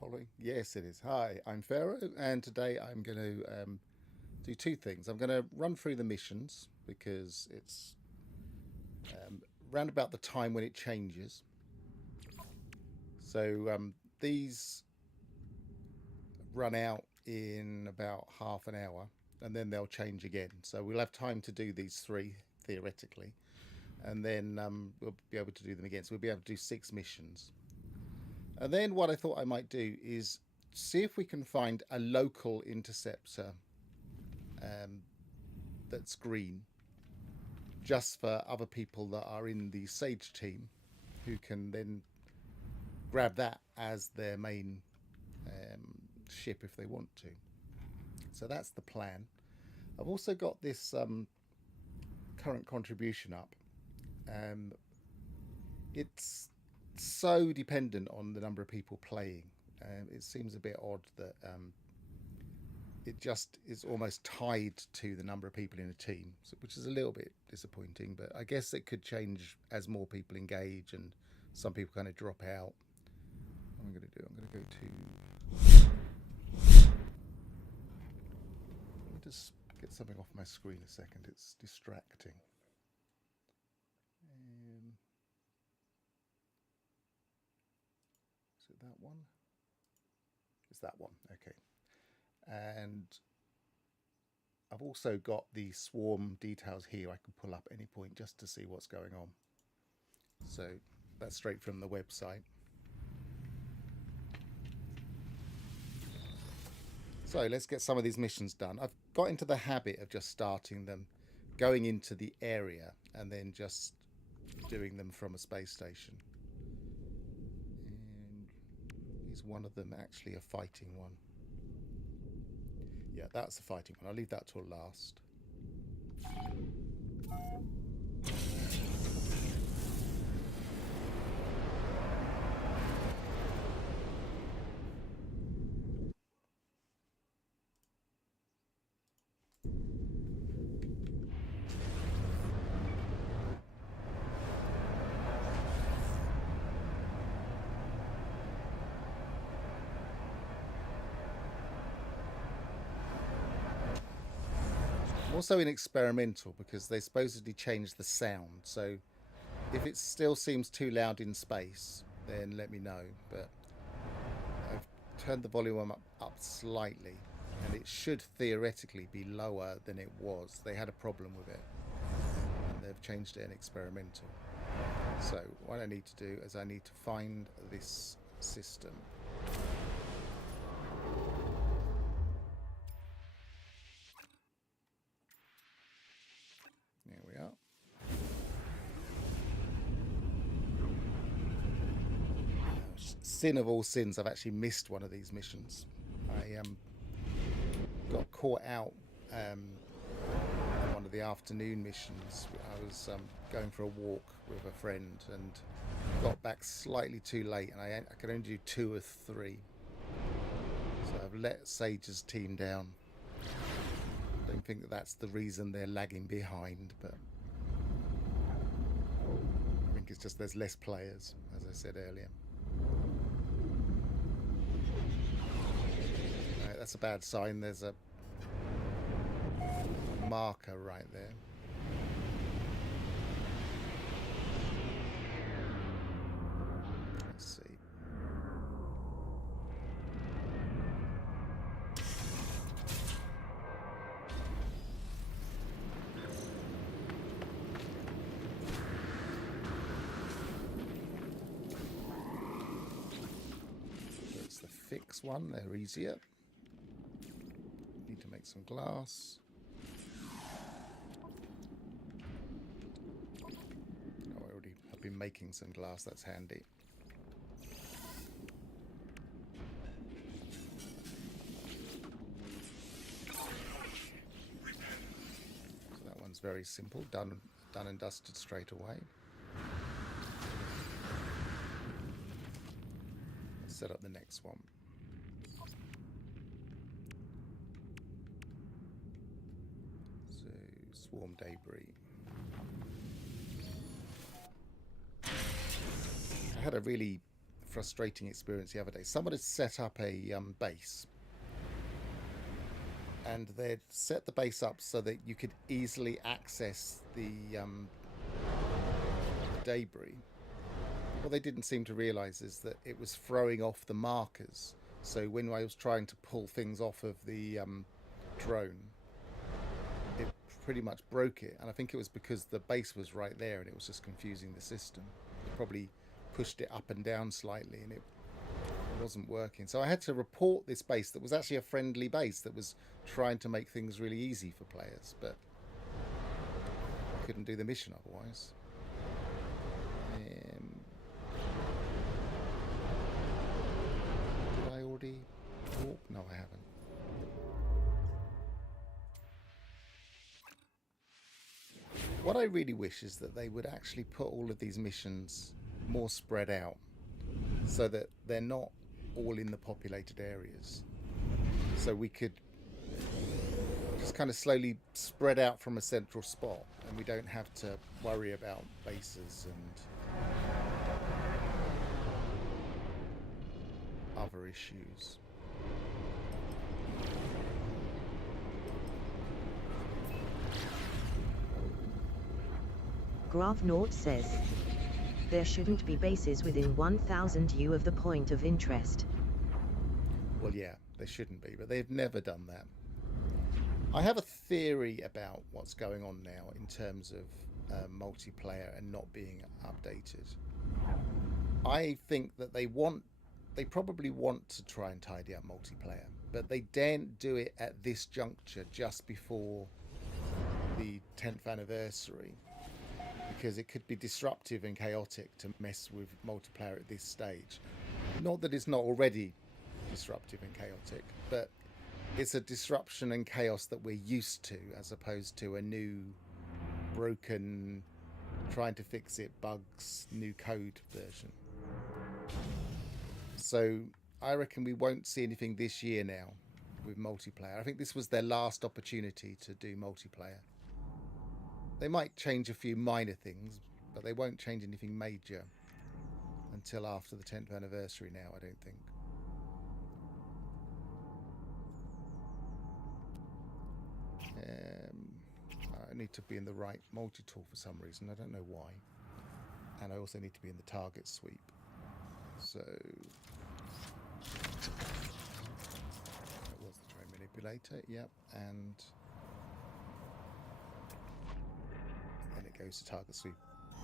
Following? Yes, it is. Hi, I'm Pharaoh, and today I'm going to do two things. I'm going to run through the missions because it's um, round about the time when it changes. So these run out in about half an hour, and then they'll change again. So we'll have time to do these three theoretically, and then we'll be able to do them again. So we'll be able to do six missions. And then what I thought I might do is see if we can find a local interceptor um, that's green, just for other people that are in the Sage team, who can then grab that as their main ship if they want to. So that's the plan. I've also got this current contribution up. Um, it's so dependent on the number of people playing. It seems a bit odd that it just is almost tied to the number of people in a team, which is a little bit disappointing. But I guess it could change as more people engage and some people kind of drop out. What I'm going to do, I'm going to go to. Let me just get something off my screen a second. It's distracting. Is it that one? It's that one. Okay. And I've also got the swarm details here I can pull up at any point just to see what's going on. So that's straight from the website. So let's get some of these missions done. I've got into the habit of just starting them, going into the area, and then just doing them from a space station. And is one of them actually a fighting one? Yeah, that's a fighting one. I'll leave that till last. I'm also in experimental because they supposedly changed the sound. So if it still seems too loud in space, then let me know. But I've turned the volume up slightly, and it should theoretically be lower than it was. They had a problem with it, and they've changed it in experimental. So what I need to do is I need to find this system. There we are. Sin of all sins, I've actually missed one of these missions. I got caught out on one of the afternoon missions. I was going for a walk with a friend and got back slightly too late, and I could only do two of three. So I've let Sage's team down. I don't think that that's the reason they're lagging behind, but I think it's just there's less players, as I said earlier. That's a bad sign. There's a marker right there. Let's see. That's the fix one. They're easier. Need to make some glass. Oh, I already have been making some glass. That's handy. So that one's very simple. Done and dusted straight away. Let's set up the next one. Swarm debris. I had a really frustrating experience the other day. Someone had set up a base, and they'd set the base up so that you could easily access the debris. What they didn't seem to realise is that it was throwing off the markers. So when I was trying to pull things off of the drone, it pretty much broke it. And I think it was because the base was right there and it was just confusing the system. It probably pushed it up and down slightly and it wasn't working. So I had to report this base that was actually a friendly base that was trying to make things really easy for players, but I couldn't do the mission otherwise. Did I already walk? No, I haven't. What I really wish is that they would actually put all of these missions more spread out so that they're not all in the populated areas. So we could just kind of slowly spread out from a central spot and we don't have to worry about bases and other issues. Graph says, there shouldn't be bases within 1,000 U of the point of interest. Well, yeah, they shouldn't be, but they've never done that. I have a theory about what's going on now in terms of multiplayer and not being updated. I think that they probably want to try and tidy up multiplayer, but they daren't do it at this juncture just before the 10th anniversary, because it could be disruptive and chaotic to mess with multiplayer at this stage. Not that it's not already disruptive and chaotic, but it's a disruption and chaos that we're used to, as opposed to a new, broken, trying to fix it, bugs, new code version. So I reckon we won't see anything this year now with multiplayer. I think this was their last opportunity to do multiplayer. They might change a few minor things, but they won't change anything major until after the 10th anniversary now, I don't think. I need to be in the right multi-tool for some reason. I don't know why. And I also need to be in the target sweep. So that was the train manipulator, yep. And then it goes to target sweep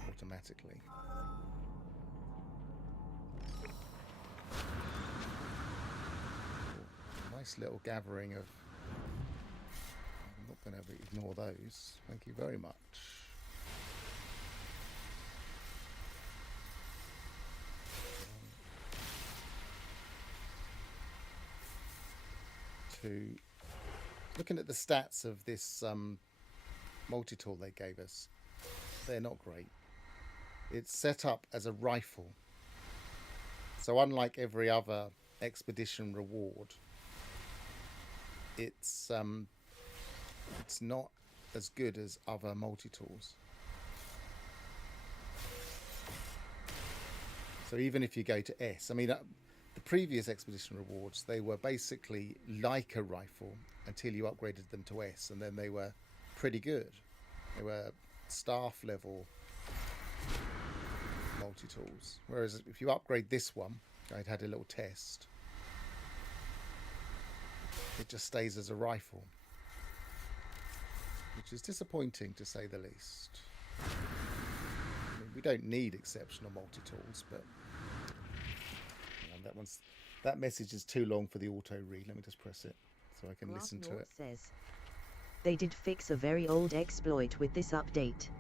automatically. Nice little gathering of... I'm not going to ignore those. Thank you very much. Looking at the stats of this multi-tool they gave us, they're not great. It's set up as a rifle, so unlike every other expedition reward, it's not as good as other multi-tools. So even if you go to S, I mean, the previous expedition rewards, they were basically like a rifle until you upgraded them to S, and then they were pretty good. They were staff level multi-tools. Whereas if you upgrade this one, I'd had a little test, it just stays as a rifle, which is disappointing to say the least. I mean, we don't need exceptional multi-tools, but that message is too long for the auto read. Let me just press it so I can listen to it. Says, they did fix a very old exploit with this update.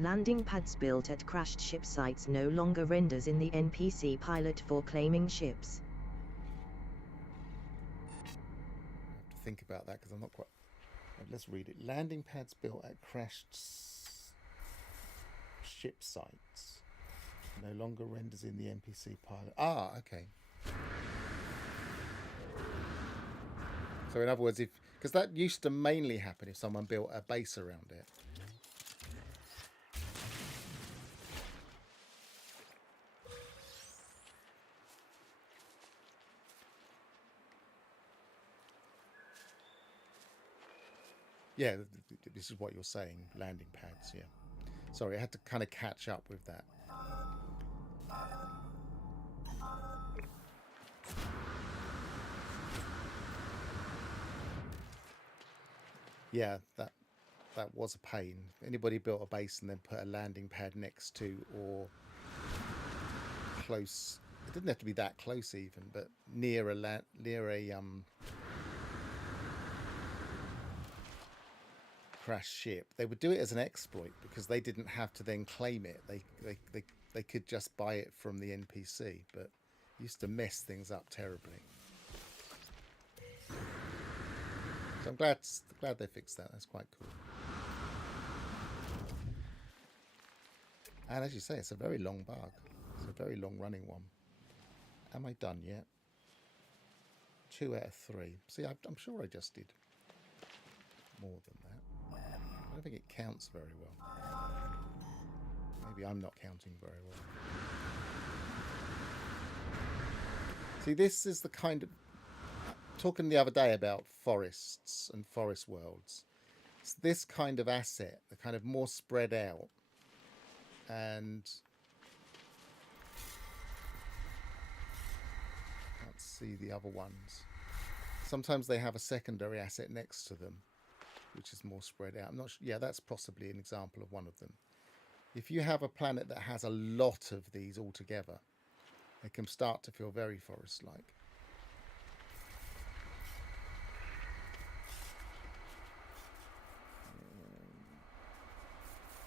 Landing pads built at crashed ship sites no longer renders in the NPC pilot for claiming ships. I have to think about that because I'm not quite... Let's read it. Landing pads built at crashed ship sites no longer renders in the NPC pilot. Ah, okay. So in other words, because that used to mainly happen if someone built a base around it. Yeah, this is what you're saying, landing pads, yeah. Sorry, I had to kind of catch up with that. Yeah, that was a pain. Anybody built a base and then put a landing pad next to or close, it didn't have to be that close even, but near a crashed ship, they would do it as an exploit because they didn't have to then claim it. They could just buy it from the NPC, but it used to mess things up terribly. So I'm glad they fixed that. That's quite cool. And as you say, it's a very long bug. It's a very long running one. Am I done yet? 2 out of 3. See, I'm sure I just did more than that. I don't think it counts very well. Maybe I'm not counting very well. See, this is the kind of... Talking the other day about forests and forest worlds. It's this kind of asset, the kind of more spread out and... Can't see the other ones. Sometimes they have a secondary asset next to them, which is more spread out. I'm not sure. Yeah, that's possibly an example of one of them. If you have a planet that has a lot of these all together, it can start to feel very forest-like.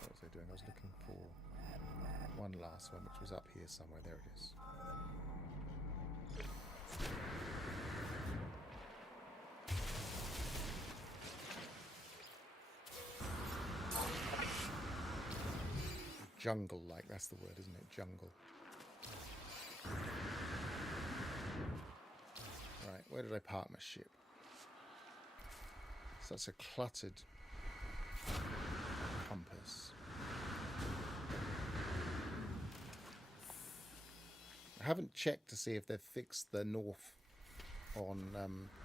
What was I doing? I was looking for one last one, which was up here somewhere. There it is. Jungle-like, that's the word, isn't it? Jungle. Right, where did I park my ship? So that's a cluttered compass. I haven't checked to see if they've fixed the north on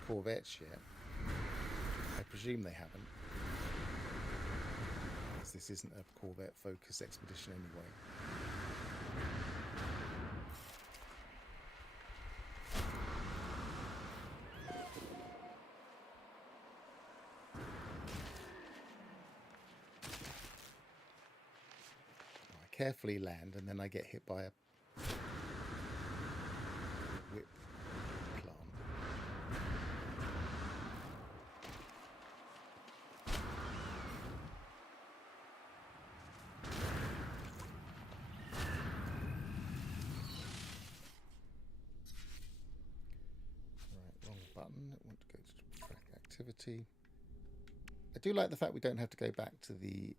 Corvettes yet. I presume they haven't. This isn't a Corvette focus expedition anyway. I carefully land and then I get hit by a whip plant. Button. I want to go to track activity. I do like the fact we don't have to go back to the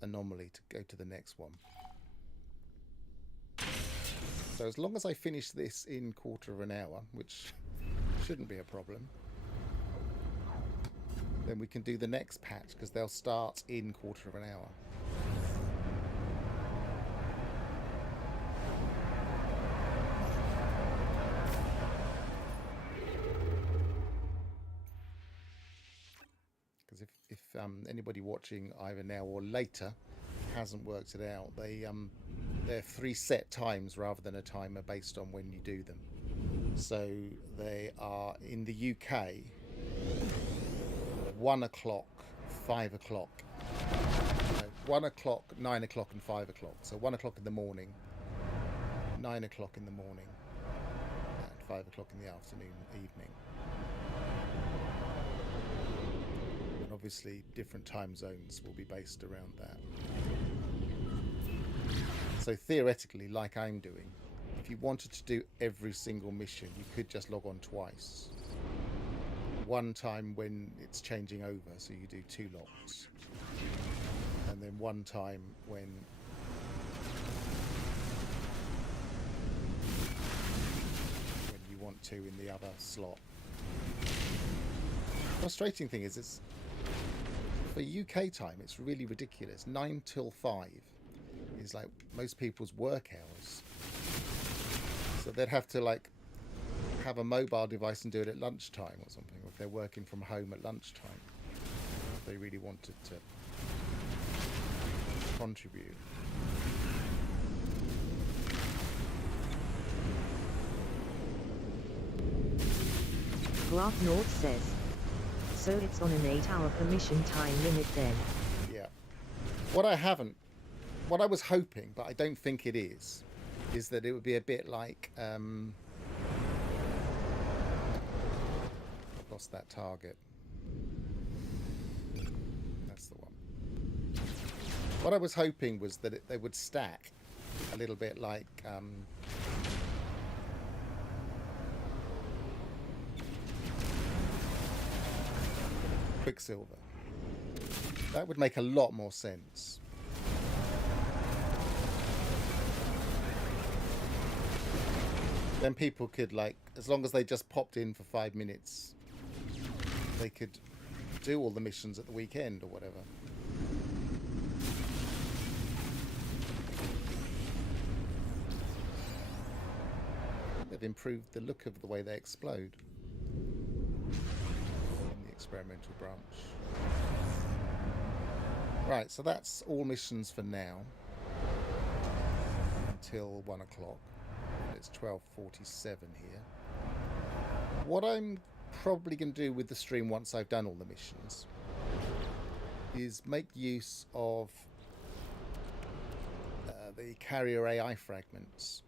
anomaly to go to the next one. So as long as I finish this in 1/4 of an hour, which shouldn't be a problem, then we can do the next patch because they'll start in 1/4 of an hour. If anybody watching either now or later hasn't worked it out, they're 3 set times rather than a timer based on when you do them. So they are in the UK 1 o'clock, 5 o'clock, 1 o'clock, 9 o'clock and 5 o'clock. So 1 o'clock in the morning, 9 o'clock in the morning and 5 o'clock in the afternoon, evening. Obviously different time zones will be based around that. So theoretically, like I'm doing, if you wanted to do every single mission, you could just log on twice. One time when it's changing over, so you do 2 logs, and then one time when you want to in the other slot. The frustrating thing is, it's for UK time, it's really ridiculous. 9 till 5 is like most people's work hours. So they'd have to like have a mobile device and do it at lunchtime or something, or if they're working from home at lunchtime. they really wanted to contribute. Graph North says, so it's on an 8-hour permission time limit then. Yeah. What I was hoping, but I don't think it is that it would be a bit like I've lost that target. That's the one. What I was hoping was that they would stack a little bit like Quicksilver. That would make a lot more sense. Then people could, like, as long as they just popped in for 5 minutes, they could do all the missions at the weekend or whatever. They've improved the look of the way they explode in the experimental branch. Right, so that's all missions for now until 1 o'clock. It's 12:47 here. What I'm probably going to do with the stream once I've done all the missions is make use of the carrier AI fragments.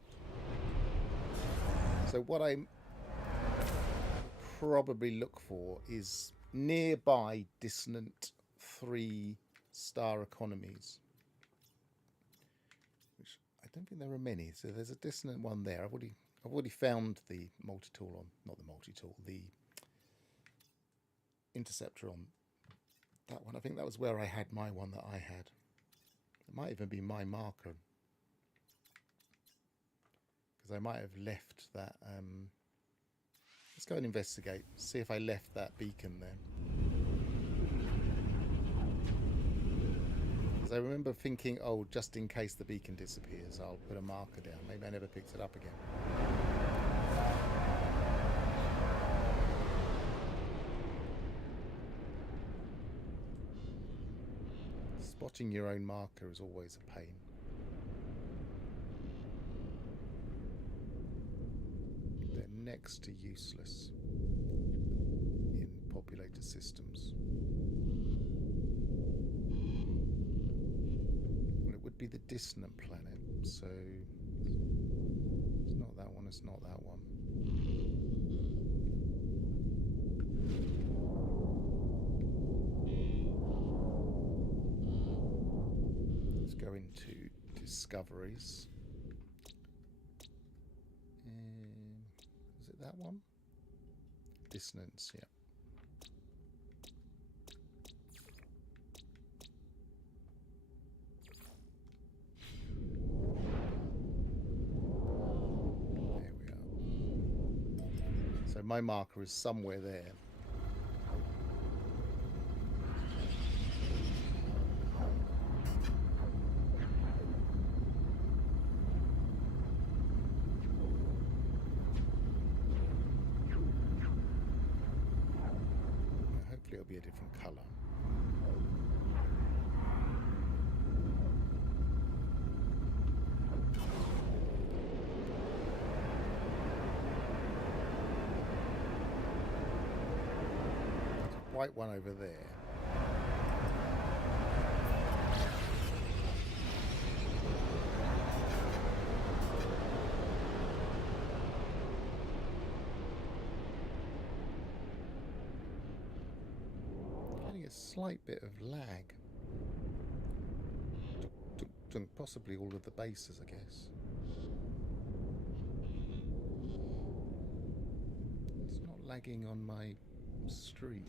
So what I probably look for is nearby dissonant 3-star economies, which I don't think there are many. So there's a dissonant one there. I've already found the multi-tool on, not the multi-tool, the interceptor on that one. I think that was where I had my one that I had. It might even be my marker, because I might have left that. Let's go and investigate, see if I left that beacon there. Because I remember thinking, oh, just in case the beacon disappears, I'll put a marker down. Maybe I never picked it up again. Spotting your own marker is always a pain. They're next to useless in populated systems. Well, it would be the dissonant planet, so it's not that one, it's not that one. Let's go into discoveries. Is it that one? Dissonance, yeah. There we are. So my marker is somewhere there. It'll be a different colour. There's a white one over there. A slight bit of lag. Possibly all of the bases, I guess. It's not lagging on my stream.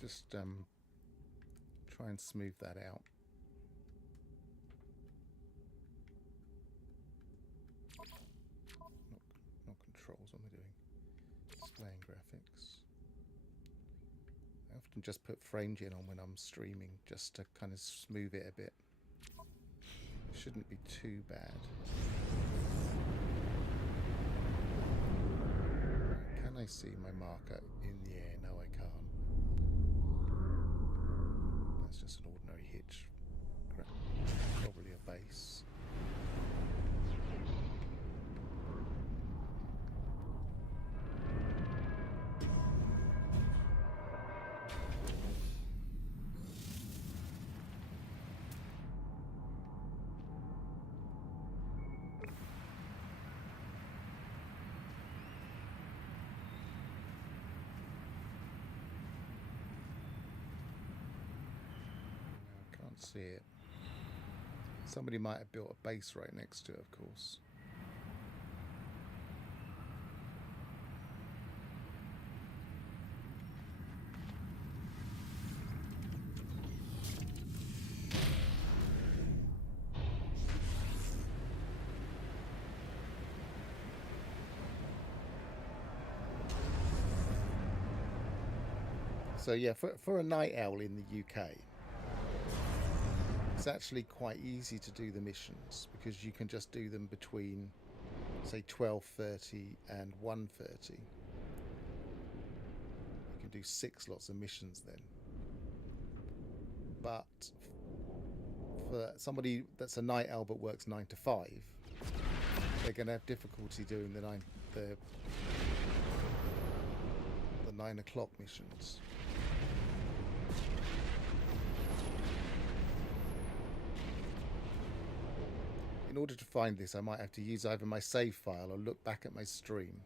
Just try and smooth that out. Controls, what am I doing? Displaying graphics. I often just put frame gen on when I'm streaming, just to kind of smooth it a bit. shouldn't be too bad. Can I see my marker in the air? No, I can't. That's just an ordinary hitch. Probably a base. See it. Somebody might have built a base right next to it, of course. So yeah, for a night owl in the UK, it's actually quite easy to do the missions because you can just do them between, say, 12:30 and 1:30. You can do 6 lots of missions then. But for somebody that's a night owl but works 9 to 5, they're going to have difficulty doing the 9 o'clock missions. In order to find this, I might have to use either my save file or look back at my stream,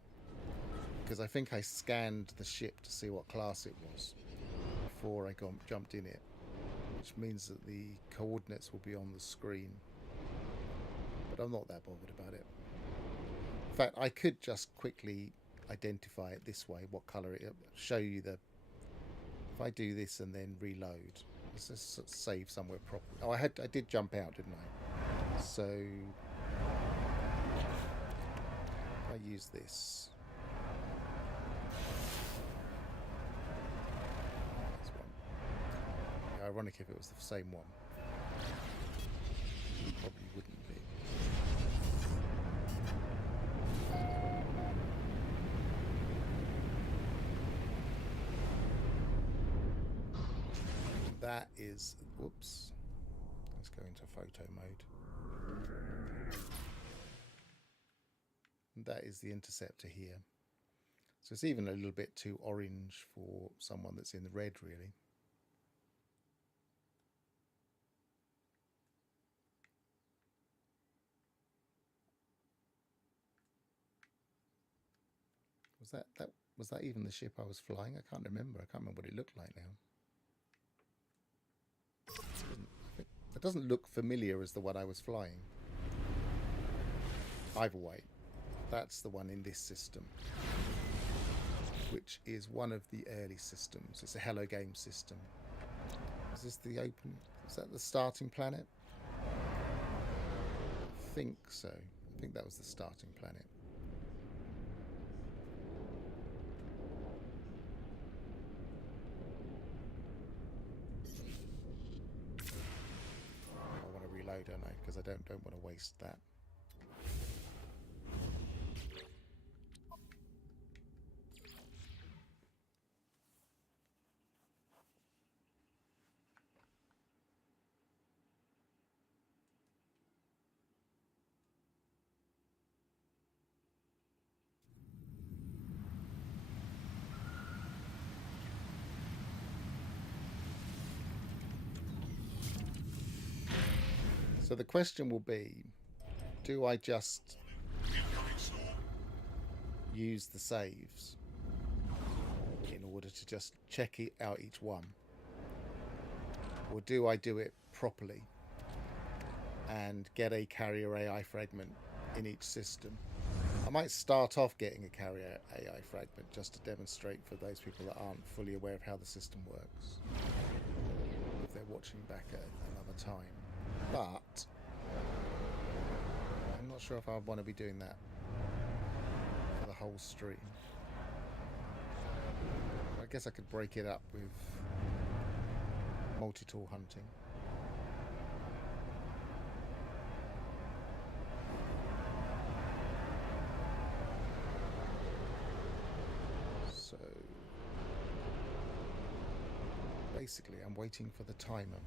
because I think I scanned the ship to see what class it was before I jumped in it, which means that the coordinates will be on the screen. But I'm not that bothered about it. In fact, I could just quickly identify it this way, what colour it, show you the... If I do this and then reload, let's just save somewhere properly. Oh, I did jump out, didn't I? So I use this. That's one. Ironic if it was the same one. Probably wouldn't be. That is, whoops. Let's go into photo mode. And that is the interceptor here. So it's even a little bit too orange for someone that's in the red, really. Was that even the ship I was flying? I can't remember. I can't remember what it looked like now. It doesn't look familiar as the one I was flying. Either way, that's the one in this system, which is one of the early systems. It's a Hello Game system. Is this the open? Is that the starting planet? I think so. I think that was the starting planet. I want to reload, don't I? Because I don't want to waste that. So the question will be, do I just use the saves in order to just check it out each one? Or do I do it properly and get a carrier AI fragment in each system? I might start off getting a carrier AI fragment just to demonstrate for those people that aren't fully aware of how the system works, if they're watching back at another time. But I'm not sure if I want to be doing that for the whole stream. I guess I could break it up with multi-tool hunting. basically I'm waiting for the timer.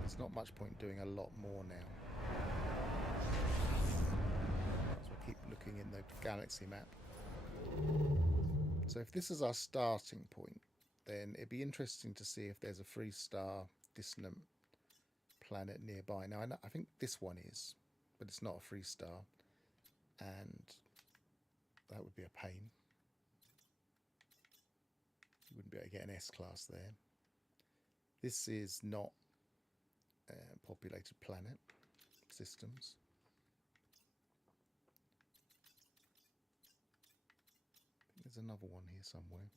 There's not much point doing a lot more now. So I keep looking in the galaxy map. So if this is our starting point, then it'd be interesting to see if there's a 3-star dissonant planet nearby. Now I think this one is, but it's not a 3-star, and that would be a pain. You wouldn't be able to get an S-class there. This is not populated planet systems. There's another one here somewhere.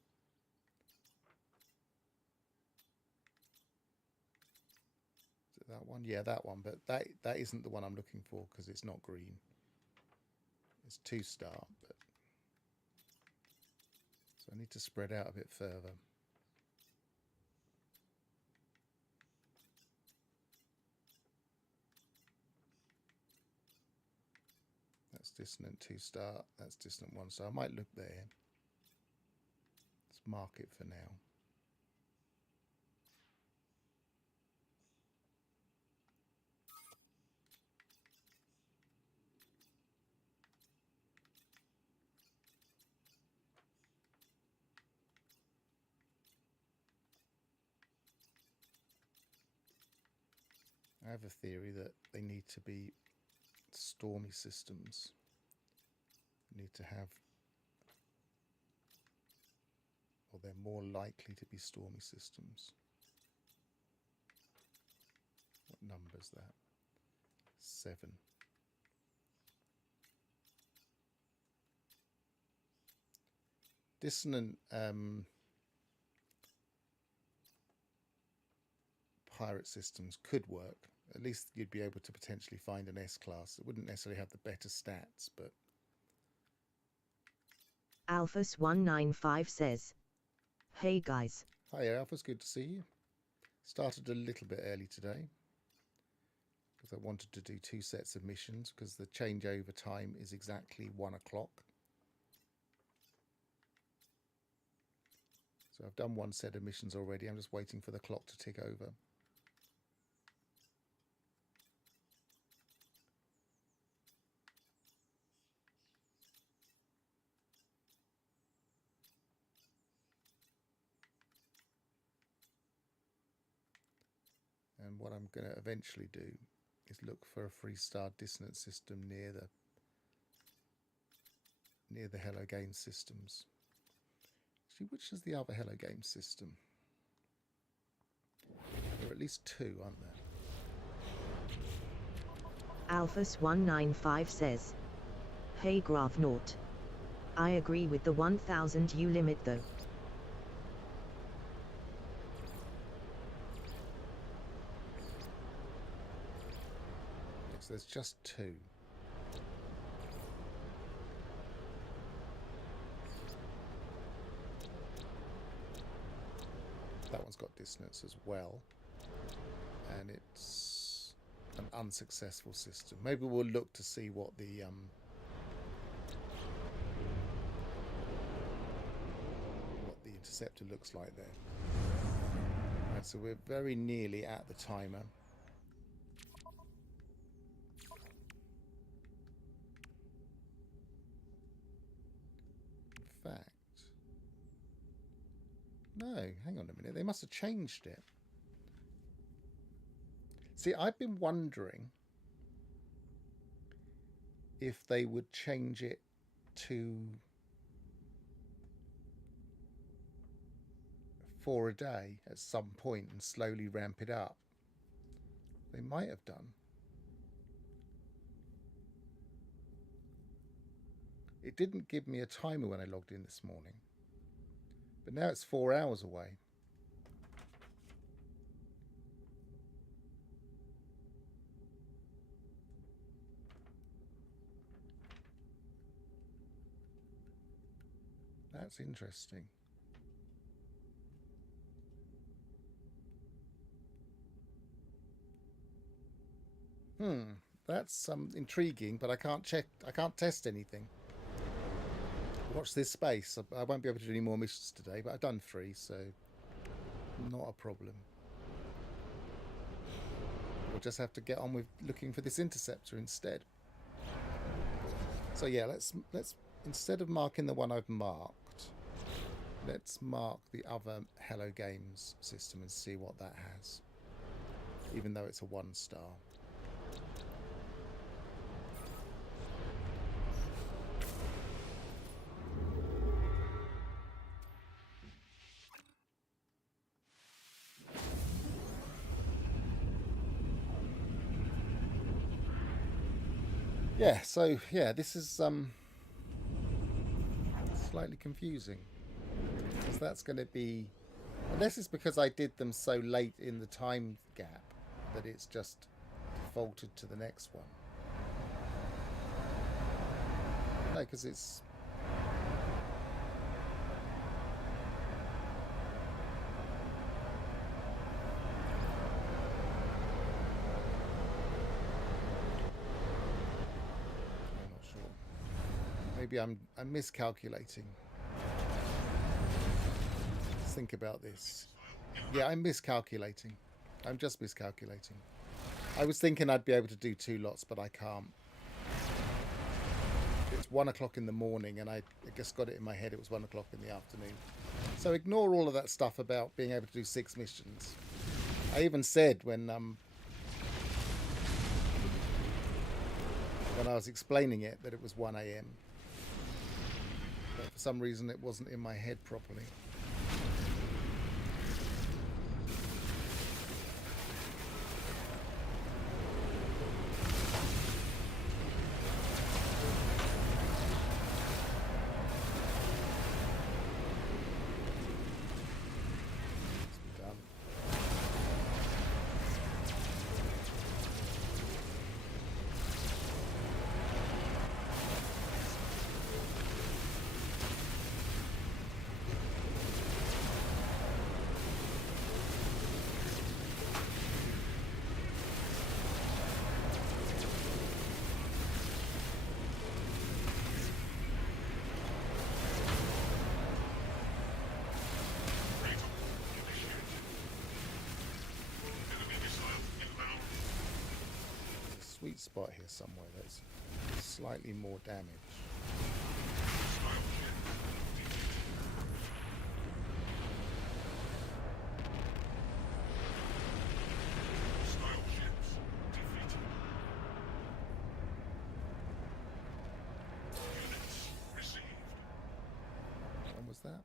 Is it that one? Yeah, that one. But that isn't the one I'm looking for because it's not green. It's 2-star. But so I need to spread out a bit further. That's dissonant 2-star. That's dissonant 1. So I might look there. Let's mark it for now. I have a theory that they need to be stormy systems. They need to have, or they're more likely to be stormy systems. What number is that? 7. Dissonant pirate systems could work. At least you'd be able to potentially find an S-class. It wouldn't necessarily have the better stats, but... Alphas195 says, "Hey guys." Hi Alphas, good to see you. Started a little bit early today because I wanted to do 2 sets of missions because the changeover time is exactly 1 o'clock. So I've done 1 set of missions already. I'm just waiting for the clock to tick over. And what I'm going to eventually do is look for a 3-star dissonant system near the Hello Game systems. Actually, which is the other Hello Game system? There are at least 2, aren't there? Alphas195 says, "Hey Gravnaut. I agree with the 1000 U limit though." Yes, there's just 2. That one's got dissonance as well, and it's an unsuccessful system. Maybe we'll look to see what the interceptor looks like there. Right, so we're very nearly at the timer. In fact, no, hang on a minute. They must have changed it. See, I've been wondering if they would change it to 4 a day at some point and slowly ramp it up. They might have done. It didn't give me a timer when I logged in this morning, but now it's 4 hours away. That's interesting. That's intriguing, but I can't test anything. Watch this space. I won't be able to do any more missions today, but I've done 3, so not a problem. we'll just have to get on with looking for this interceptor instead. So yeah, let's instead of marking the one I've marked, let's mark the other Hello Games system and see what that has, even though it's a 1-star. Yeah, so yeah, this is slightly confusing. Because that's going to be, unless it's because I did them so late in the time gap that it's just defaulted to the next one. No, because it's... I'm not sure. Maybe I'm miscalculating. Let's think about this. Yeah, I'm miscalculating. I'm just miscalculating. I was thinking I'd be able to do 2 lots, but I can't. It's 1 o'clock in the morning, and I just got it in my head it was 1 o'clock in the afternoon. So ignore all of that stuff about being able to do 6 missions. I even said when I was explaining it that it was 1 a.m. But for some reason it wasn't in my head properly. Sweet spot here somewhere that's slightly more damage. When was that?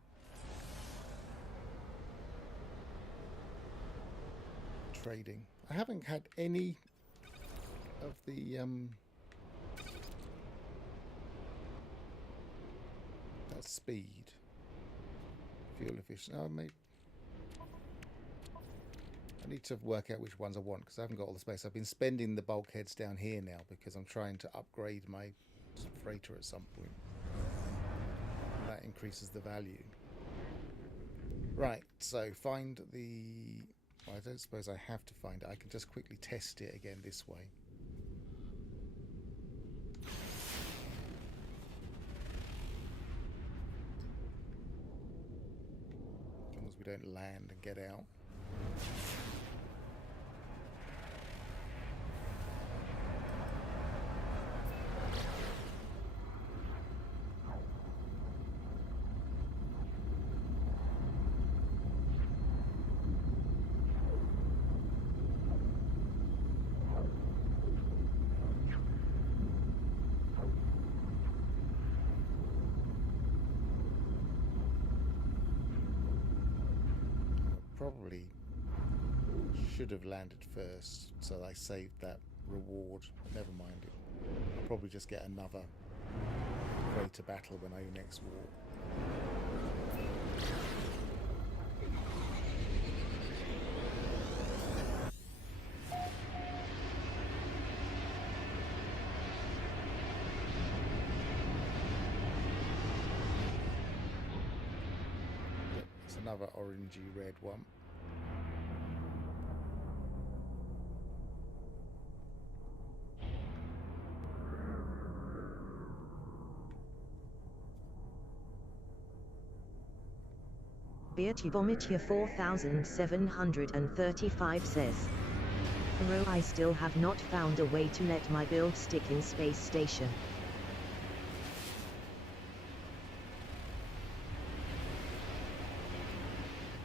Trading. I haven't had any of the that speed, fuel efficient. Oh, maybe I need to work out which ones I want because I haven't got all the space. I've been spending the bulkheads down here now because I'm trying to upgrade my freighter at some point. That increases the value. Right, so find the... Well, I don't suppose I have to find it. I can just quickly test it again this way. As long as we don't land and get out. Probably should have landed first, so I saved that reward. Never mind it. I'll probably just get another freighter battle when I next walk. It's another orangey red one. Beartivomitia 4735 says, Bro, I still have not found a way to let my build stick in space station.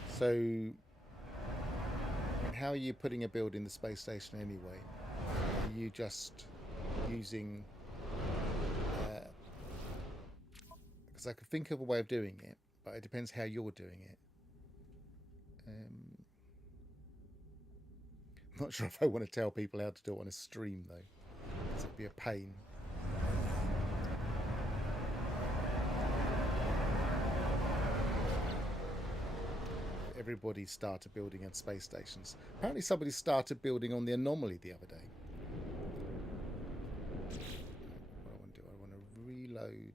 So, how are you putting a build in the space station anyway? Are you just using... because I could think of a way of doing it, but it depends how you're doing it. I'm not sure if I want to tell people how to do it on a stream, though. It'd be a pain. Everybody started building on space stations. Apparently somebody started building on the Anomaly the other day. What I want to do, I want to reload,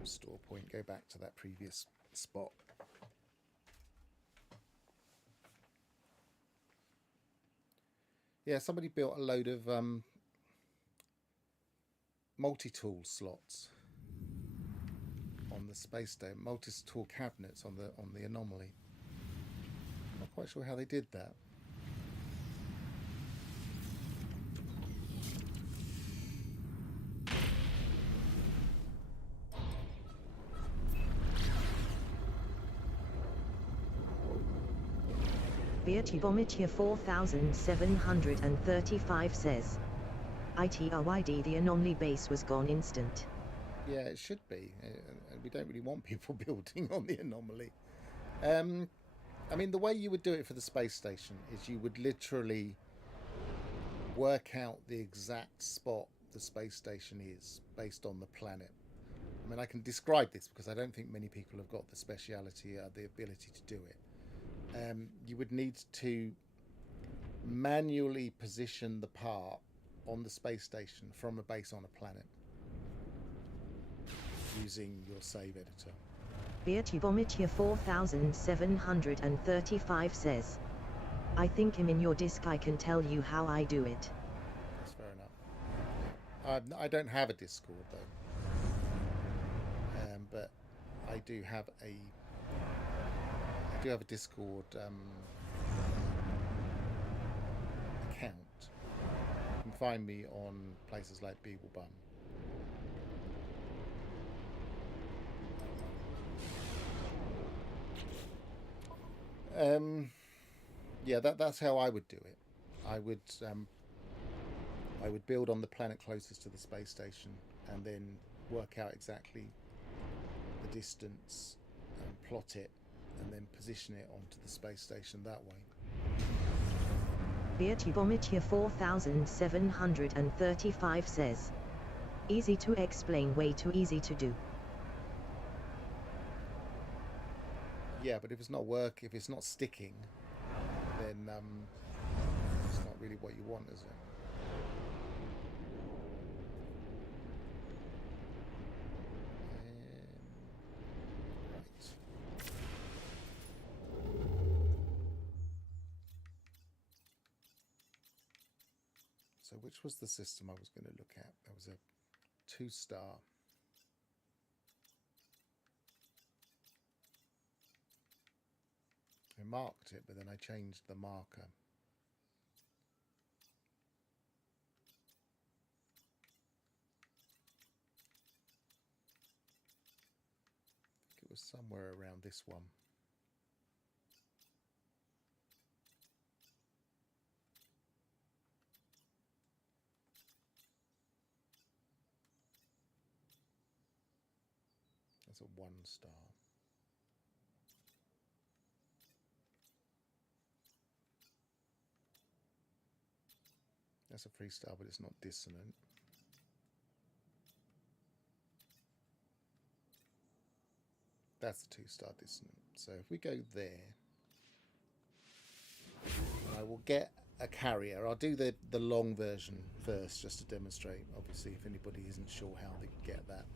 restore point, go back to that previous spot. Yeah, somebody built a load of multi-tool slots on the space station, multi-tool cabinets on the Anomaly. I'm not quite sure how they did that. Virtubometia 4735 says, ITRYD, the Anomaly base was gone instant. Yeah, it should be. We don't really want people building on the Anomaly. I mean, the way you would do it for the space station is you would literally work out the exact spot the space station is based on the planet. I mean, I can describe this because I don't think many people have got the speciality or the ability to do it. You would need to manually position the part on the space station from a base on a planet using your save editor. Virtubometia 4735 says, I think I'm in your disc, I can tell you how I do it. That's fair enough. I don't have a Discord though, but I do have a Discord account. You can find me on places like Beaglebum. Yeah, that's how I would do it. I would build on the planet closest to the space station and then work out exactly the distance and plot it and then position it onto the space station that way. Virtubometia 4735 says, easy to explain, way too easy to do. Yeah, but if it's not if it's not sticking, then it's not really what you want, is it? Right. So which was the system I was going to look at? There was a 2-star. I marked it, but then I changed the marker. I think it was somewhere around this one. That's a 1-star. That's a 3-star, but it's not dissonant. That's the 2-star dissonant. So if we go there, I will get a carrier. I'll do the long version first just to demonstrate, obviously, if anybody isn't sure how they get that.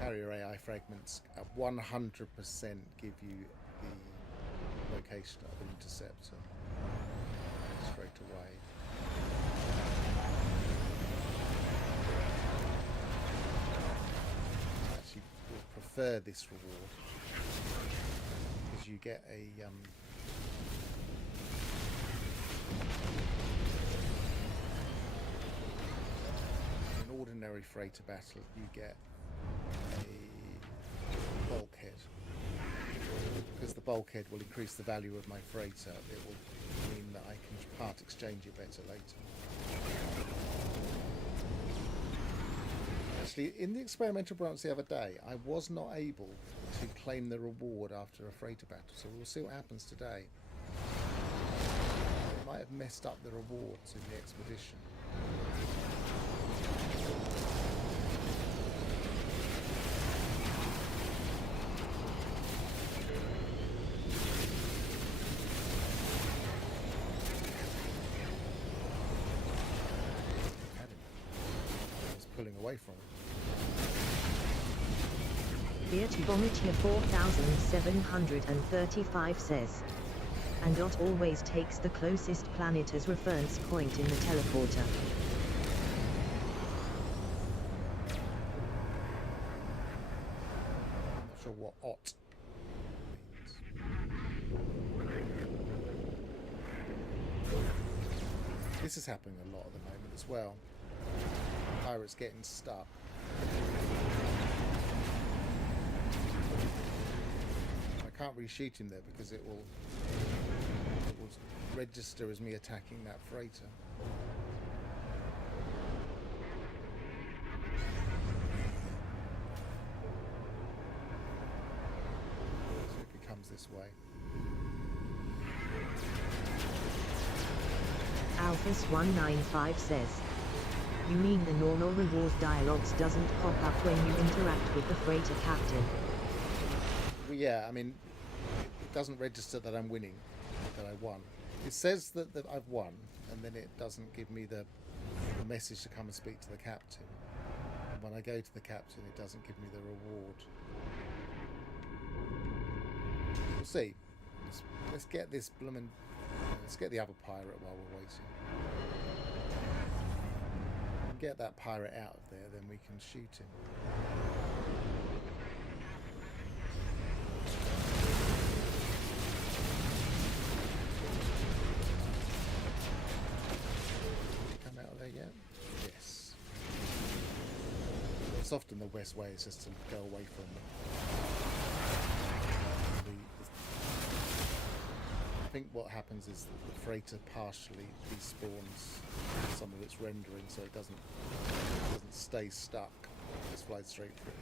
Carrier AI fragments at 100% give you the location of an interceptor straight away. I actually would prefer this reward because you you get an ordinary freighter battle, you get a bulkhead. Because the bulkhead will increase the value of my freighter, it will mean that I can part exchange it better later. Actually, in the experimental branch the other day, I was not able to claim the reward after a freighter battle, so we'll see what happens today. It might have messed up the rewards in the expedition. Pulling away from it. Here to Vomitia 4735 says, and Dot always takes the closest planet as reference point in the teleporter. I'm not sure what OT means. This is happening a lot at the moment as well. Pirates getting stuck. I can't really shoot him there because it will register as me attacking that freighter. So if he comes this way. Alphas 195 says, you mean the normal rewards dialogues doesn't pop up when you interact with the freighter captain? Well, yeah, I mean, it doesn't register that I'm winning, that I won. It says that I've won, and then it doesn't give me the message to come and speak to the captain. And when I go to the captain, it doesn't give me the reward. We'll see. Let's get this bloomin'... Let's get the other pirate while we're waiting. Get that pirate out of there, then we can shoot him. Come out of there yet? Yes. It's often the best way is just to go away from them. I think what happens is that the freighter partially despawns some of its rendering, so it doesn't stay stuck. It just flies straight through.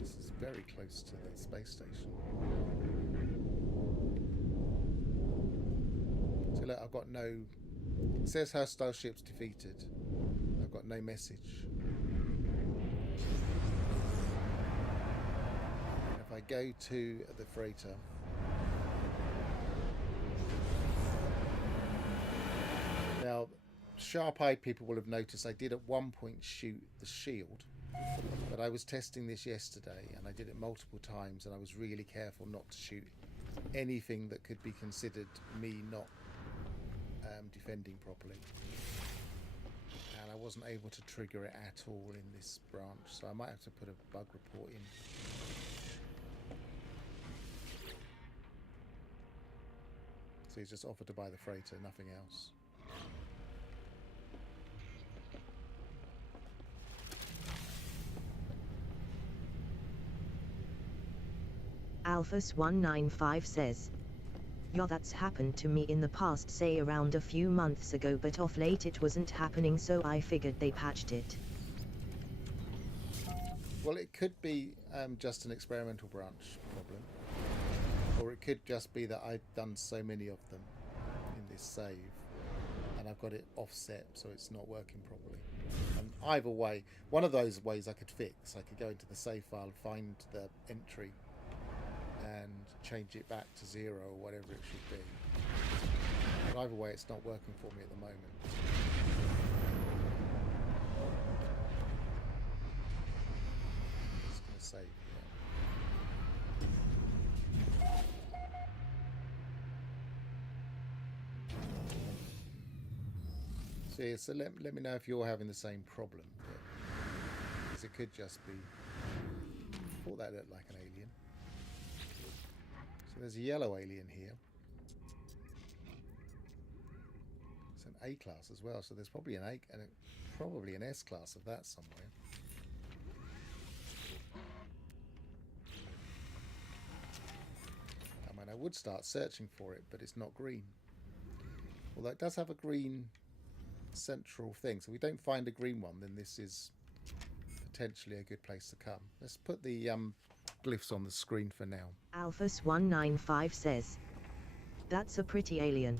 This is very close to the space station. So look, I've got no... It says hostile ships defeated. I've got no message. If I go to the freighter, now sharp-eyed people will have noticed I did at one point shoot the shield, but I was testing this yesterday and I did it multiple times and I was really careful not to shoot anything that could be considered me not defending properly, and I wasn't able to trigger it at all in this branch, so I might have to put a bug report in. So he's just offered to buy the freighter, nothing else. Alphas195 says, yeah, that's happened to me in the past, say around a few months ago, but off late it wasn't happening, so I figured they patched it. Well, it could be just an experimental branch problem, or it could just be that I've done so many of them in this save and I've got it offset so it's not working properly. And either way, one of those ways I could fix, I could go into the save file, find the entry and change it back to 0 or whatever it should be. But either way, it's not working for me at the moment. Just going to save. So let me know if you're having the same problem. Because it could just be... I thought that looked like an alien. So there's a yellow alien here. It's an A class as well, so there's probably probably an S class of that somewhere. I mean, I would start searching for it, but it's not green. Although it does have a green central thing, so if we don't find a green one, then this is potentially a good place to come. Let's put the glyphs on the screen for now. Alphas195 says, "That's a pretty alien."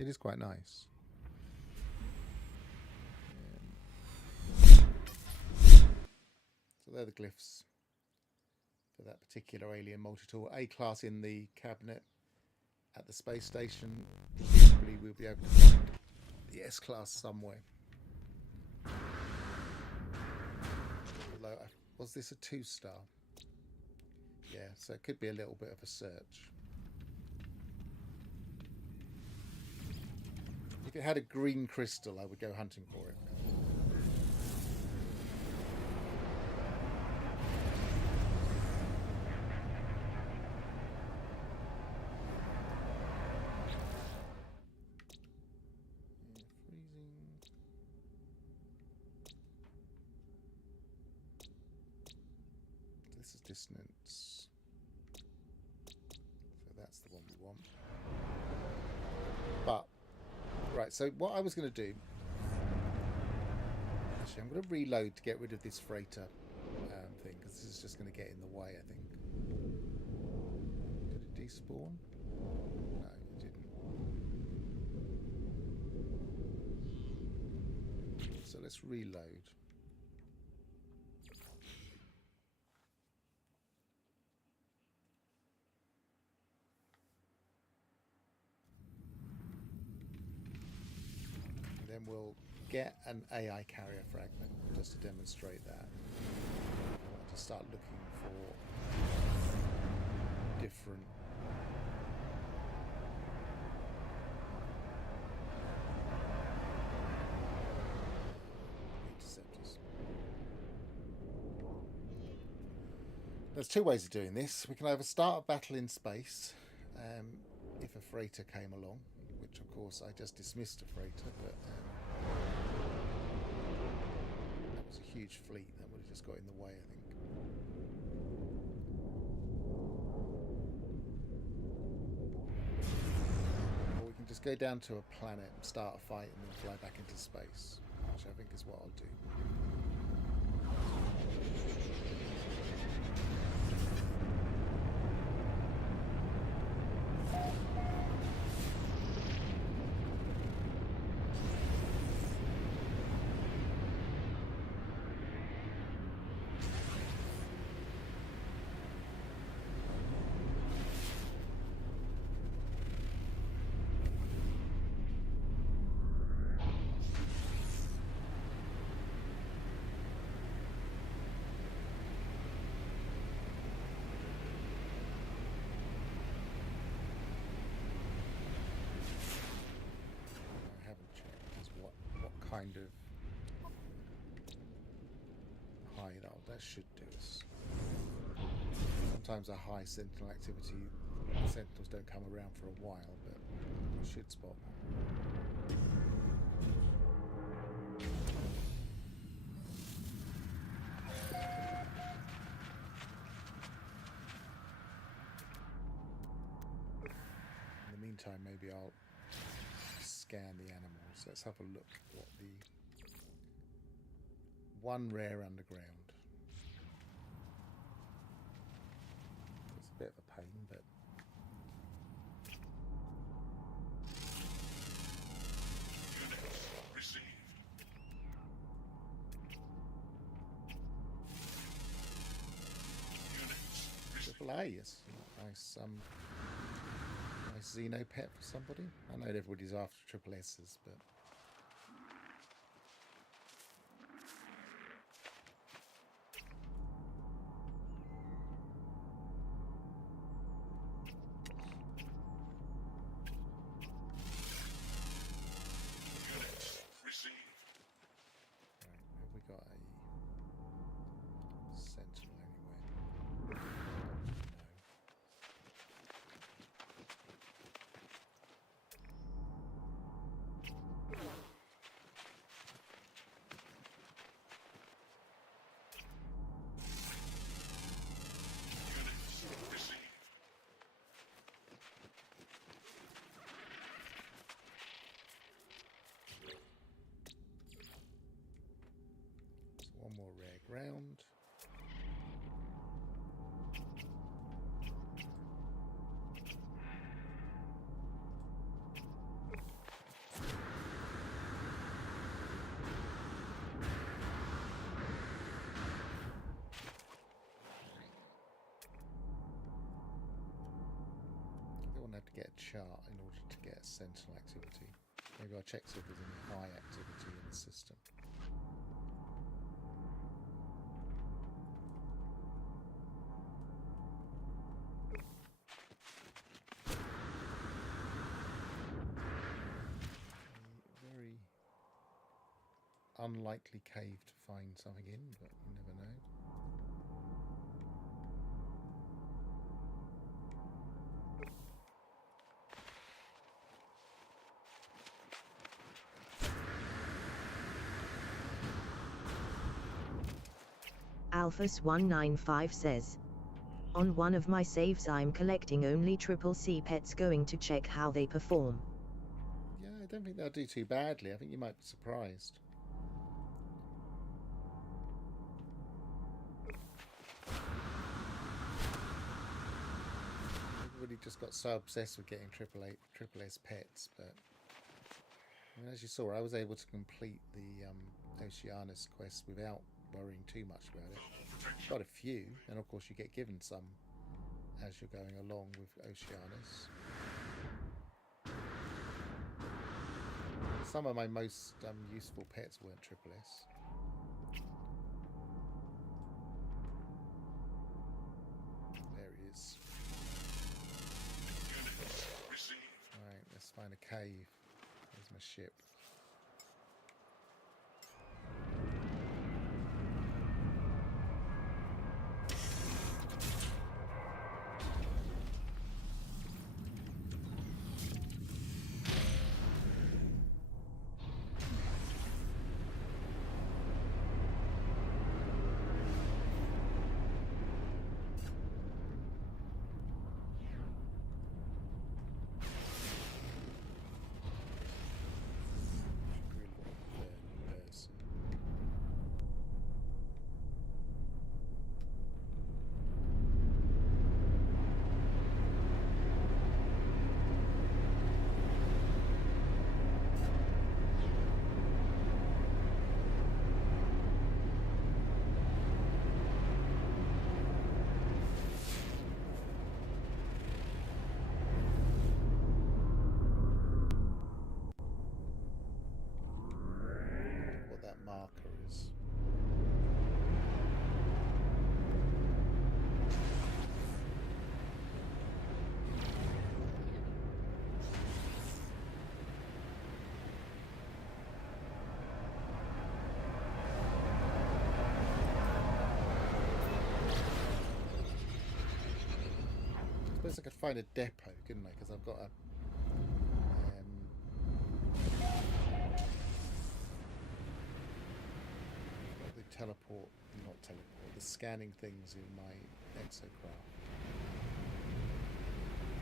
It is quite nice. So they're the glyphs for that particular alien multi-tool. A class in the cabinet at the space station. Presumably we'll be able to find the S class somewhere. Although, was this a 2-star? Yeah, so it could be a little bit of a search. If it had a green crystal, I would go hunting for it. This is dissonance. So that's the one we want. But, right, so what I was going to do... Actually, I'm going to reload to get rid of this freighter thing, because this is just going to get in the way, I think. Did it despawn? No, it didn't. So let's reload. Then we'll get an AI carrier fragment just to demonstrate that. I want to start looking for different interceptors. There's two ways of doing this. We can either start a battle in space if a freighter came along, which of course I just dismissed a freighter, but that was a huge fleet. That would have just got in the way, I think. Or we can just go down to a planet and start a fight and then fly back into space, which I think is what I'll do. Kind of high that should do us. Sometimes a high sentinel activity, sentinels don't come around for a while, but we should spot them. In the meantime, maybe I'll scan the animals. Let's have a look at what the one rare underground. It's a bit of a pain, but units received. Units received. triple A, yes. Nice nice Xeno pet for somebody. I know everybody's after triple S's, but Units round. I don't have to get a chart in order to get sentinel activity. Maybe I'll check see if there's any high activity in the system. A very unlikely cave to find something in, but you never know. Alphas195 says, on one of my saves I'm collecting only CCC pets, going to check how they perform. Yeah, I don't think they'll do too badly. I think you might be surprised. Everybody just got so obsessed with getting triple S pets, but I mean, as you saw, I was able to complete the Oceanus quest without worrying too much about it. Got a few, and of course you get given some as you're going along with Oceanus. Some of my most useful pets weren't triple S. There he is. Units received. Alright, let's find a cave. There's my ship. What that marker is. I suppose I could find a depot, couldn't I? Because I've got a teleport, not teleport, the scanning things in my exocraft.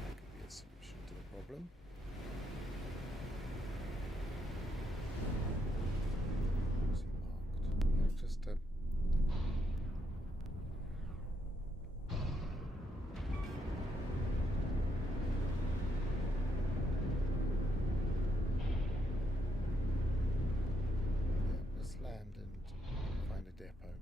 That could be a solution to the problem. What's he marked? Yeah, just a let's land and find a depot.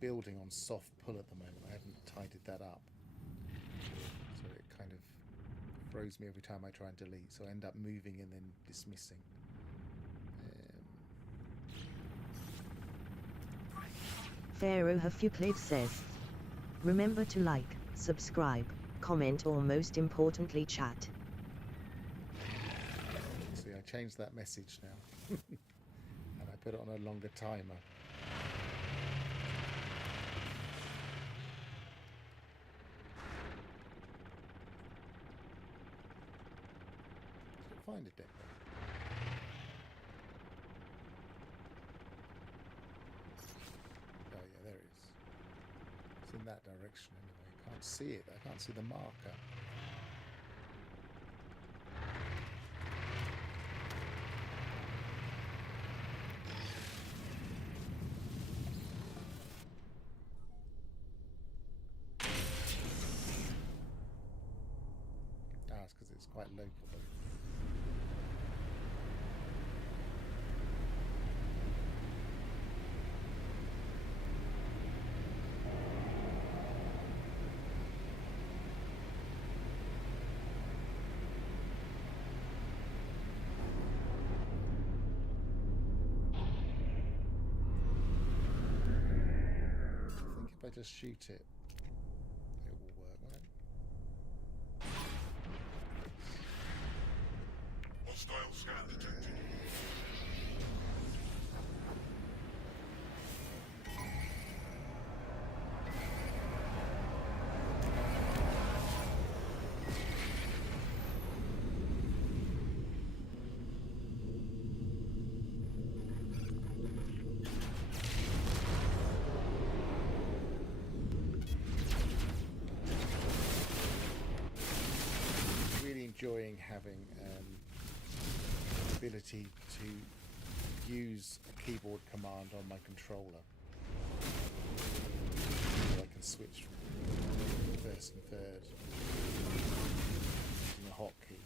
Building on soft pull at the moment. I haven't tidied that up, so it kind of throws me every time I try and delete, so I end up moving and then dismissing. Pharaoh Hafuplev says, remember to like, subscribe, comment, or most importantly chat. See, I changed that message now. And I put it on a longer timer. Find a deck. Oh yeah, there it is. It's in that direction anyway. I can't see it. I can't see the marker. Ah, it's because it's quite local though. I just shoot it, it will work, won't it? Hostile scan detected. Enjoying having the ability to use a keyboard command on my controller, so I can switch from first and third using a hotkey.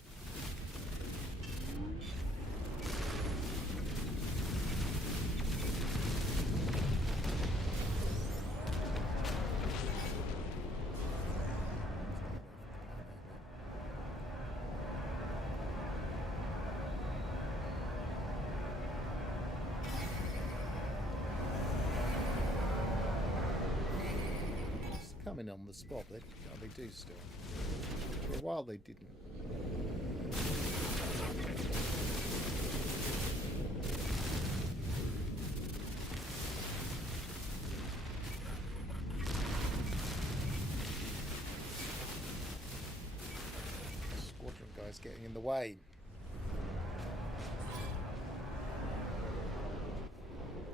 Coming on the spot, they do still. For a while they didn't. Squadron guys getting in the way.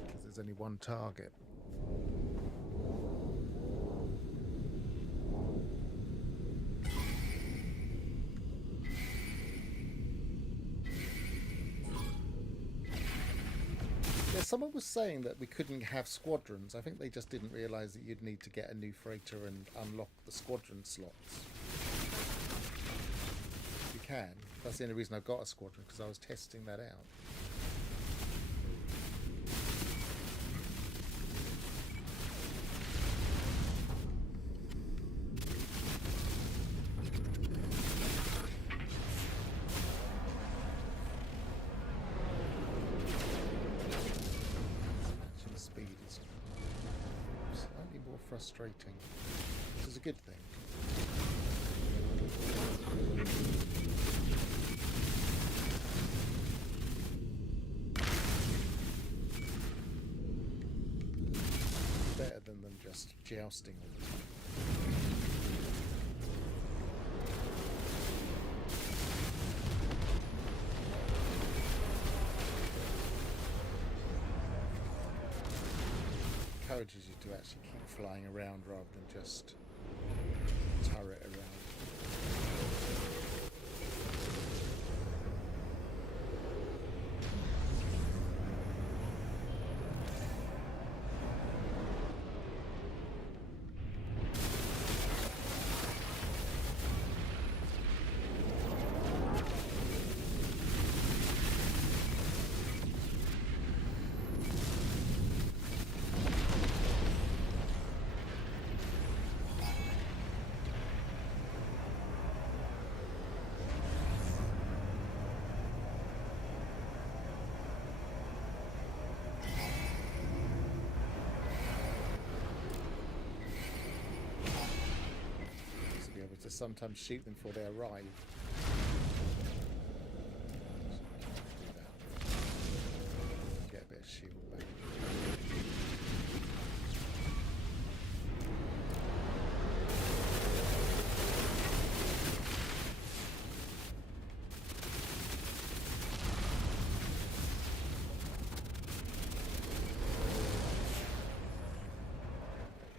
Because there's only one target. Someone was saying that we couldn't have squadrons. I think they just didn't realise that you'd need to get a new freighter and unlock the squadron slots. You can. That's the only reason I've got a squadron, because I was testing that out. Frustrating, which is a good thing. Better than them just jousting all the time. Encourages you to actually keep flying around rather than just turret around. To sometimes shoot them before they arrive.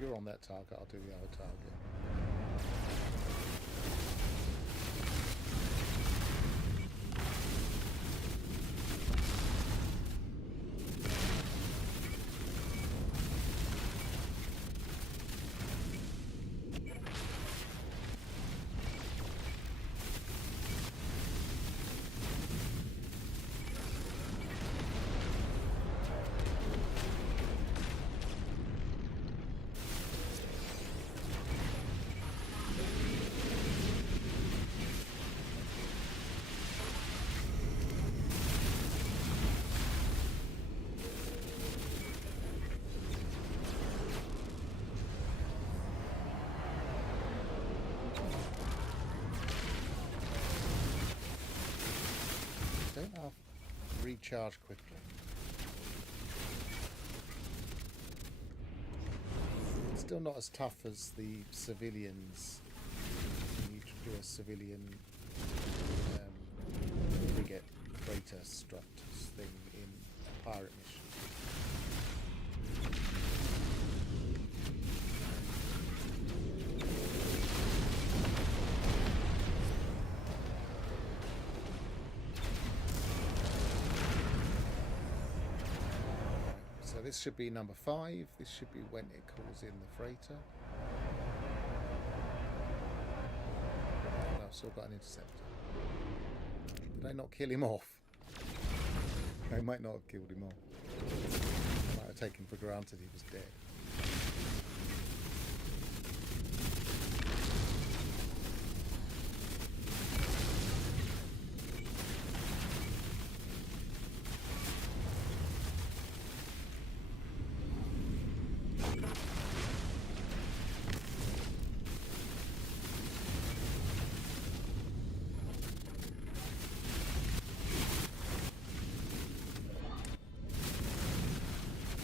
you're on that target, I'll do the other target. Don't recharge quickly. It's still not as tough as the civilians. You do a civilian frigate freighter strut thing in a pirate mission. So this should be number 5. This should be when it calls in the freighter. And I've still got an interceptor. Did I not kill him off? I might not have killed him off. I might have taken for granted he was dead.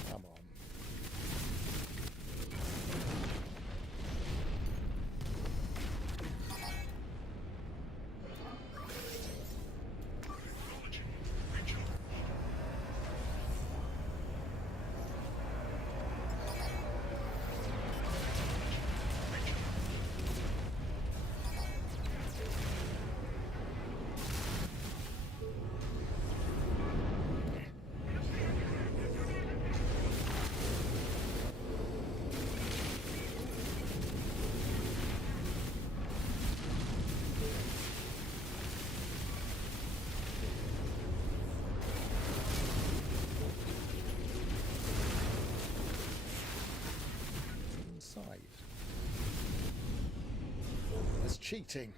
Come on. Acknowledging. Recharge. Inside. It's cheating.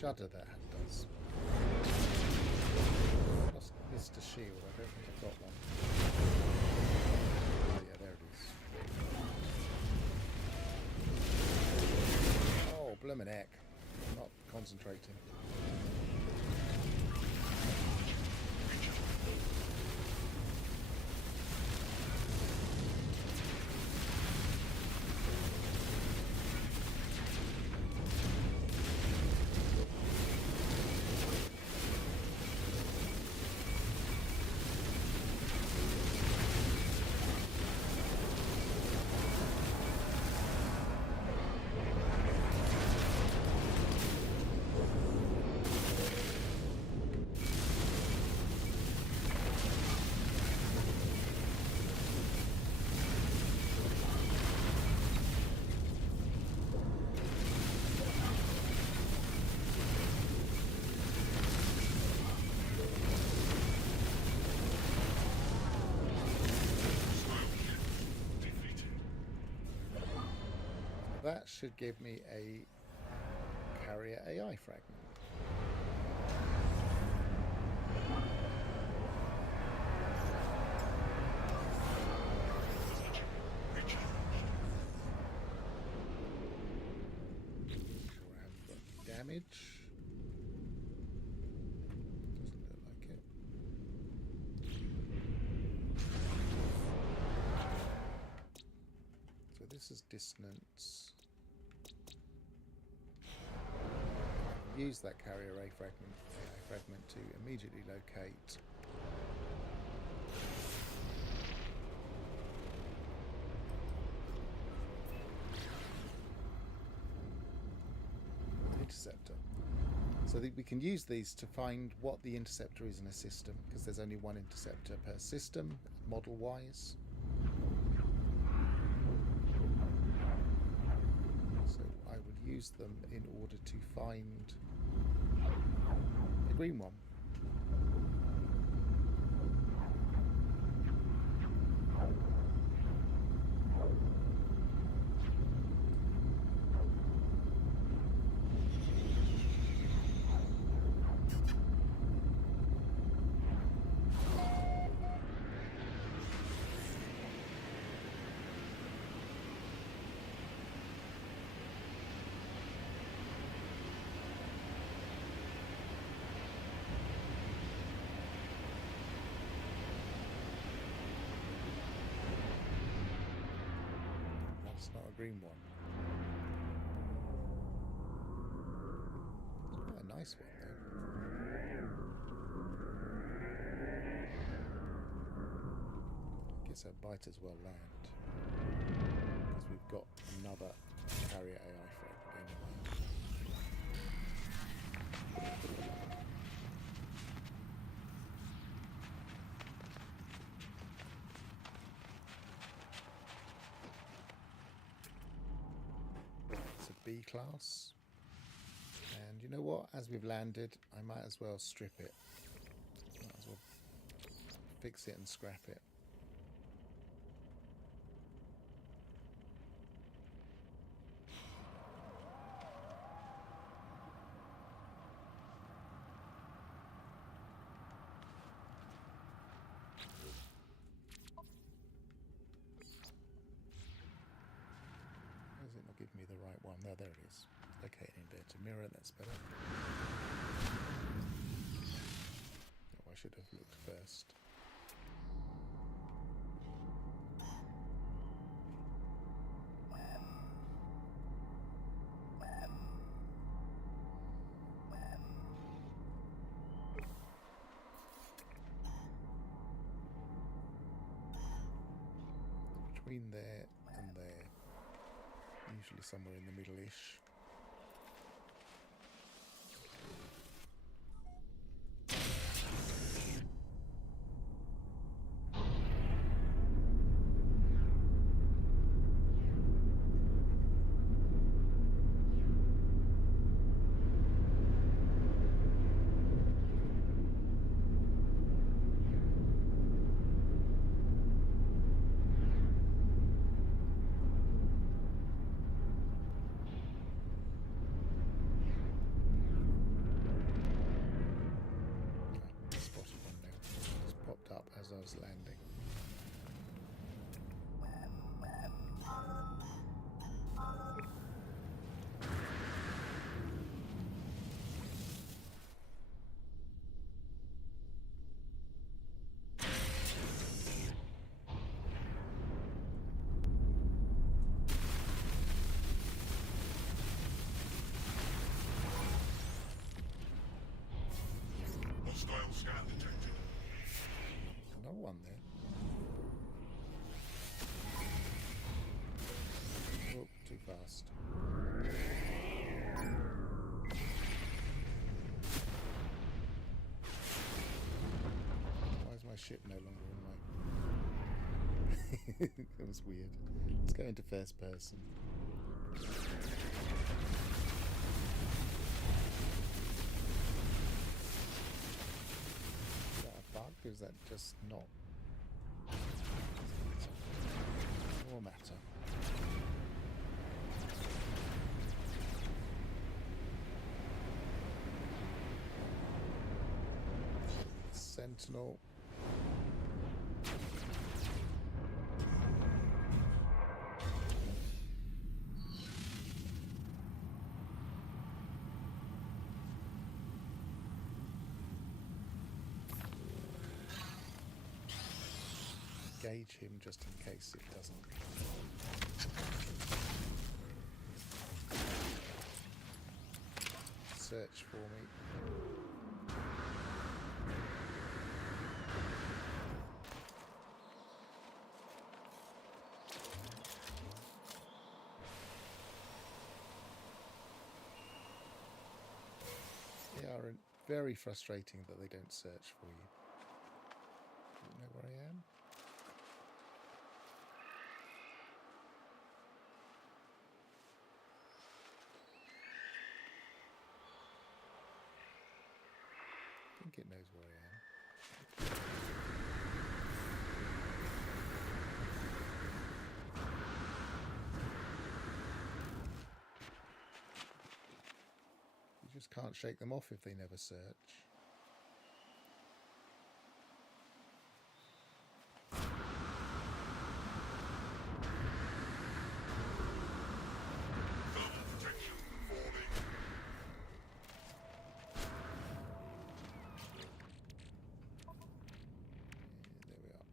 Shudder that does. Lost Mr. Shield. I don't think I've got one. Oh yeah, there it is. Oh, bloomin' heck. I'm not concentrating. That should give me a carrier AI fragment. Recharged. Sure I haven't got any damage. Doesn't look like it. So this is dissonance. Use that carrier AI fragment to immediately locate Interceptor. So that we can use these to find what the interceptor is in a system, because there's only one interceptor per system, model-wise. So I will use them in order to find a green one. That's not a green one. It's quite a nice one though. I guess that might as well land, because we've got another carrier AI fragment anyway. It's a B class. And you know what? As we've landed, I might as well strip it. Might as well fix it and scrap it. Why is it not giving me the right one? No, there it is. Locating inverted mirror, that's better. Oh, I should have looked first. Between there and there, usually somewhere in the middle-ish. Spotted one now. Just popped up as I was landing. Hostile scan detected. Another one there. Oh, too fast. Why is my ship no longer in my... That was weird. Let's go into first person. Is that a bug or is that just not? No matter. Sentinel. Engage him just in case it doesn't. Search for me. They are very frustrating that they don't search for you. Don't know where I am. I think it knows where I am. You just can't shake them off if they never search. Thermal protection falling. There we are.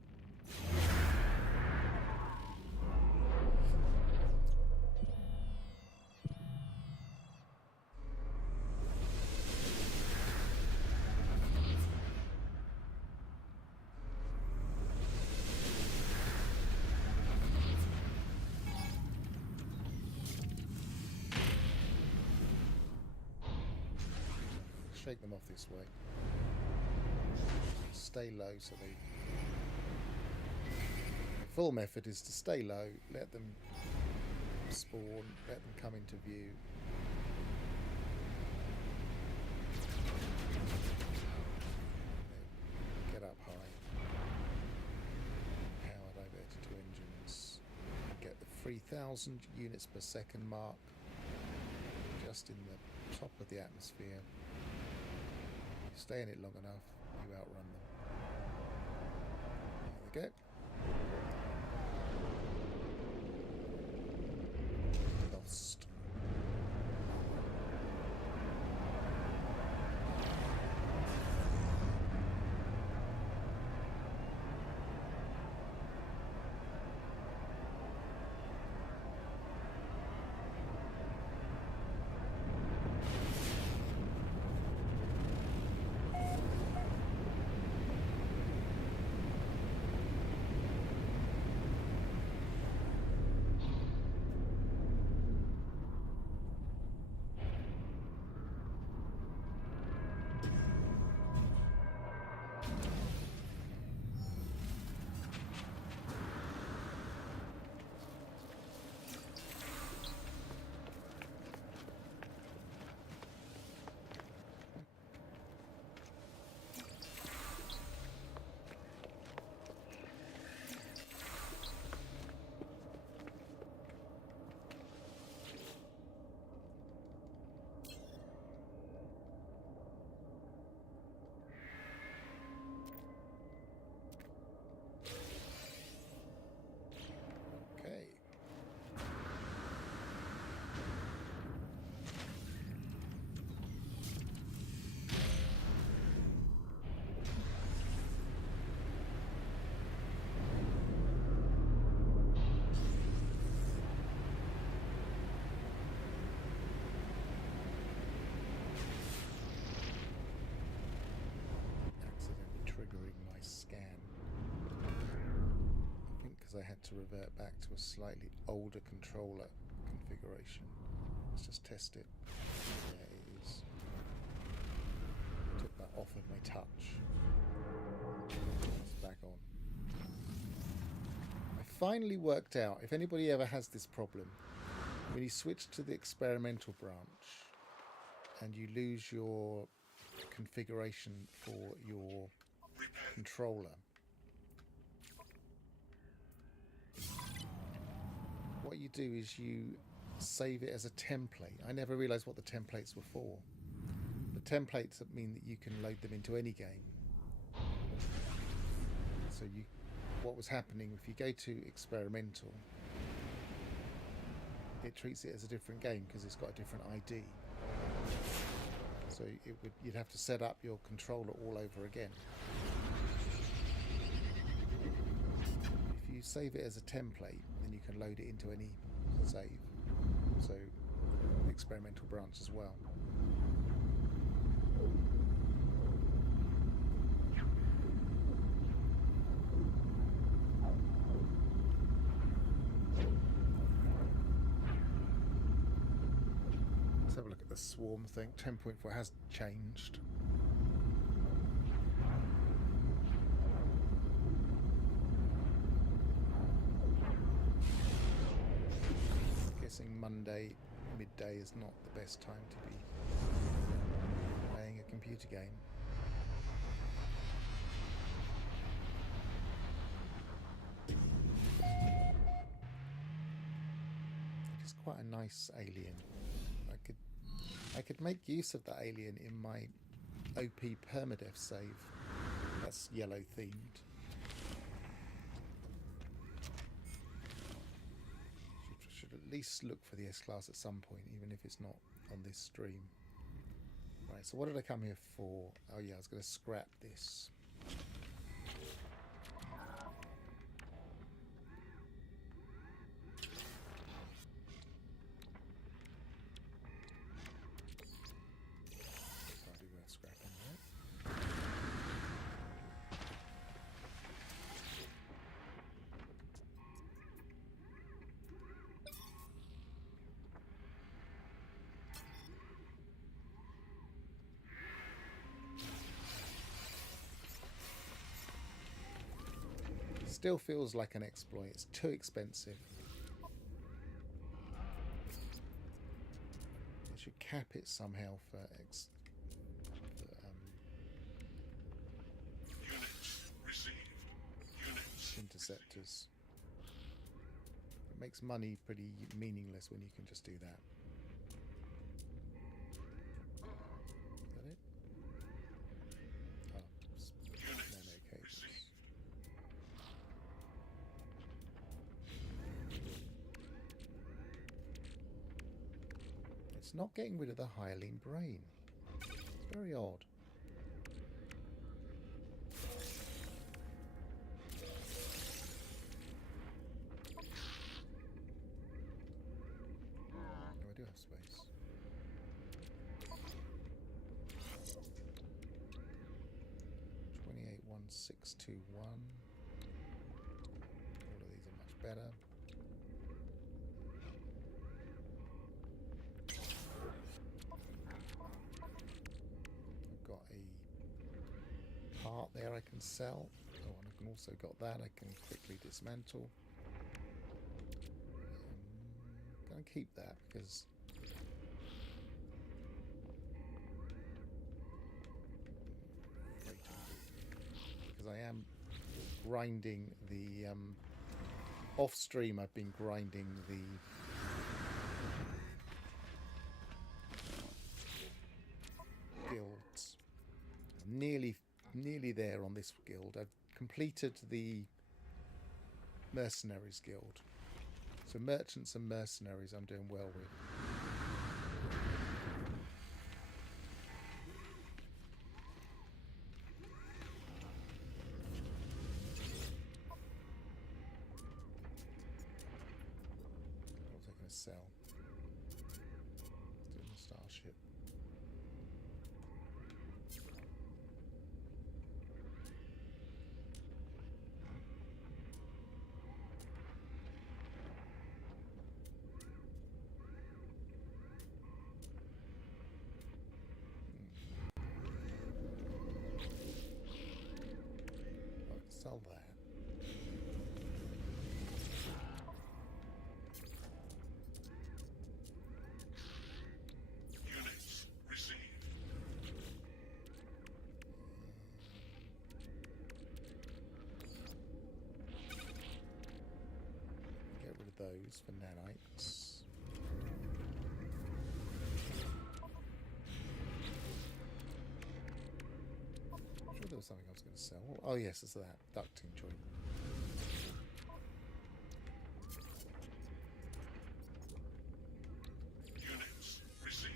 Shake them off this way. Stay low so they... The full method is to stay low, let them spawn, let them come into view. Get up high. Power diverted to engines. Get the 3,000 units per second mark just in the top of the atmosphere. Stay in it long enough, you outrun them. There we go. Lost. Okay. Accidentally triggering my scan. I think because I had to revert back to a slightly older controller configuration. Let's just test it. Yeah, it is. Took that off of my touch. It's back on. I finally worked out, if anybody ever has this problem, when you switch to the experimental branch and you lose your configuration for your controller, what you do is you save it as a template. I never realised what the templates were for. The templates mean that you can load them into any game. So what was happening, if you go to experimental, it treats it as a different game because it's got a different ID. So you'd have to set up your controller all over again. If you save it as a template, then you can load it into any save. So experimental branch as well. Let's have a look at the swarm thing. 10.4 has changed. Guessing Monday midday is not the best time to be playing a computer game. It is quite a nice alien. I could make use of that alien in my OP permadeath save. That's yellow themed. Should at least look for the S-Class at some point, even if it's not on this stream. Right, so what did I come here for? Oh yeah, I was going to scrap this. Might be worth scrapping that. Still feels like an exploit. It's too expensive. They should cap it somehow for Units received. Units interceptors. It makes money pretty meaningless when you can just do that. Is that it? Oh, nano cables. It's not getting rid of the hyaline brain. It's very odd. No, I do have space. $28,161. All of these are much better. I've got a part there I can sell. Oh, and I can also got that I can quickly dismantle. I'm going to keep that because I am grinding the off stream. I've been grinding the guilds. I'm nearly there on this guild. I've completed the mercenaries guild. So merchants and mercenaries I'm doing well with. What was I going to sell? Doing the starship. Sell that. units received. Get rid of those for nanites. I'm sure there was was something I was going to sell. Oh yes, it's that ducting joint. Units received.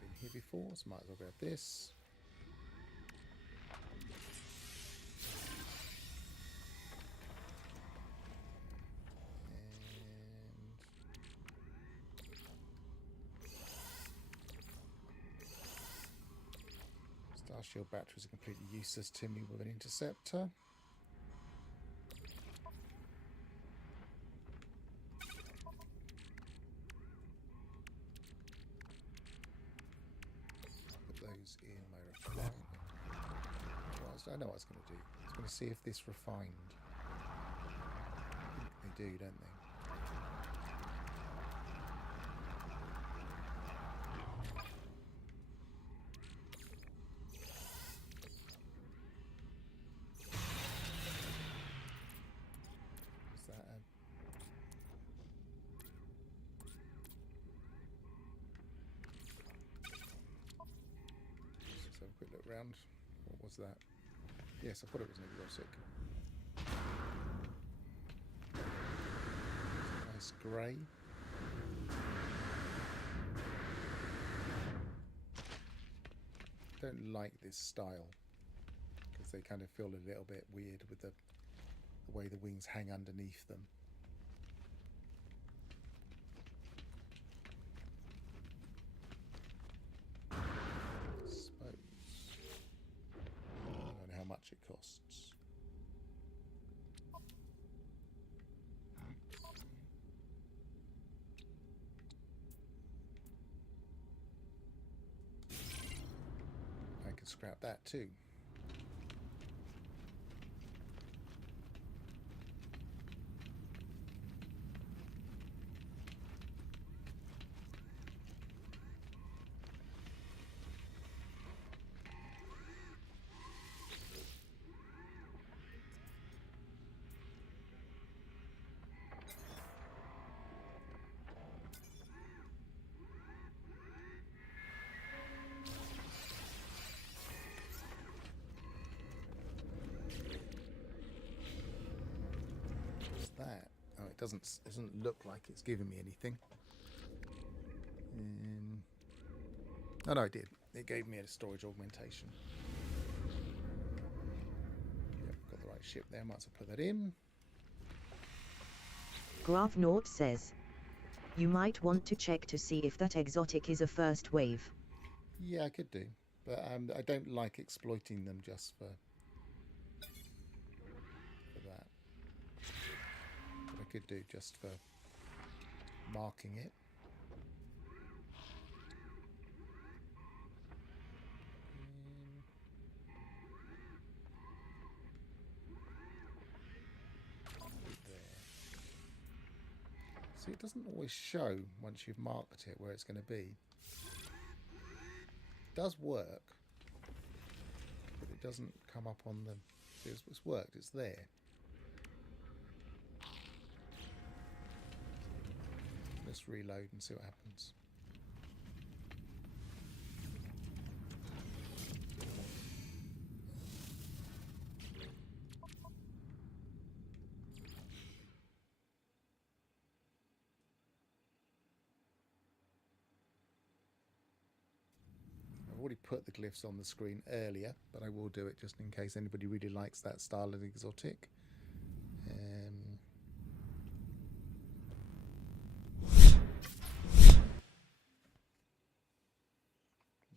Been here before, so might as well grab this. Starshield batteries are completely useless to me with an interceptor. Put those in my refiner. I know what I was going to do. I was going to see if this refined. They do, don't they? Is that a... Let's have a quick look round. What was that? Yes, I thought it was an exotic. Nice grey. Don't like this style because they kind of feel a little bit weird with the way the wings hang underneath them. I suppose. I don't know how much it costs. I can scrap that too. That. Oh, it doesn't look like it's giving me anything. Oh no, it did. It gave me a storage augmentation. Yep, got the right ship there. Might as well put that in. Graph says, you might want to check to see if that exotic is a first wave. Yeah, I could do, but I don't like exploiting them just for that. But I could do just for marking it. See, it doesn't always show once you've marked it where it's going to be. It does work, but it doesn't come up on the... See, it's worked, it's there. Let's reload and see what happens. I've already put the glyphs on the screen earlier, but I will do it just in case anybody really likes that style of exotic.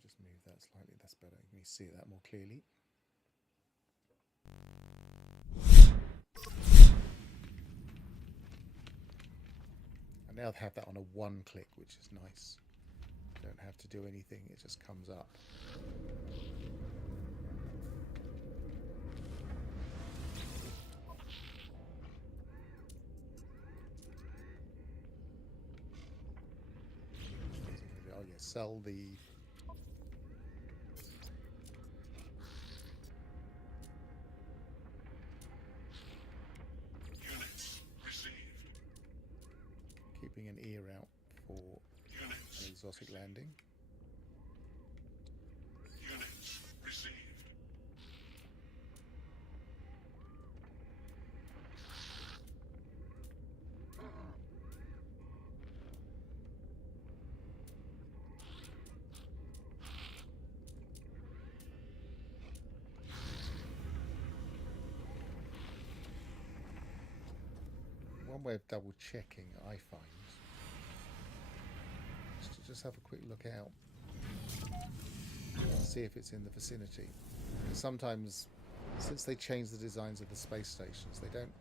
Just move that slightly, that's better. You can see that more clearly. I now have that on a one click, which is nice. Don't have to do anything, it just comes up. Oh yeah, sell the keeping an ear out for an Units. exotic landing. Units received. One way of double checking, I find, is to just have a quick look out and see if it's in the vicinity. Because sometimes, since they change the designs of the space stations, they don't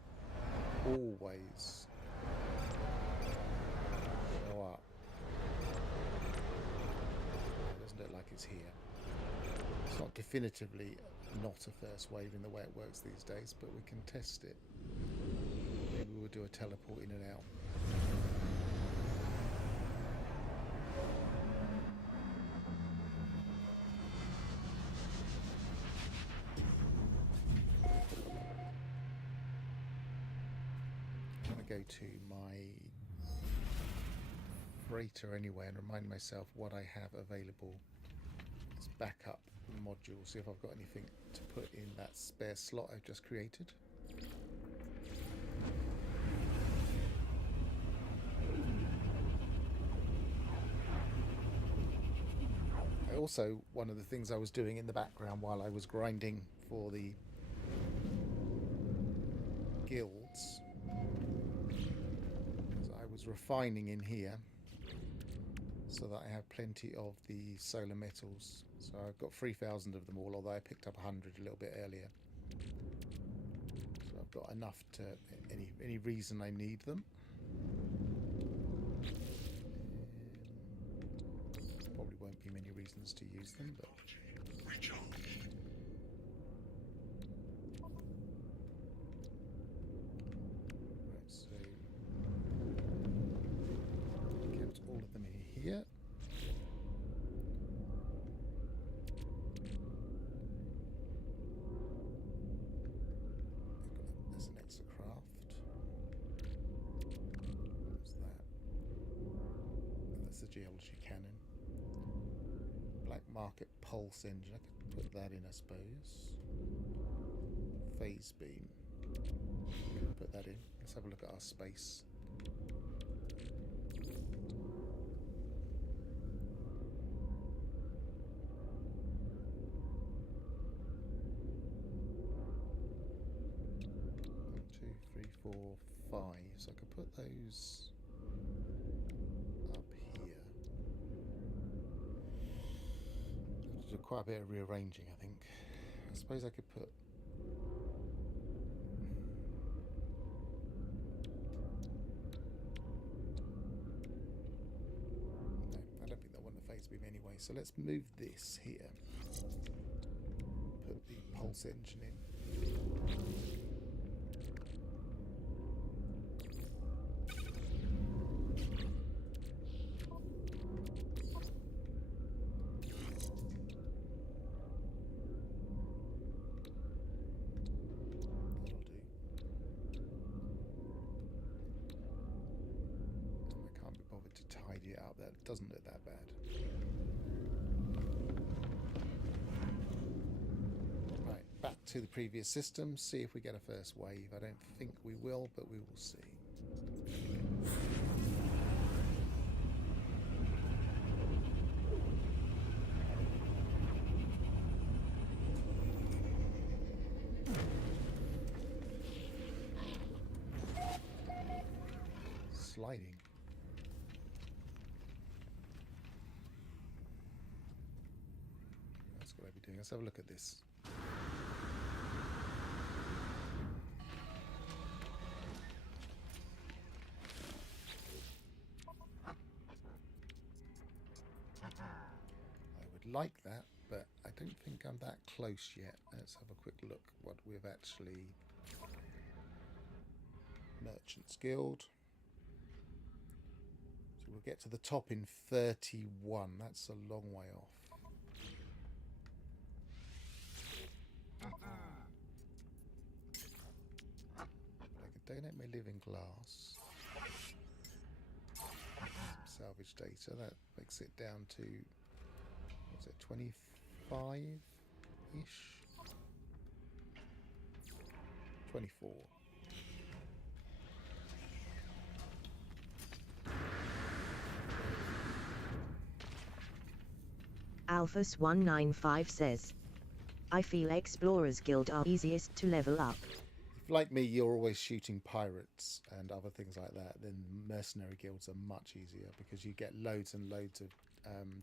always show up. It doesn't look like it's here. It's not definitively not a first wave in the way it works these days, but we can test it. Maybe we'll do a teleport in and out. I'm going to go to my freighter anyway and remind myself what I have available as backup module. See if I've got anything to put in that spare slot I've just created. Also, one of the things I was doing in the background while I was grinding for the guilds is I was refining in here so that I have plenty of the solar metals. So I've got 3,000 of them all, although I picked up 100 a little bit earlier. So I've got enough to any reason I need them. Probably won't be many reasons to use them, but Recharge. right, so kept all of them in here. There's an exocraft. What's that? That's the geology cannon. Black market pulse engine. I could put that in, I suppose. Phase beam. Put that in. Let's have a look at our space. One, two, three, four, five. So I could put those up here. Do quite a bit of rearranging, I think. I suppose I could put no, I don't think they'll want the phase beam anyway, so let's move this here. Put the pulse engine in. Tidy it up. That doesn't look that bad. Right, back to the previous system. See if we get a first wave. I don't think we will, but we will see. Sliding. That's what I'd be doing. Let's have a look at this. I would like that, but I don't think I'm that close yet. Let's have a quick look what we've actually... Merchants Guild. So we'll get to the top in 31. That's a long way off. But I could donate my living glass. salvage data. That makes it down to, what's it, 25-ish? 24. Alphas195 says, I feel Explorers Guild are easiest to level up. If, like me, you're always shooting pirates and other things like that, then mercenary guilds are much easier because you get loads and loads of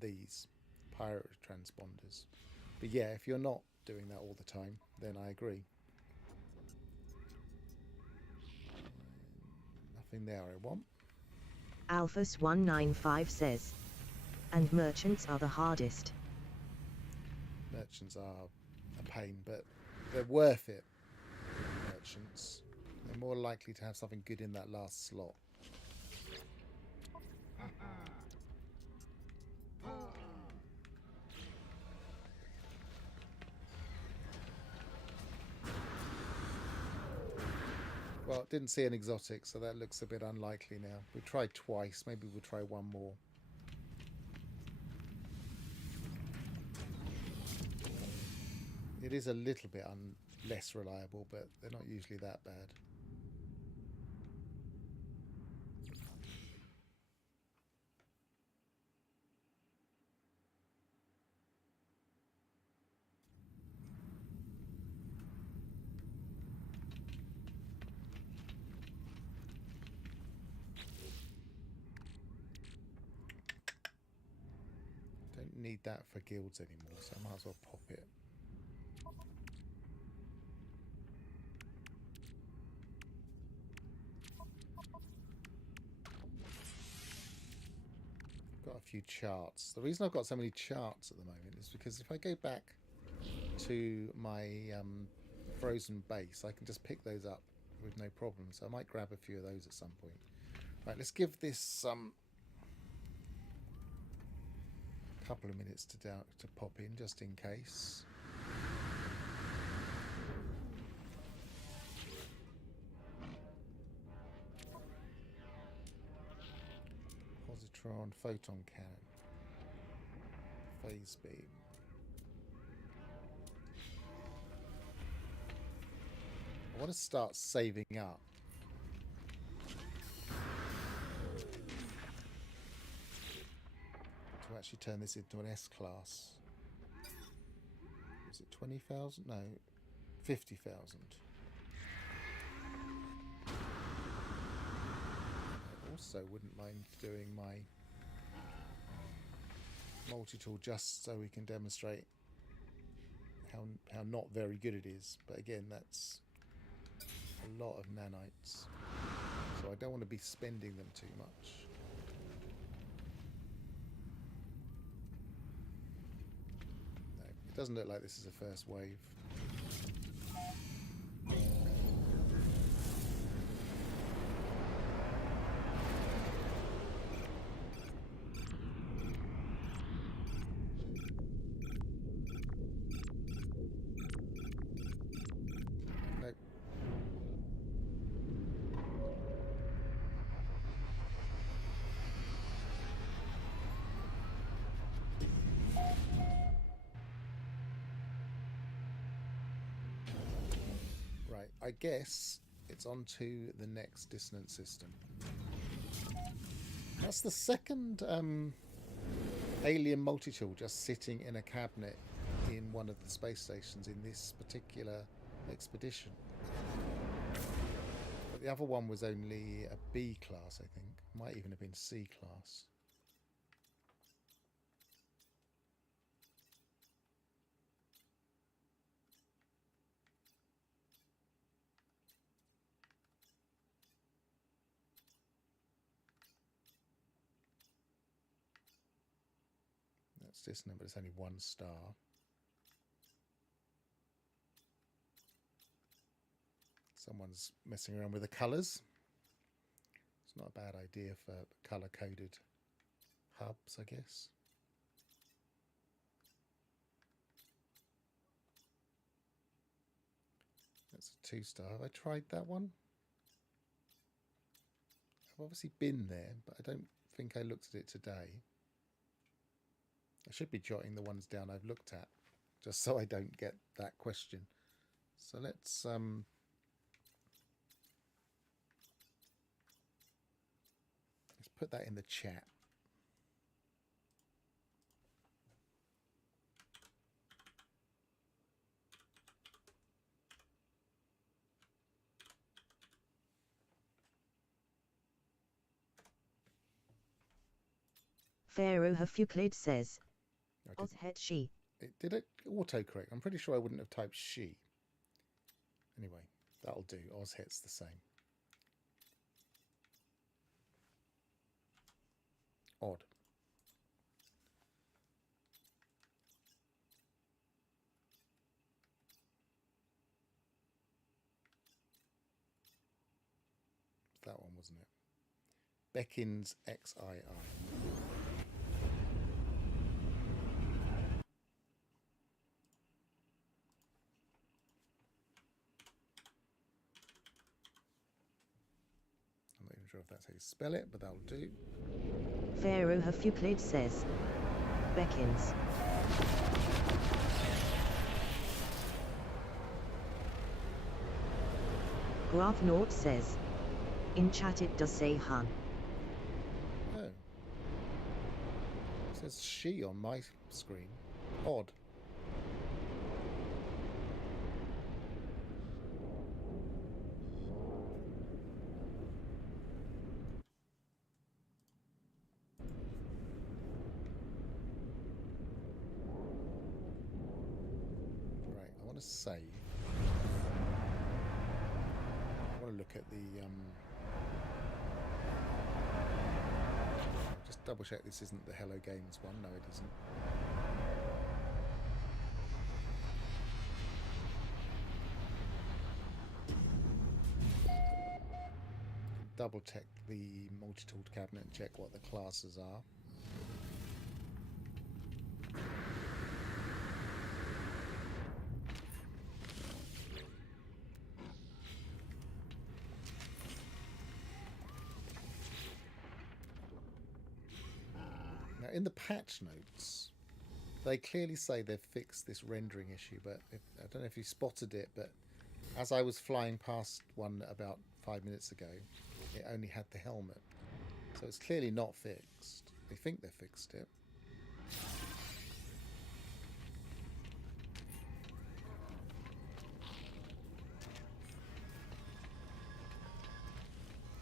these pirate transponders. But yeah, if you're not doing that all the time, then I agree. Nothing there I want. Alphas195 says, and merchants are the hardest. Merchants are a pain, but they're worth it. Merchants. They're more likely to have something good in that last slot. Well, didn't see an exotic, so that looks a bit unlikely now. We tried twice. Maybe we'll try one more. It is a little bit less reliable, but they're not usually that bad. Don't need that for guilds anymore, so I might as well pop it. Got a few charts. The reason I've got so many charts at the moment is because if I go back to my frozen base, I can just pick those up with no problem. So I might grab a few of those at some point. Right, let's give this couple of minutes to pop in just in case. Positron, photon cannon, phase beam. I want to start saving up. To actually turn this into an S class. Is it 20,000? No, 50,000. I also wouldn't mind doing my multi-tool just so we can demonstrate how not very good it is. But again, that's a lot of nanites, so I don't want to be spending them too much. No, it doesn't look like this is a first wave. I guess it's on to the next dissonance system. That's the second alien multi-tool just sitting in a cabinet in one of the space stations in this particular expedition. But the other one was only a B class, I think. Might even have been C class. This number is only 1 star. Someone's messing around with the colours. It's not a bad idea for colour coded hubs, I guess. That's a 2 star. Have I tried that one? I've obviously been there, but I don't think I looked at it today. I should be jotting the ones down I've looked at, just so I don't get that question. So let's put that in the chat. Pharaoh Hafeuclid says, Okay. Ozhet she. Did it autocorrect? I'm pretty sure I wouldn't have typed she. Anyway, that'll do. Ozhet's the same. Odd. That one, wasn't it? Beckins XII. I'm not even sure if that's how you spell it, but that'll do. Pharaoh Hafeuclid says, Beckins. Graph Naught says, in chat it does say hun. Oh. It says she on my screen. Odd. Right, I want to save. I want to look at the just double check this isn't the Hello Games one. No, it isn't. Double check the multi-tooled cabinet and check what the classes are. Now, in the patch notes, they clearly say they've fixed this rendering issue, but I don't know if you spotted it, but as I was flying past one about 5 minutes ago, it only had the helmet. So it's clearly not fixed. They think they fixed it.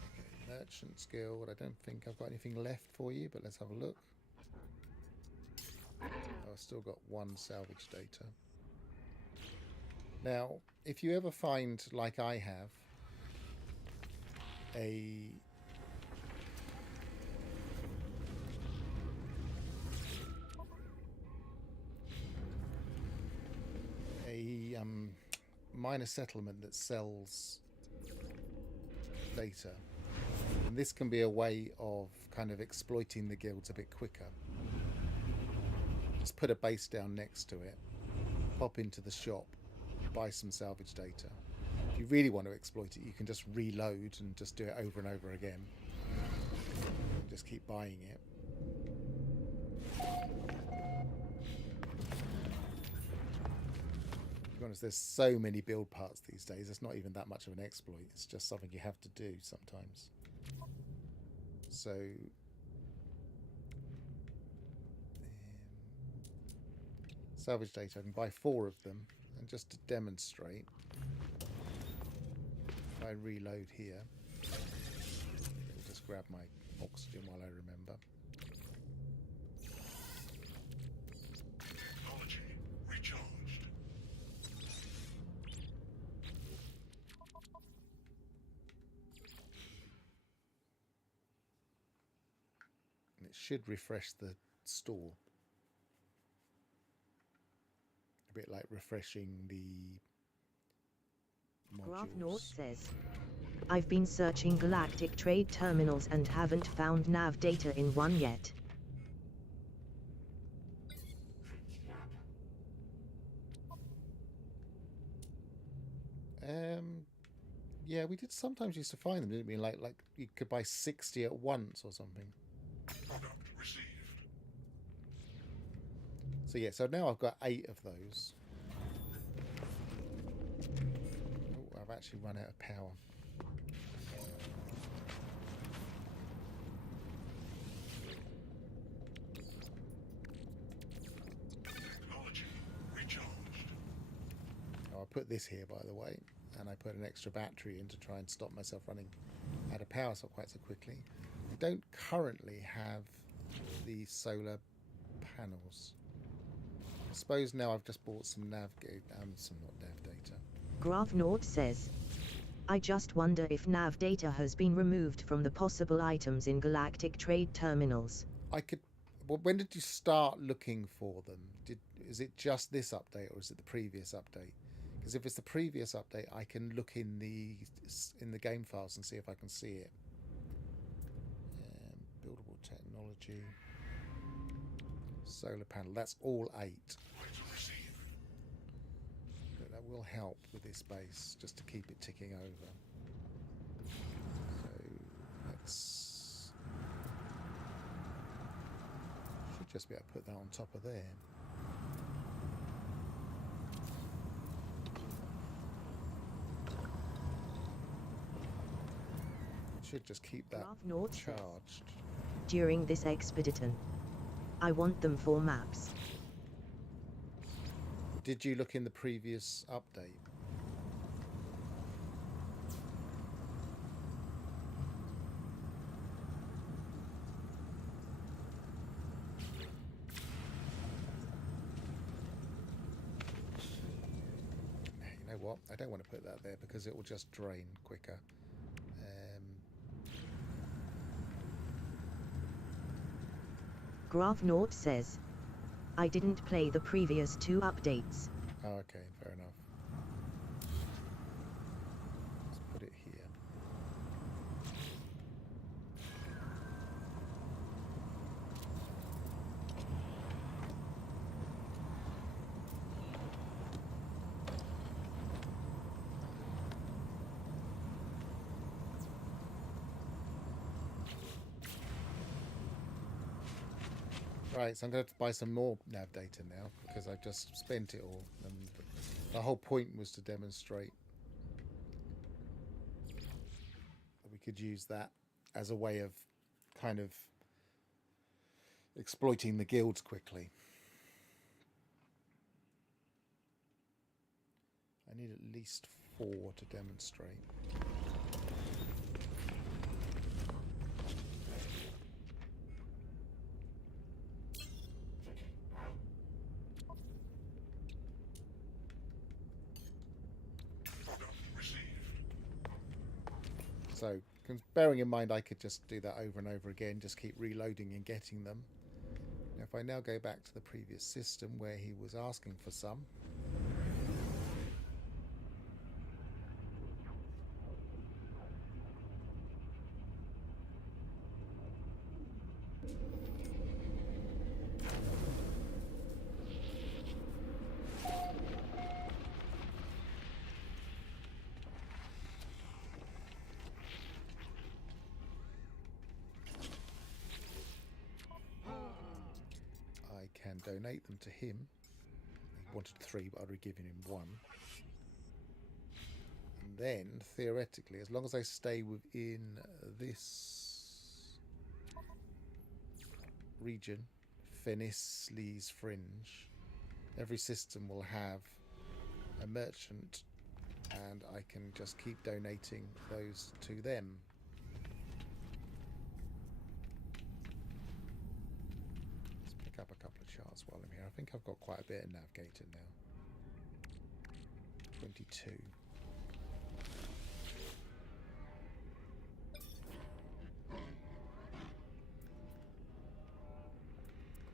Okay, Merchant Guild. I don't think I've got anything left for you, but let's have a look. Oh, I've still got one salvage data. Now, if you ever find, like I have, a minor settlement that sells data, and this can be a way of kind of exploiting the guilds a bit quicker. Just put a base down next to it, pop into the shop, buy some salvage data. If you really want to exploit it, you can just reload and just do it over and over again. Just keep buying it. To be honest, there's so many build parts these days, it's not even that much of an exploit. It's just something you have to do sometimes. So salvage data, I can buy 4 of them, and just to demonstrate, if I reload here, I'll just grab my oxygen while I remember. Technology recharged. And it should refresh the store. A bit like refreshing the Graph North modules. says, I've been searching galactic trade terminals and haven't found nav data in one yet. Yeah, we did sometimes used to find them, didn't we? Like you could buy 60 at once or something. Product received. So yeah, so now I've got 8 of those. Oh, I've actually run out of power. Technology recharged. Oh, I put this here, by the way, and I put an extra battery in to try and stop myself running out of power quite so quickly. I don't currently have the solar panels. I suppose now I've just bought some nav data. Graph says, I just wonder if nav data has been removed from the possible items in galactic trade terminals. I could. Well, when did you start looking for them? Is it just this update or is it the previous update? Because if it's the previous update, I can look in the game files and see if I can see it. Buildable technology, solar panel. That's all 8. But that will help with this base just to keep it ticking over. So let's. Should just be able to put that on top of there. Should just keep that charged. During this expedition, I want them for maps. Did you look in the previous update? You know what? I don't want to put that there because it will just drain quicker. Graph says, I didn't play the previous 2 updates. Oh, okay, fair enough. Let's put it here. Right, so I'm going to buy some more nav data now because I've just spent it all, and the whole point was to demonstrate that we could use that as a way of kind of exploiting the guilds quickly. I need at least 4 to demonstrate. So, bearing in mind I could just do that over and over again, just keep reloading and getting them. Now, if I now go back to the previous system where he was asking for some. Can donate them to him. He wanted 3, but I'd be giving him 1. And then, theoretically, as long as I stay within this region, Fenisli's Fringe, every system will have a merchant, and I can just keep donating those to them. Up a couple of charts while I'm here. I think I've got quite a bit of navigator now. 22.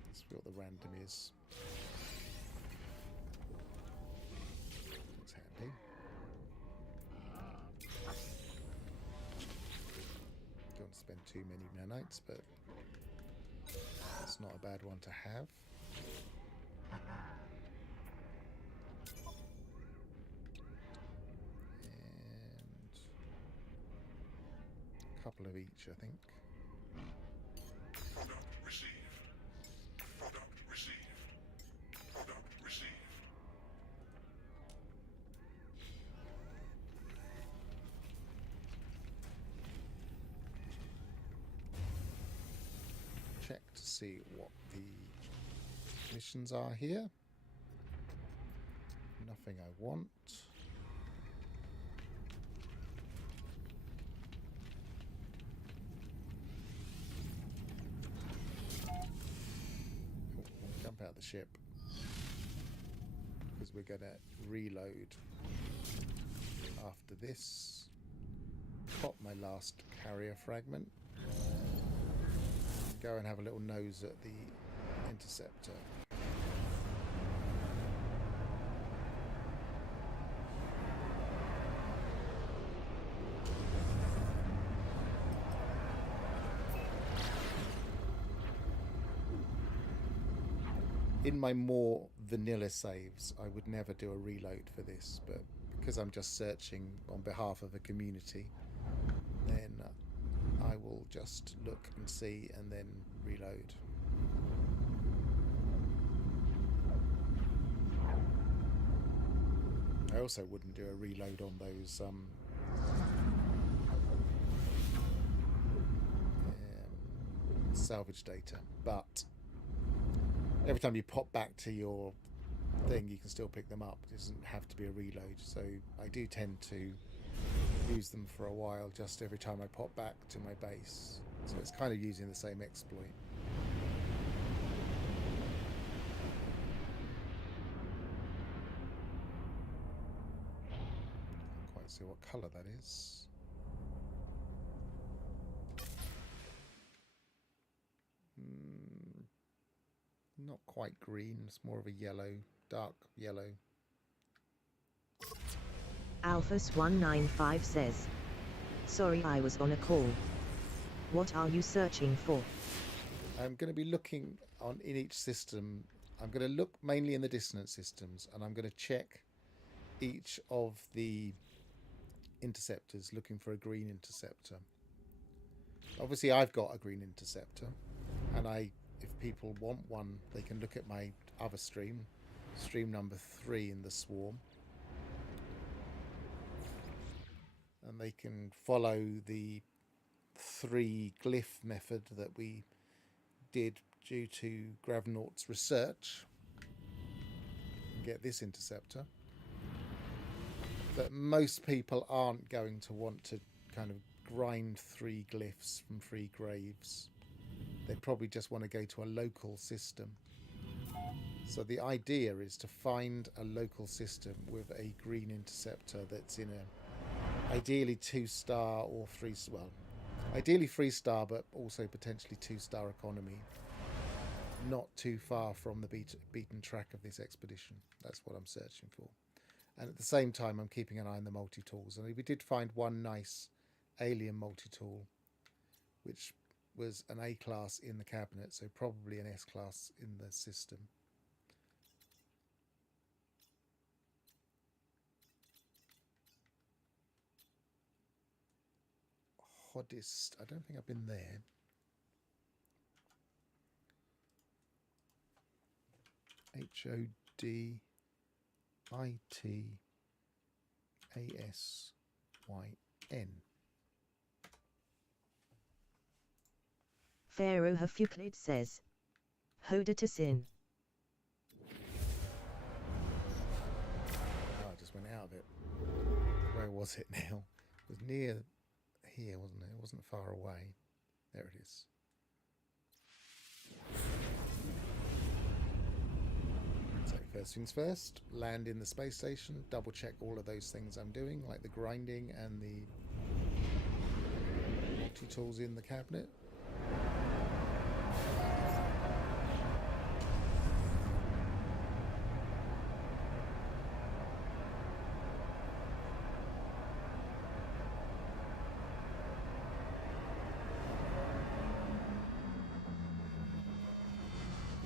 Let's see what the random is. That's handy. Don't want to spend too many nanites, but it's not a bad one to have. And couple of each, I think. Product received. Product received. Product received. Check to see what the missions are here. Nothing I want. Oh, jump out of the ship because we're going to reload after this. Pop my last carrier fragment. Go and have a little nose at the Interceptor. In my more vanilla saves, I would never do a reload for this, but because I'm just searching on behalf of a community, then I will just look and see and then reload. I also wouldn't do a reload on those salvage data, but every time you pop back to your thing, you can still pick them up. It doesn't have to be a reload, so I do tend to use them for a while just every time I pop back to my base, so it's kind of using the same exploit. Can't quite see what colour that is. Not quite green, it's more of a yellow, dark yellow. Alphas195 says, sorry I was on a call. What are you searching for? I'm going to be looking in each system. I'm going to look mainly in the dissonance systems, and I'm going to check each of the interceptors, looking for a green interceptor. Obviously I've got a green interceptor, and if people want one, they can look at my other stream number 3 in the swarm, and they can follow the 3 glyph method that we did due to Gravnaught's research and get this interceptor. But most people aren't going to want to kind of grind 3 glyphs from 3 graves. They probably just want to go to a local system. So the idea is to find a local system with a green interceptor that's in a ideally 2-star or 3, well, ideally 3-star, but also potentially 2-star economy, not too far from the beaten track of this expedition. That's what I'm searching for. And at the same time, I'm keeping an eye on the multi-tools. And we did find one nice alien multi-tool, which was an A-class in the cabinet, so probably an S-class in the system. Hodist, I don't think I've been there. HODITASYN. Pharaoh Hafuklid says, Hoditasin. Oh, I just went out of it. Where was it now? It was near here, wasn't it? It wasn't far away. There it is. So first things first, land in the space station, double check all of those things I'm doing, like the grinding and the multi-tools in the cabinet.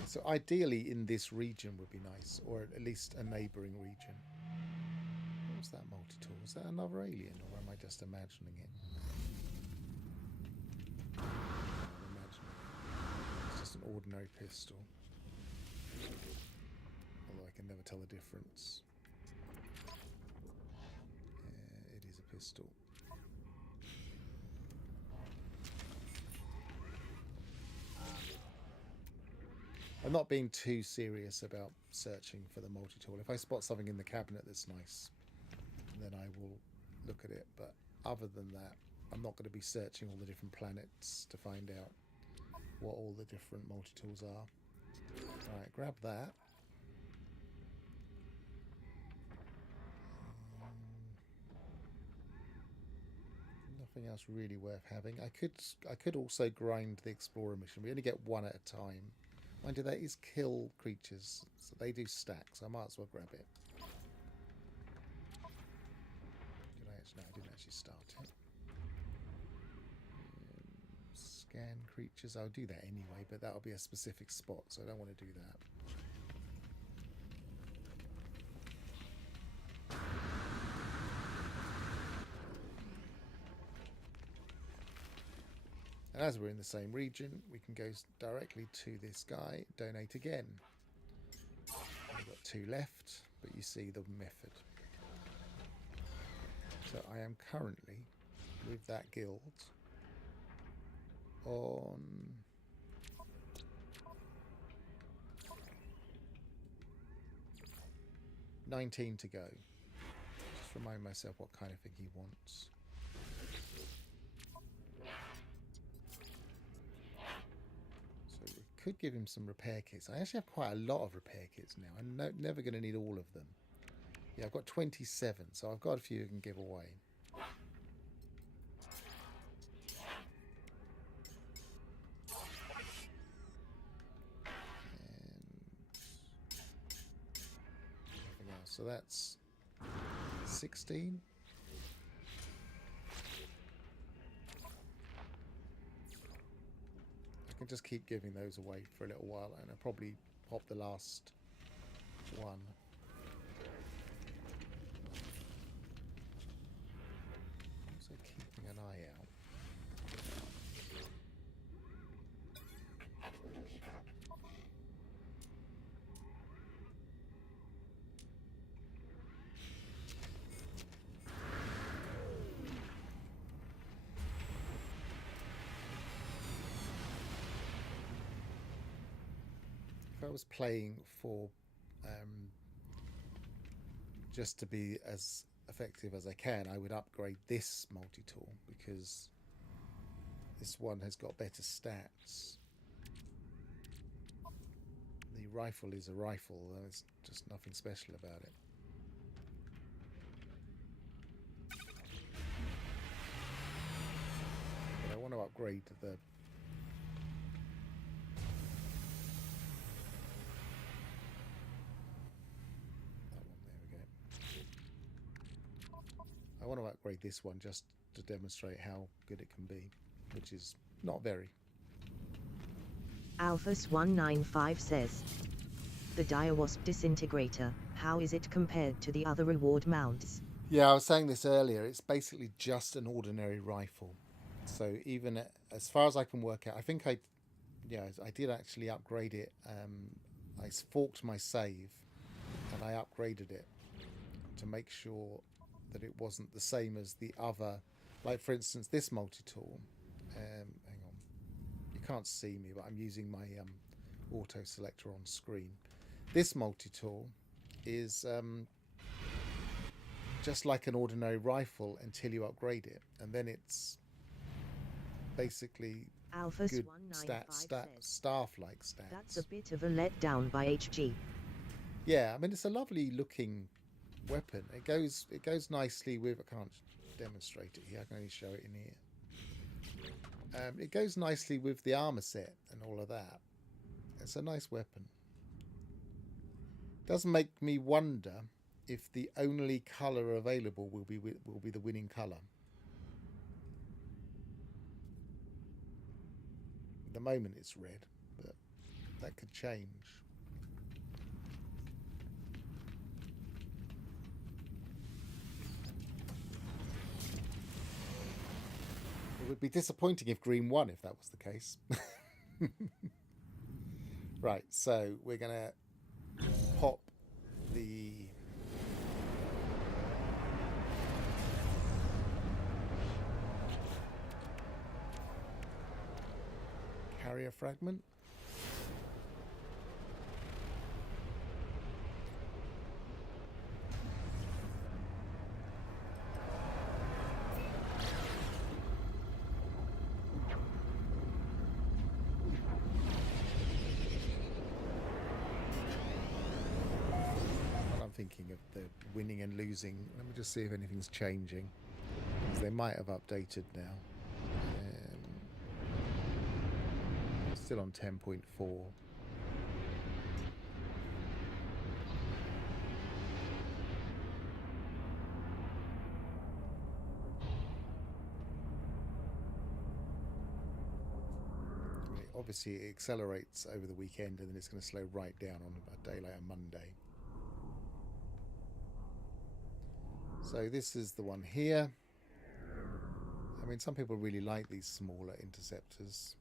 So ideally in this region would be nice, or at least a neighbouring region. What was that multi-tool? Was that another alien, or am I just imagining it? ordinary pistol. Although I can never tell the difference. Yeah, it is a pistol. I'm not being too serious about searching for the multi-tool. If I spot something in the cabinet that's nice, then I will look at it. But other than that, I'm not going to be searching all the different planets to find out what all the different multi-tools are. Alright, grab that. Nothing else really worth having. I could also grind the Explorer mission. We only get one at a time. Mind you, that is kill creatures, so they do stack, so I might as well grab it. Did I actually? No, I didn't actually start it. Scan creatures. I'll do that anyway, but that'll be a specific spot, so I don't want to do that. And as we're in the same region, we can go directly to this guy, donate again. I've got 2 left, but you see the method. So I am currently, with that guild, on 19 to go. Just remind myself what kind of thing he wants. So we could give him some repair kits. I actually have quite a lot of repair kits now. I'm never going to need all of them. Yeah, I've got 27, so I've got a few I can give away. So that's 16. I can just keep giving those away for a little while, and I'll probably pop the last one. Also keeping an eye out. If I was playing for just to be as effective as I can, I would upgrade this multi-tool because this one has got better stats. The rifle is a rifle, there's just nothing special about it. But I want to upgrade the I want to upgrade this one just to demonstrate how good it can be, which is not very. Alphas195 says, the Direwasp Disintegrator, how is it compared to the other reward mounts? Yeah, I was saying this earlier, it's basically just an ordinary rifle. So even as far as I can work out, I think I did actually upgrade it. I forked my save and I upgraded it to make sure that it wasn't the same as the other, like for instance this multi-tool. Hang on, you can't see me, but I'm using my auto selector on screen. This multi-tool is just like an ordinary rifle until you upgrade it, and then it's basically good staff-like stats. That's a bit of a letdown by HG. Yeah, I mean it's a lovely looking weapon. It goes nicely with. I can't demonstrate it here. I can only show it in here. It goes nicely with the armor set and all of that. It's a nice weapon. Does make me wonder if the only color available will be the winning color. At the moment it's red, but that could change. It would be disappointing if green won if that was the case. Right, so we're going to pop the carrier fragment. Thinking of the winning and losing. Let me just see if anything's changing, because they might have updated now. Still on 10.4. Obviously it accelerates over the weekend and then it's going to slow right down on a day like a Monday. So this is the one here. I mean, some people really like these smaller interceptors.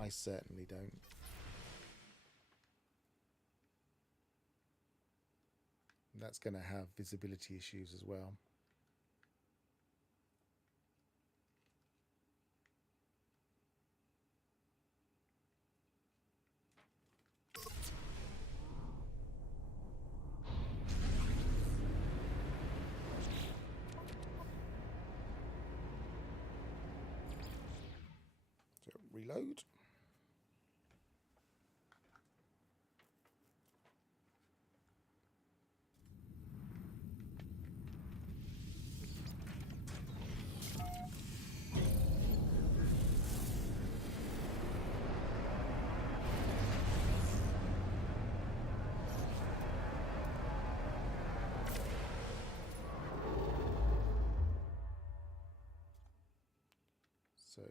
I certainly don't. That's going to have visibility issues as well. So reload. So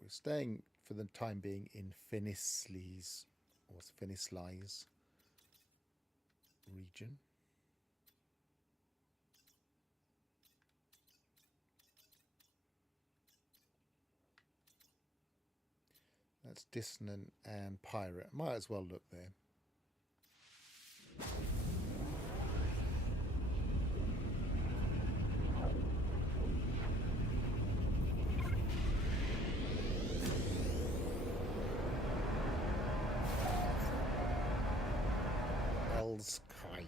we're staying for the time being in Finisli's or Finisli's region. That's Dissonant and Pirate. Might as well look there. El's Cave.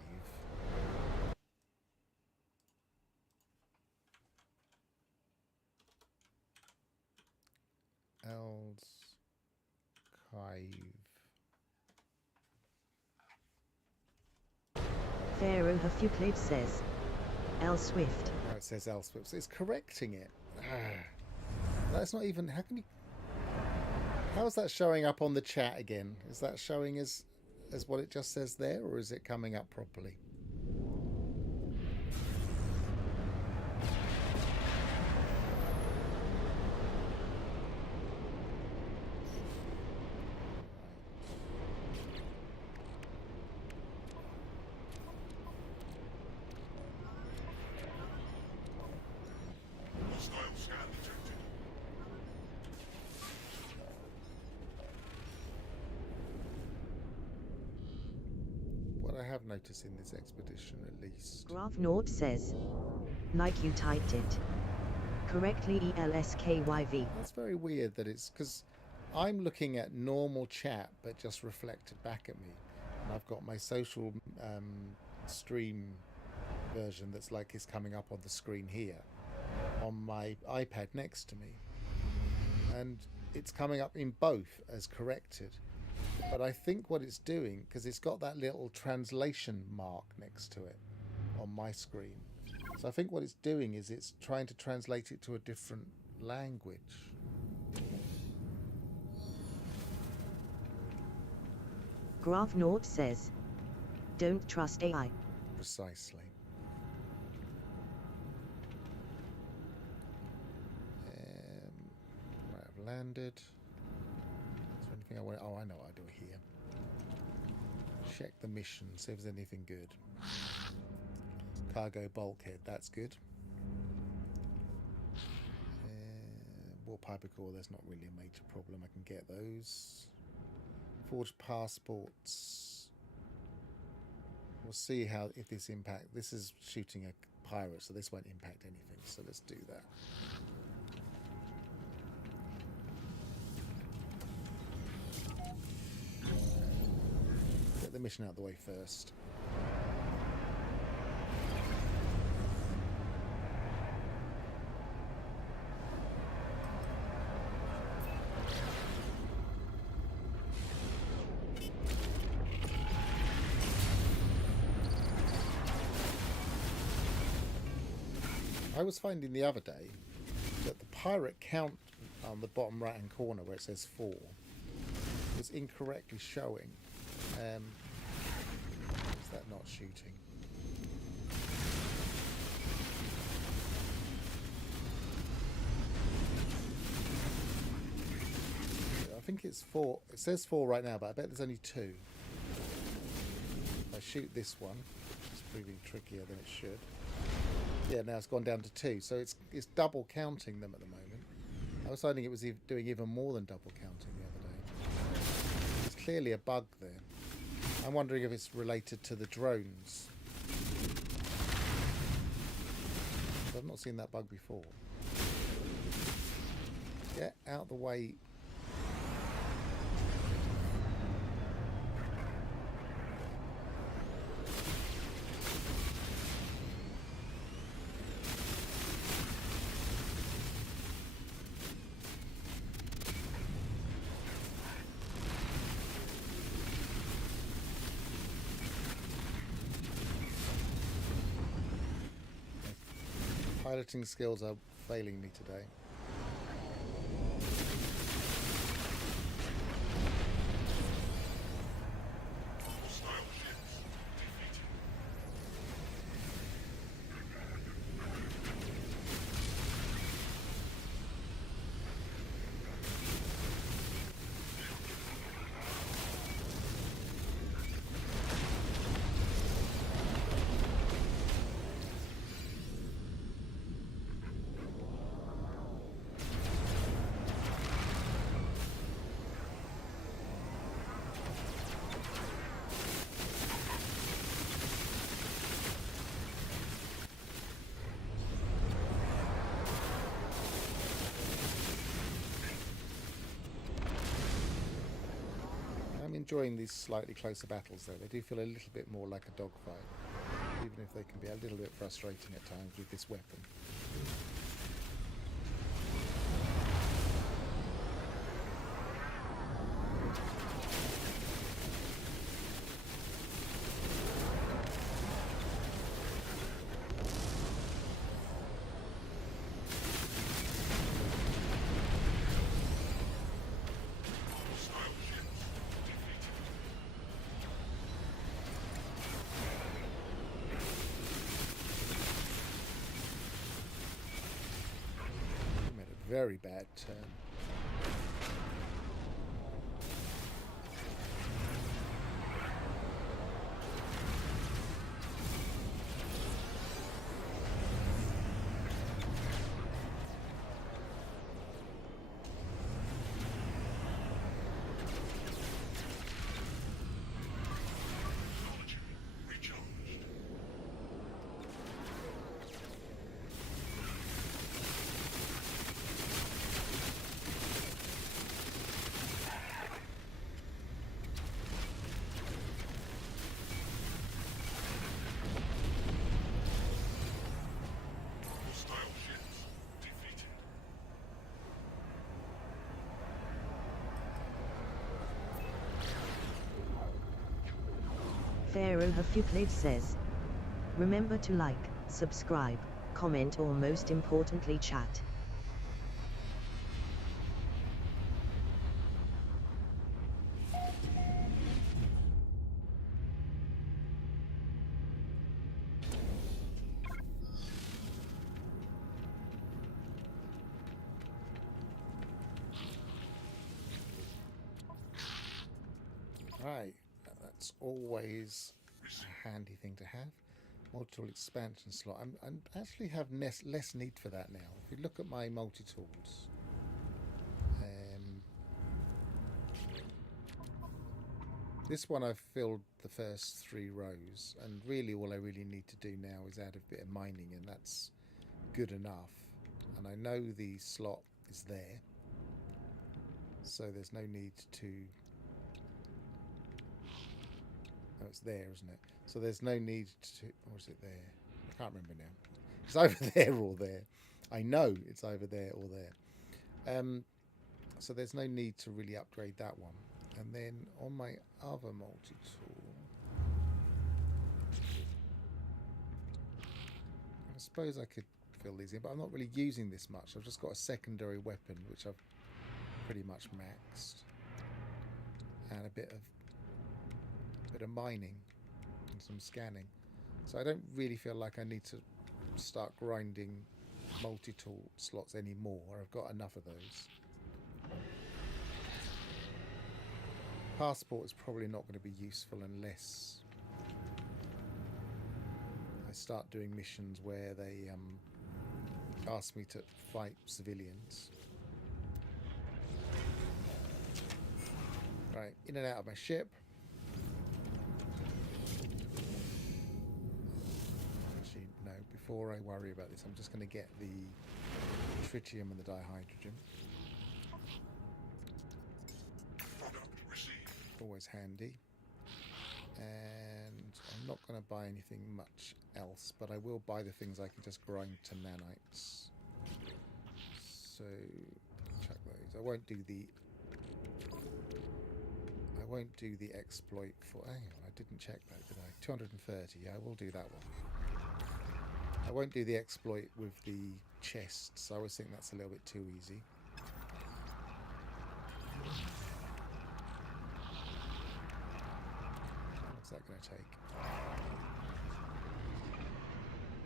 El's Cave. Pharaoh Hufuclid says, L Swift. No, it says L Swift. So it's correcting it. That's not even. How can you? How is that showing up on the chat again? Is that showing as what it just says there, or is it coming up properly? Hostile scan detected. What I have noticed in this expedition, at least. Graph Nort says, like you typed it. Correctly ELSKYV. That's very weird that it's because I'm looking at normal chat but just reflected back at me. And I've got my social stream version that's like is coming up on the screen here on my iPad next to me. And it's coming up in both as corrected. But I think what it's doing, because it's got that little translation mark next to it on my screen. So I think what it's doing is it's trying to translate it to a different language. Graph Nort says, don't trust AI. Precisely. Right, I've landed. Is there anything I want? Oh, I know what I do here. Check the mission, see if there's anything good. Cargo bulkhead, that's good. War pipe core, there's not really a major problem. I can get those. Forged passports. We'll see how if this impact. This is shooting a pirate, so this won't impact anything. So let's do that. Get the mission out of the way first. I was finding the other day that the pirate count on the bottom right hand corner where it says 4 was incorrectly showing. Is that not shooting? I think it's 4. It says 4 right now, but I bet there's only 2. If I shoot this one, it's proving trickier than it should. Yeah, now it's gone down to 2, so it's double counting them at the moment. I was finding it was doing even more than double counting the other day. There's clearly a bug there. I'm wondering if it's related to the drones. I've not seen that bug before. Get out the way. Piloting skills are failing me today. Hostile ships defeated. I'm enjoying these slightly closer battles though. They do feel a little bit more like a dogfight, even if they can be a little bit frustrating at times with this weapon. Hostile ships defeated. We made a very bad turn. Technology recharged. Hostile ships defeated. Pharaoh Hafuphlid says, remember to like, subscribe, comment or most importantly chat. Right, that's always a handy thing to have. Multi-tool expansion slot. I actually have less need for that now. If you look at my multi-tools, This one I've filled the first 3 rows, and really all I really need to do now is add a bit of mining, and that's good enough. And I know the slot is there, so there's no need to... Oh, it's there, isn't it? So there's no need to... Or is it there? I can't remember now. It's either there or there. I know it's either there or there. So there's no need to really upgrade that one. And then on my other multi-tool, I suppose I could fill these in, but I'm not really using this much. I've just got a secondary weapon, which I've pretty much maxed, and a bit of mining and some scanning. So I don't really feel like I need to start grinding multi-tool slots anymore. I've got enough of those. Passport is probably not going to be useful unless I start doing missions where they ask me to fight civilians. Right, in and out of my ship. Actually, no, before I worry about this, I'm just going to get the tritium and the dihydrogen. Product received. Always handy. And I'm not going to buy anything much else, but I will buy the things I can just grind to nanites. So check those. I won't do the exploit for... Hang on, I didn't check that, did I? 230. Yeah, I will do that one. I won't do the exploit with the chests. I always think that's a little bit too easy. What's that going to take?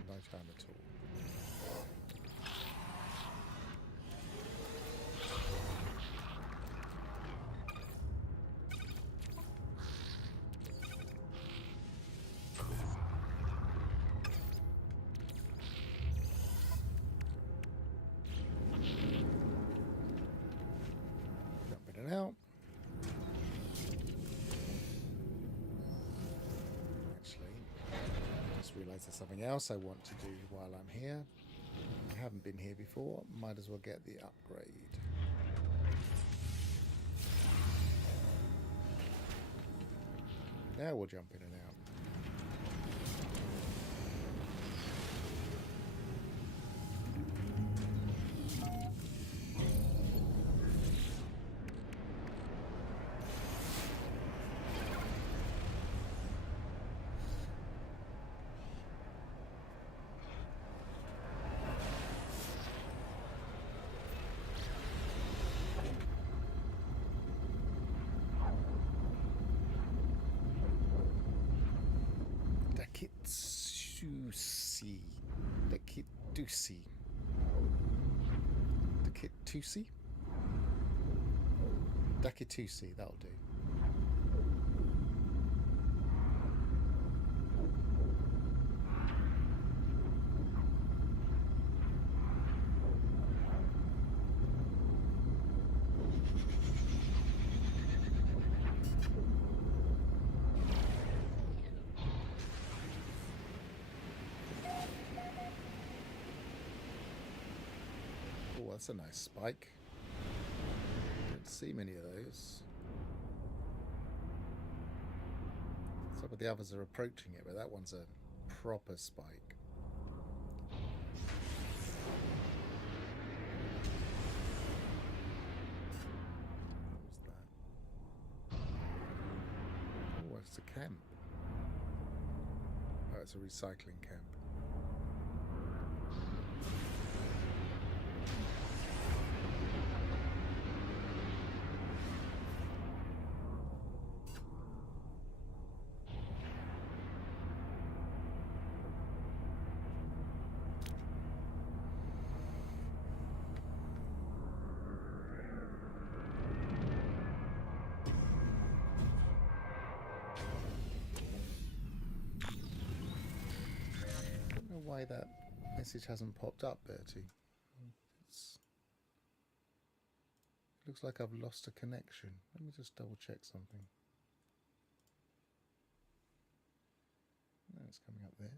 No time at all. Jumping it out. Realize there's something else I want to do while I'm here. I haven't been here before. Might as well get the upgrade. Now we'll jump in and out. Dakitusi, that'll do. Oh, that's a nice spike. Don't see many of those. Some of the others are approaching it, but that one's a proper spike. What's that? Oh, it's a camp. Oh, it's a recycling camp. Why that message hasn't popped up, Bertie. It looks like I've lost a connection. Let me just double check something. It's coming up there.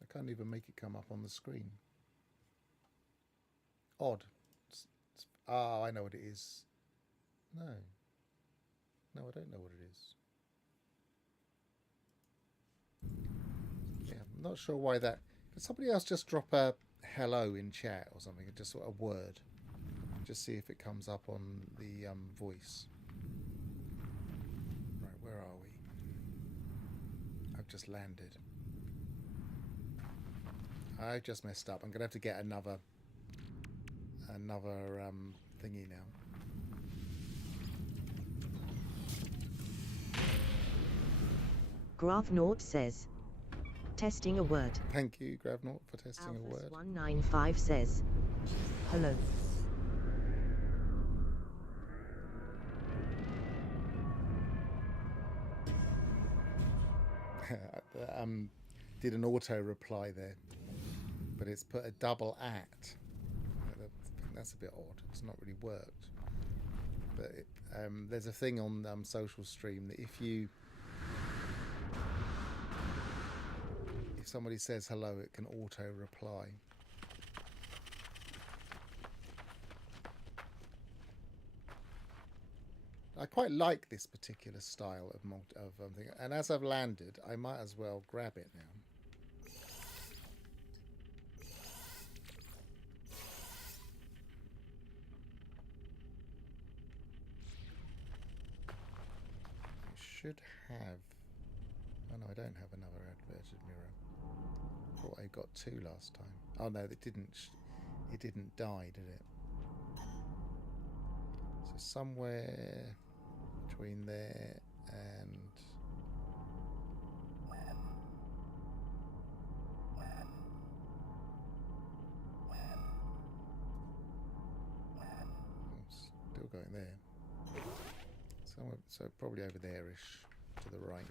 I can't even make it come up on the screen. Odd. Oh, I know what it is. No, I don't know what it is. Yeah, I'm not sure why that. Could somebody else just drop a hello in chat or something? Just a word. Just see if it comes up on the voice. Right, where are we? I've just landed. I've just messed up. I'm gonna have to get another thingy now. Gravnaut says, testing a word. Thank you, Gravnaut, for testing a word. 195 says, hello. Did an auto reply there, but it's put a double at. That's a bit odd. It's not really worked. But there's a thing on Social Stream that if somebody says hello, it can auto reply. I quite like this particular style of thing, and as I've landed, I might as well grab it now. I should have. Oh no, I don't have another adverted mirror. I thought I got 2 last time. Oh no, it didn't. It didn't die, did it? So somewhere between there and still going there. Somewhere, so probably over there-ish to the right.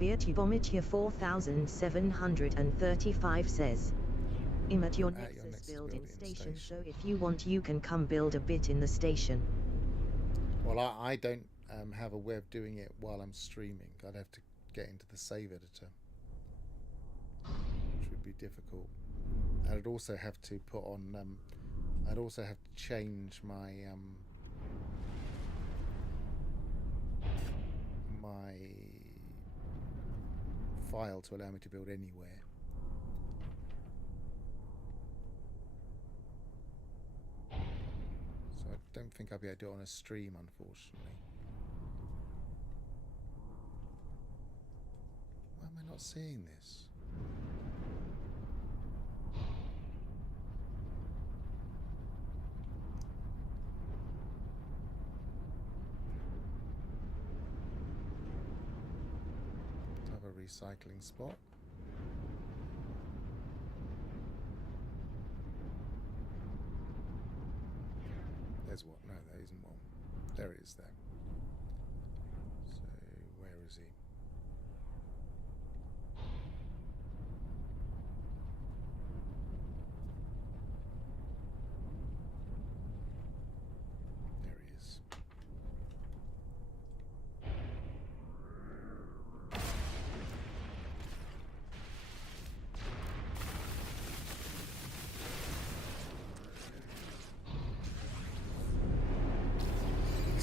Beertubomit 4735 says, I'm at your Nexus building station, so if you want you can come build a bit in the station. Well, I don't have a way of doing it while I'm streaming. I'd have to get into the save editor, which would be difficult. And I'd also have to put on, I'd also have to change my my file to allow me to build anywhere. So I don't think I'll be able to do it on a stream, unfortunately. Why am I not seeing this? Recycling spot. There's what? No, there isn't one. There it is there. So where is he? There he is.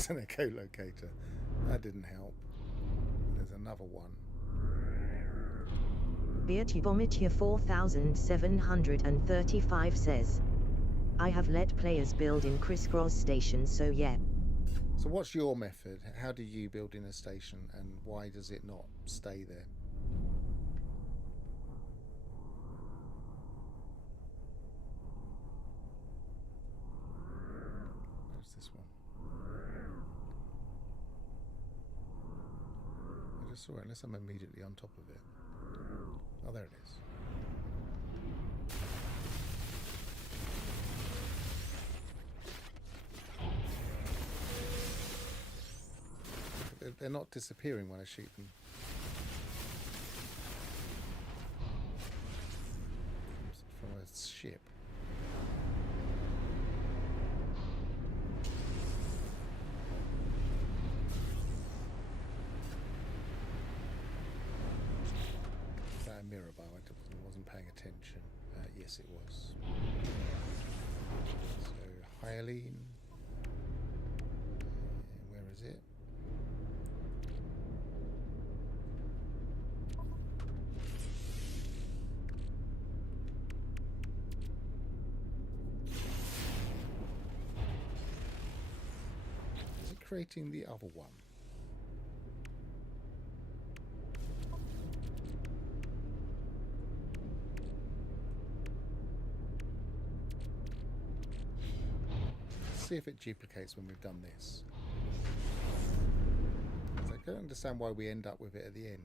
An echolocator. That didn't help. There's another one. Beertubomit 4735 says, I have let players build in crisscross stations, so yeah. So what's your method? How do you build in a station, and why does it not stay there? Where's this one? I just saw it, unless I'm immediately on top of it. Oh, there it is. They're not disappearing when I shoot them. From a ship. Is that a mirror bow? I wasn't paying attention. Yes, it was. So, Hyalene. Where is it? Is it creating the other one? See if it duplicates when we've done this. So I don't understand why we end up with it at the end.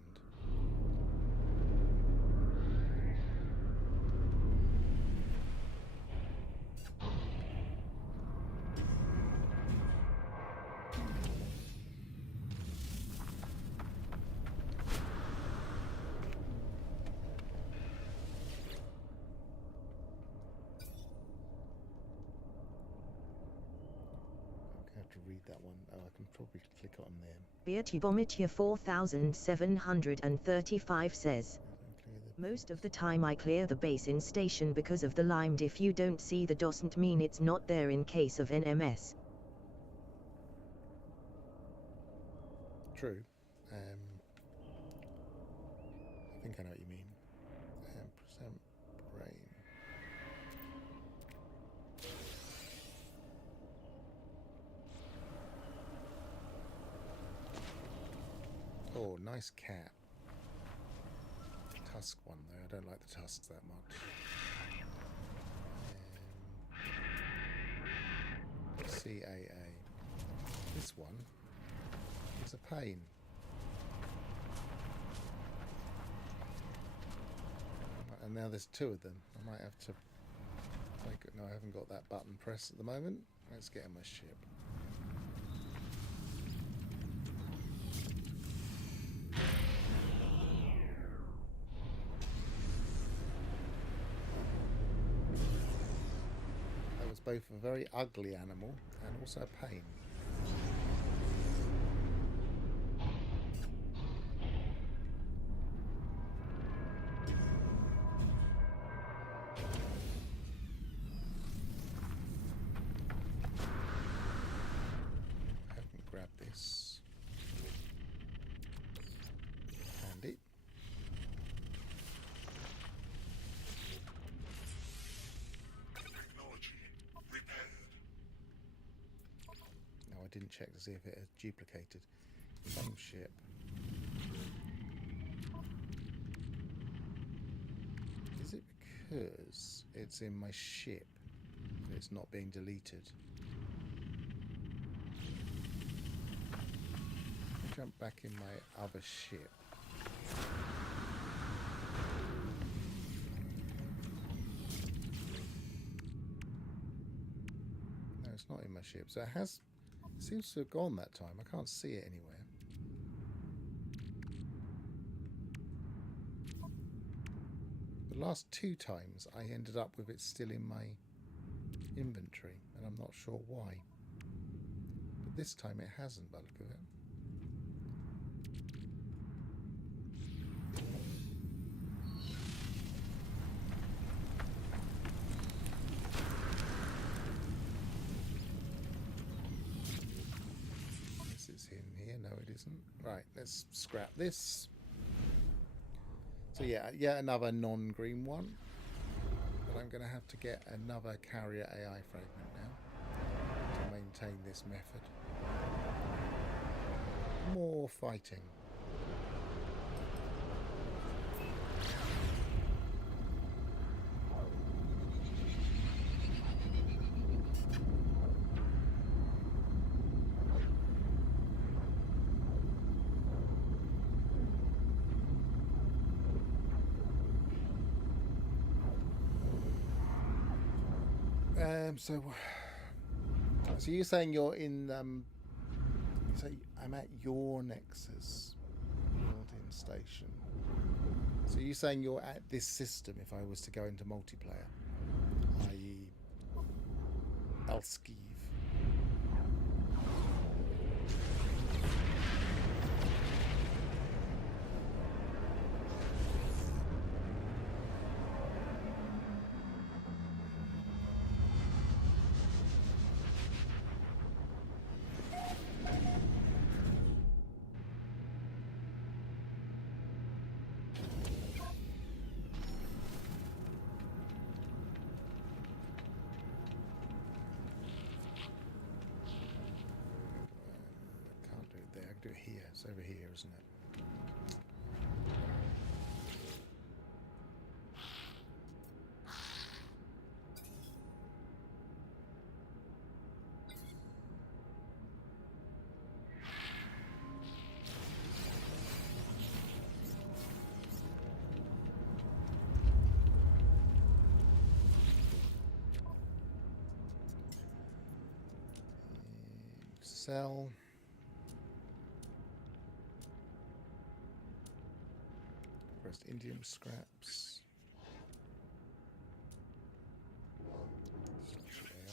To read that one. Oh, I can probably click on there. Beertubometia 4735 says, most of the time I clear the base in station because of the limed. If you don't see the doesn't mean it's not there in case of NMS. True. I think I know what you mean. Present brain. Oh, nice cat. Tusk one though. I don't like the tusks that much. CAA. This one is a pain. And now there's two of them. I might have to. No, I haven't got that button pressed at the moment. Let's get in my ship. That was both a very ugly animal and also a pain. Handy. Technology repaired. No, I didn't check to see if it had duplicated. Same ship. Is it because it's in my ship that it's not being deleted? Jump back in my other ship. No, it's not in my ship. So it seems to have gone that time. I can't see it anywhere. The last two times I ended up with it still in my inventory, and I'm not sure why. But this time it hasn't, by the look of it. Right, let's scrap this. So yeah, yet another non-green one. But I'm going to have to get another carrier AI fragment now to maintain this method. More fighting. So you're saying you're in, you say I'm at your Nexus built-in station. So you're saying you're at this system if I was to go into multiplayer, i.e. Elskiv. Do it here. It's over here, isn't it? Sell. West Indian scraps.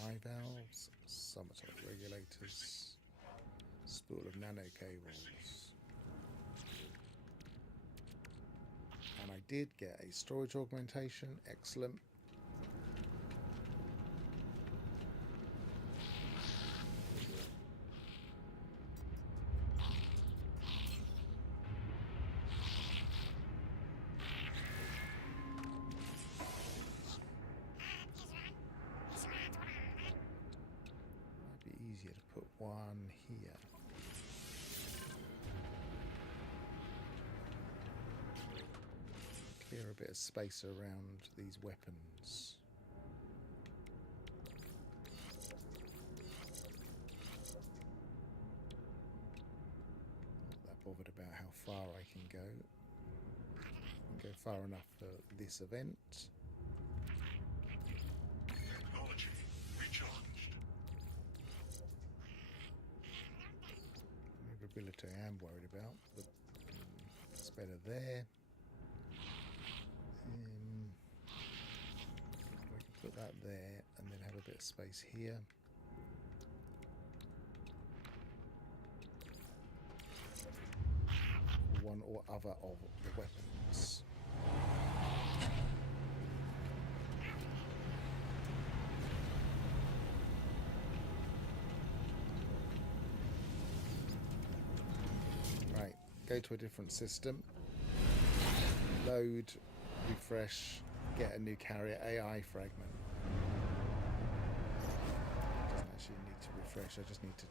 AI valves. Summertime regulators. Spool of nano cables. And I did get a storage augmentation. Excellent. Easier to put one here. Clear a bit of space around these weapons. Not that bothered about how far I can go. I can go far enough for this event. Technology recharged. Movability I am worried about, but it's better there. We can put that there and then have a bit of space here. One or other of the weapons. Right, go to a different system. Load, refresh, get a new carrier AI fragment. Doesn't actually need to refresh, I just need to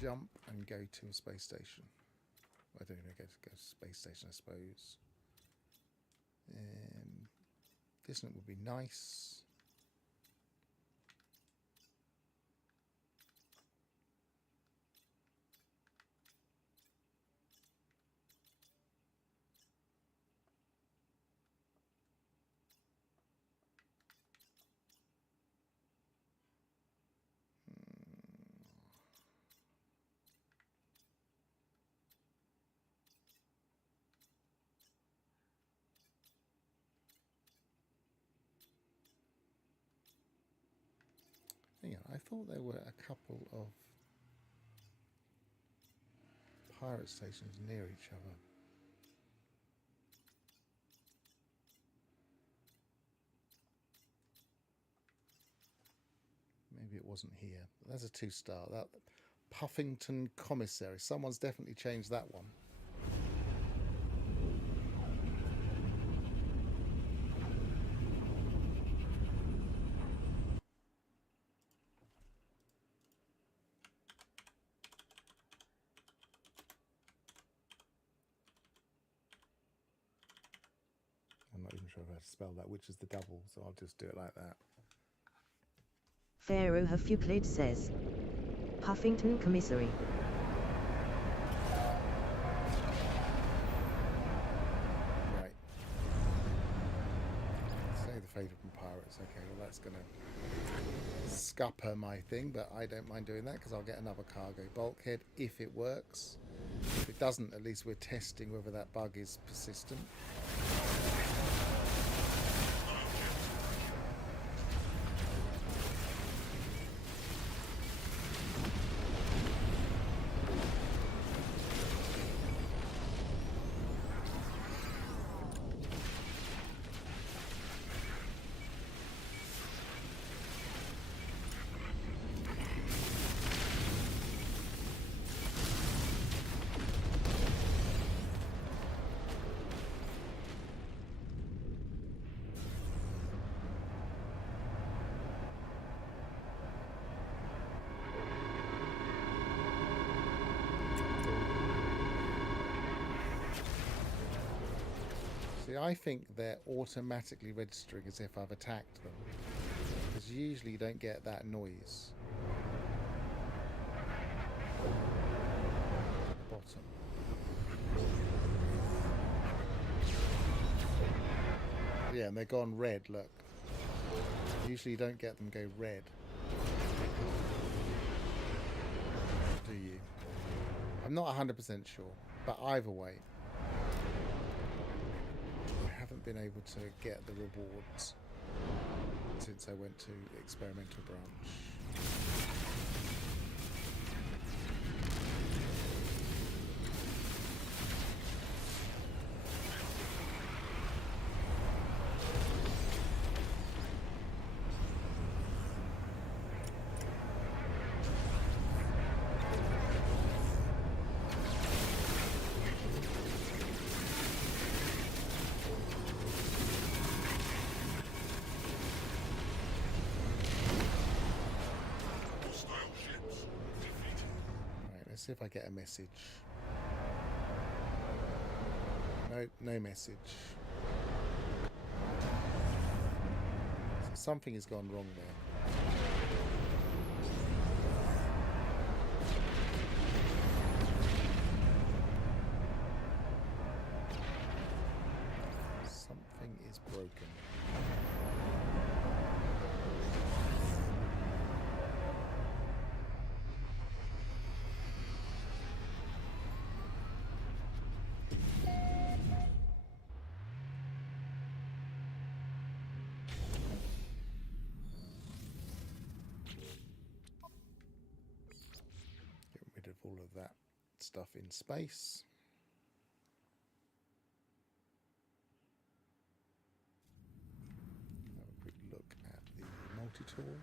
jump and go to a space station. I don't even go to space station, I suppose. This one would be nice. Hang on, I thought there were a couple of pirate stations near each other. Maybe it wasn't here. There's a 2-star. That Puffington Commissary. Someone's definitely changed that one. not even sure how to spell that, which is the double, so I'll just do it like that. Pharaoh Euclid says. Puffington Commissary. Right. Say the favour from pirates. Okay, well that's going to scupper my thing, but I don't mind doing that because I'll get another cargo bulkhead if it works. If it doesn't, at least we're testing whether that bug is persistent. See, I think they're automatically registering as if I've attacked them, because usually you don't get that noise. Bottom. Yeah, and they're gone red, look. Usually you don't get them go red. Do you? I'm not 100% sure, but either way, I haven't been able to get the rewards since I went to Experimental Branch. Let's see if I get a message. No, no message. So something has gone wrong there. Something is broken. Of all of that stuff in space. Have a quick look at the multi-tool.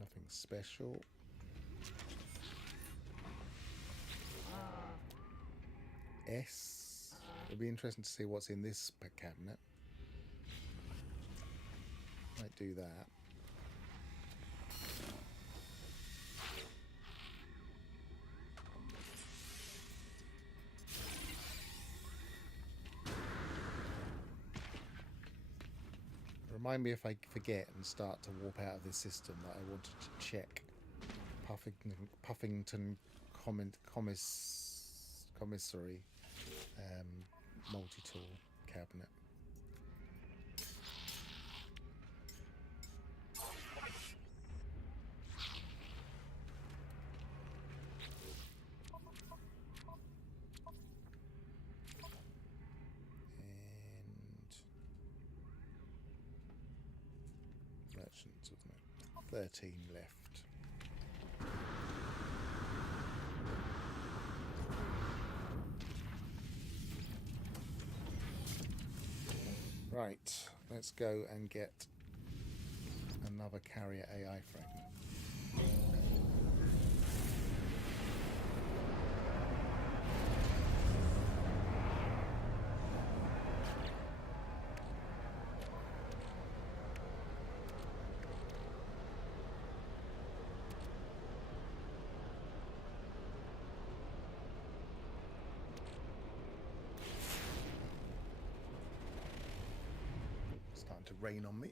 Nothing special. S. It'll be interesting to see what's in this cabinet. Might do that. Remind me if I forget and start to warp out of this system that I wanted to check Puffington Commissary multi-tool cabinet. Merchants, wasn't it? 13 left. Right, let's go and get another carrier AI fragment. rain on me.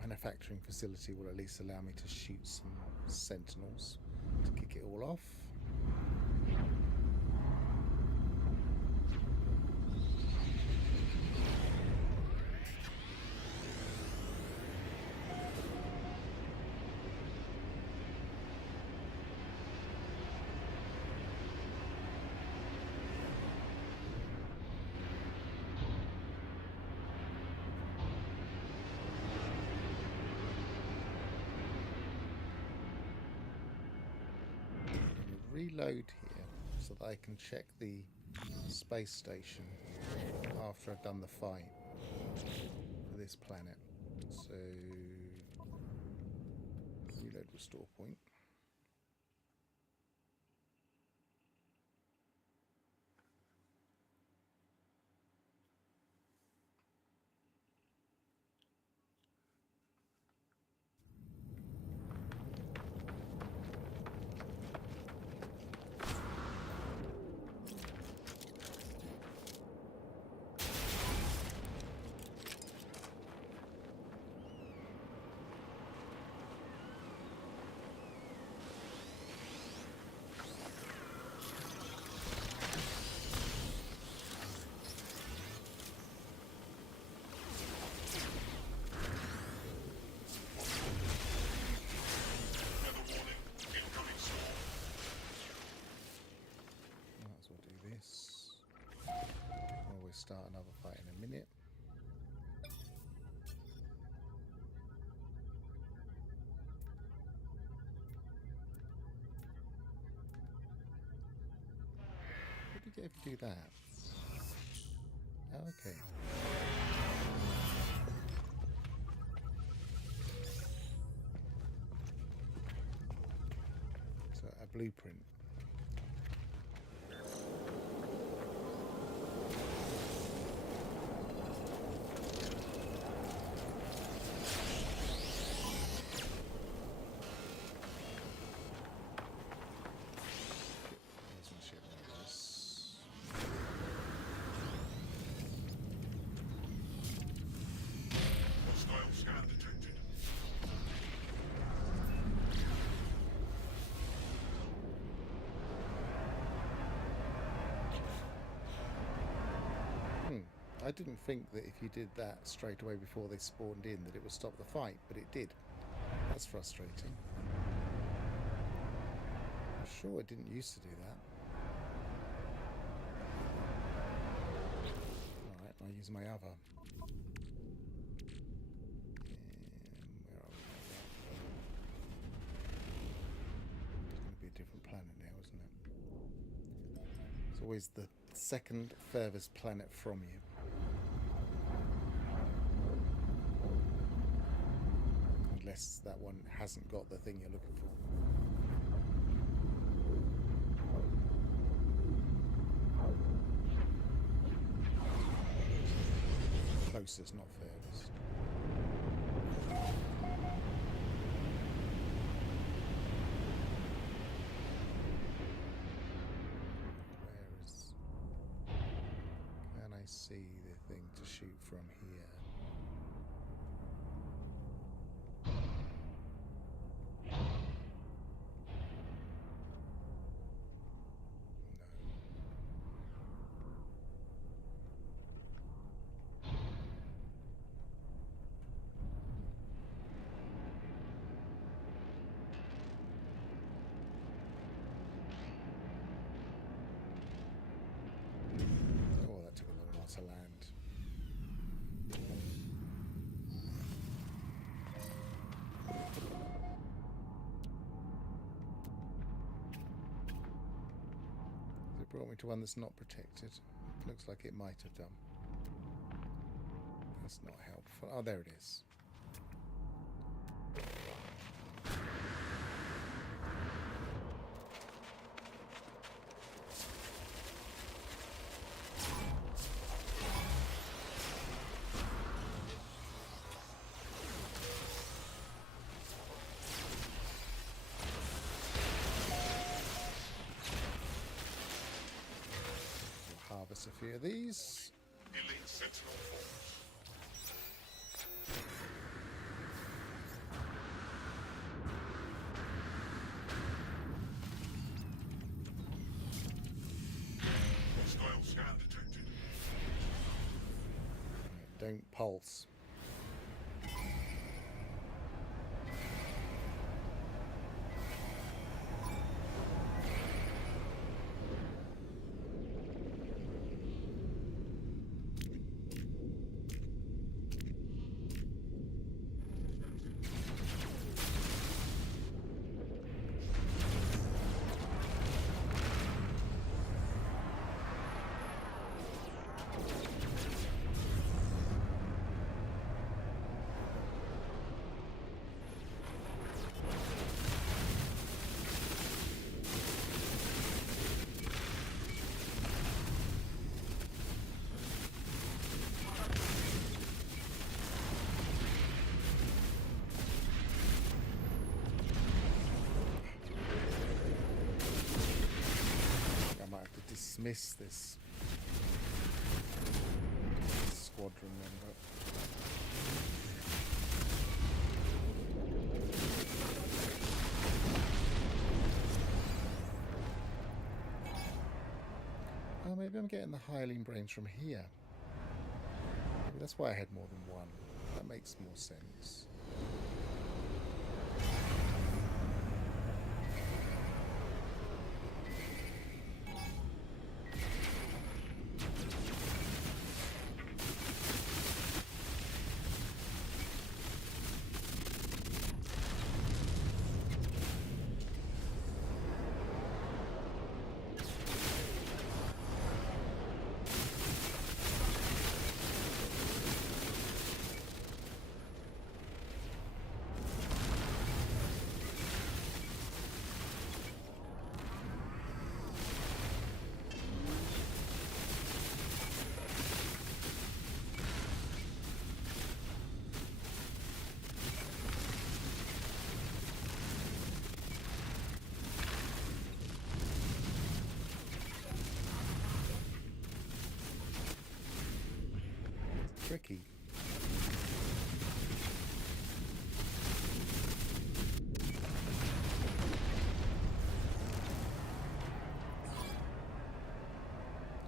Manufacturing facility will at least allow me to shoot some sentinels to kick it all off. Reload here so that I can check the space station after I've done the fight for this planet. So reload restore point. Start another fight in a minute. What do you get if you do that? Oh, okay. So a blueprint. I didn't think that if you did that straight away before they spawned in that it would stop the fight, but it did. That's frustrating. I'm sure it didn't used to do that. Alright, I'll use my other. Where are we? It's going to be a different planet now, isn't it? It's always the second furthest planet from you. Unless that one hasn't got the thing you're looking for. Closest, not furthest. Where is... Can I see the thing to shoot from here? To land. It brought me to one that's not protected. Looks like it might have done. That's not helpful. Oh, there it is. us a few of these. Elite Sentinel Force. Hostile scan detected. Don't pulse. Dismiss this squadron member. Oh, maybe I'm getting the Hireling brains from here. Maybe that's why I had more than one. That makes more sense. Tricky.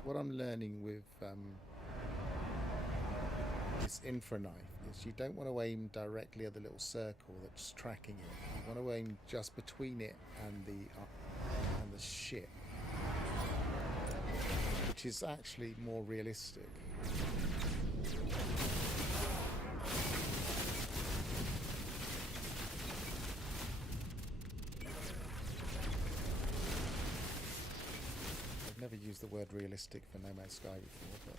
What I'm learning with this infra knife is you don't want to aim directly at the little circle that's tracking it. You want to aim just between it and the ship, which is actually more realistic. I've never used the word realistic for No Man's Sky before, but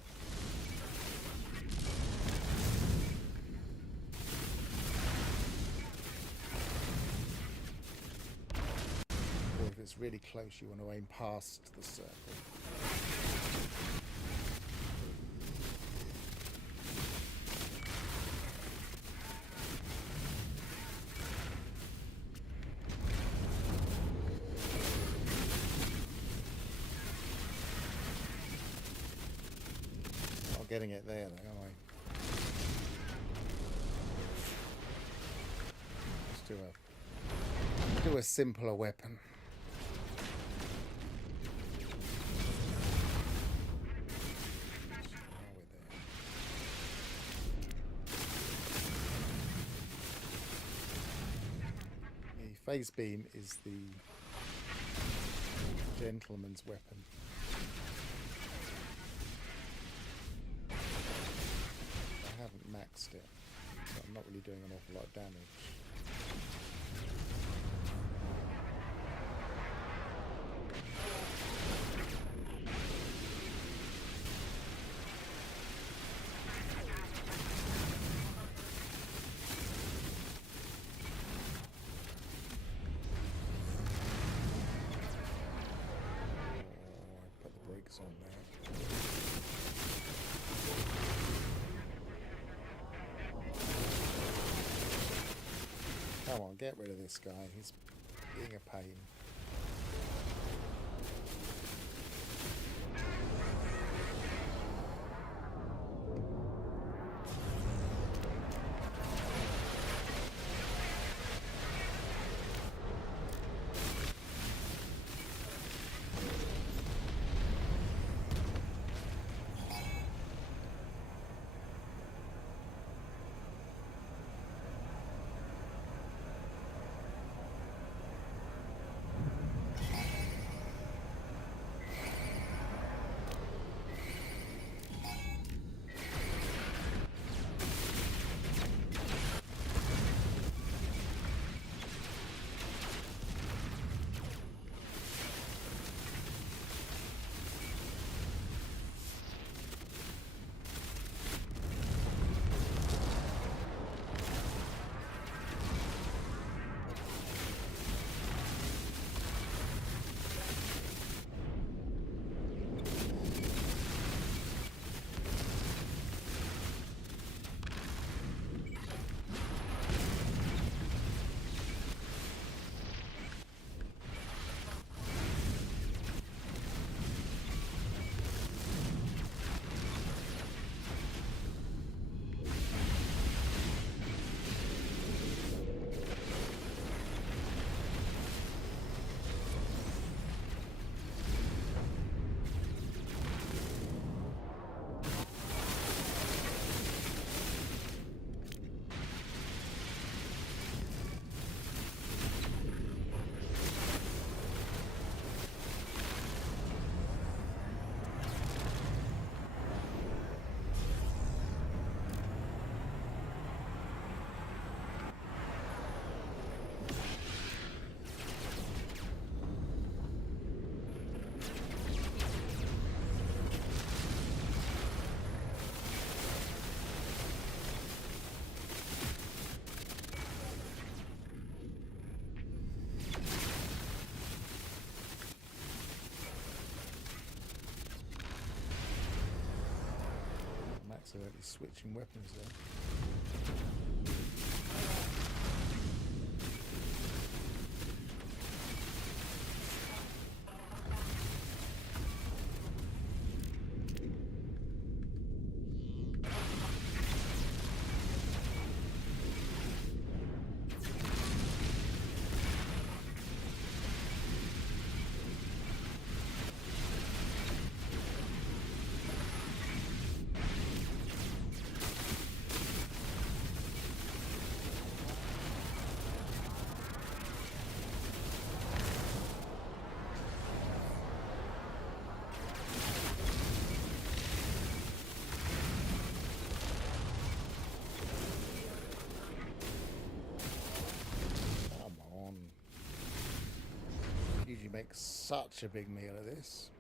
or if it's really close, you want to aim past the circle. Getting it there, though, am I? Let's do a simpler weapon. The phase beam is the gentleman's weapon. Maxed it, so I'm not really doing an awful lot of damage. Oh, I put the brakes on there. Come on, get rid of this guy. He's being a pain. Accidentally switching weapons there. Usually make such a big meal of this.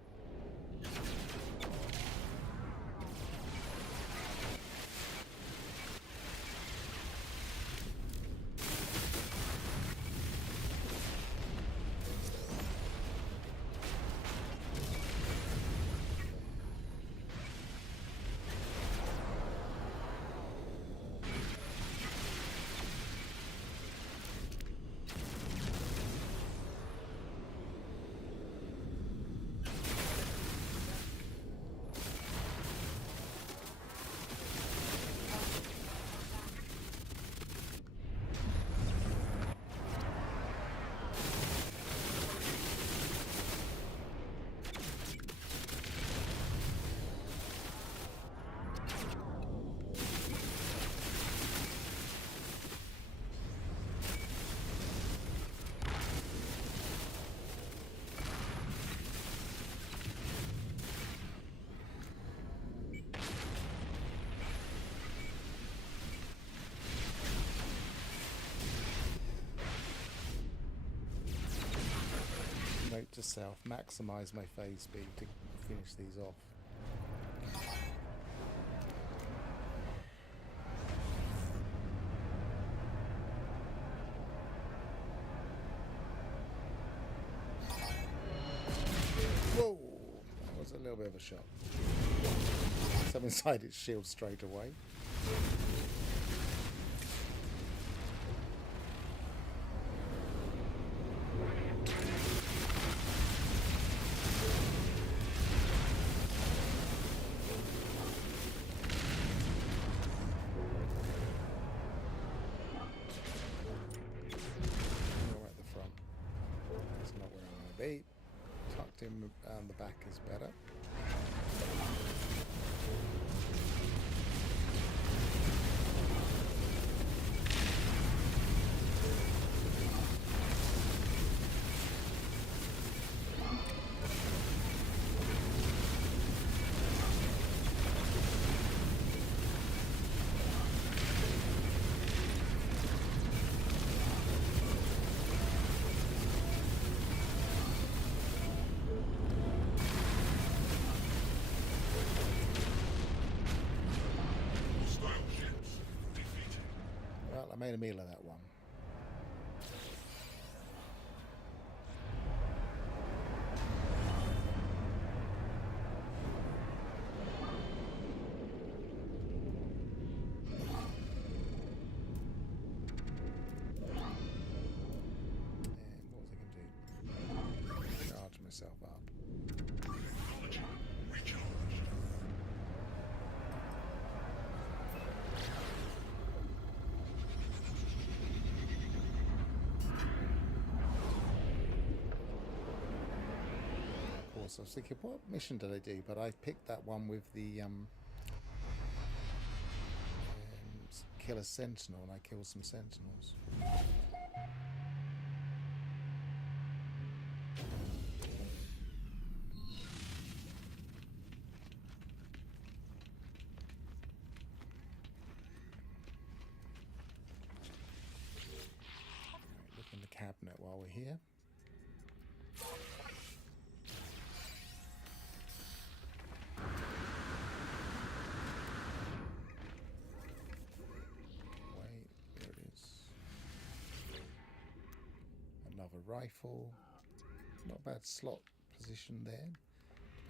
Note to self, maximize my phase speed to finish these off. Whoa! That was a little bit of a shot. Some inside its shield straight away. Tucked in around the back is better. I made a meal of that one. And what was I going to do? Charge myself up. Technology recharged. I was thinking, what mission did I do? But I picked that one with the kill a sentinel, and I killed some sentinels. Right, look in the cabinet while we're here. Another rifle. Not a bad slot position there.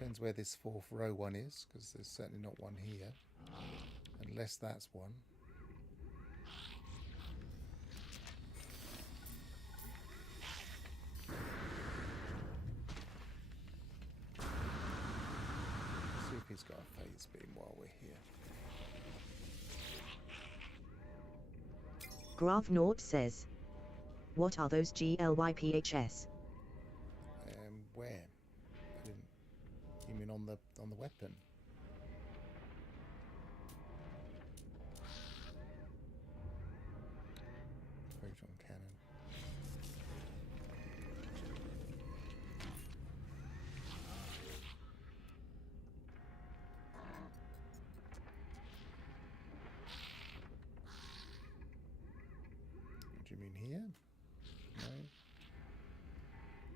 Depends where this fourth row one is, because there's certainly not one here. Unless that's one. See if he's got a phase beam while we're here. Gravnaut says, what are those GLYPHS? Where? I didn't. You mean on the weapon? Photon cannon. What do you mean here? No.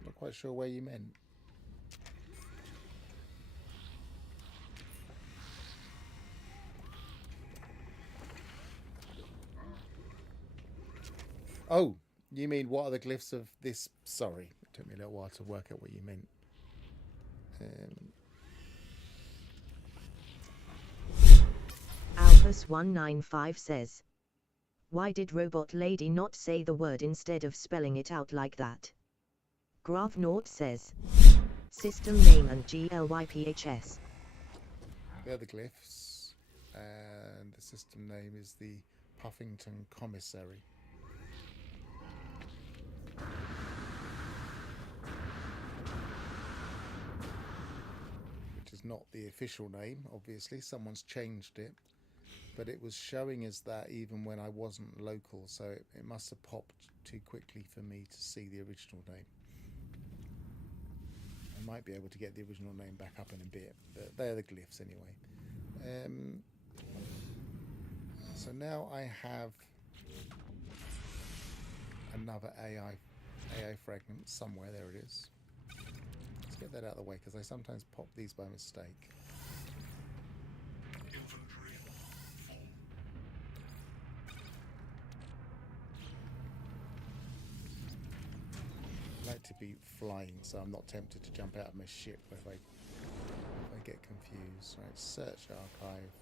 Not quite sure where you meant. Oh, you mean what are the glyphs of this? Sorry, it took me a little while to work out what you meant. Alphas195 says, why did Robot Lady not say the word instead of spelling it out like that? Gravnaut says, system name and GLYPHS. They're the glyphs, and the system name is the Puffington Commissary. Which is not the official name, obviously. Someone's changed it. But it was showing as that even when I wasn't local, so it must have popped too quickly for me to see the original name. I might be able to get the original name back up in a bit, but they're the glyphs anyway. So now I have another AI fragment somewhere. There it is. Let's get that out of the way because I sometimes pop these by mistake. Infantry, full. I like to be flying, so I'm not tempted to jump out of my ship if I get confused. Right, search archive.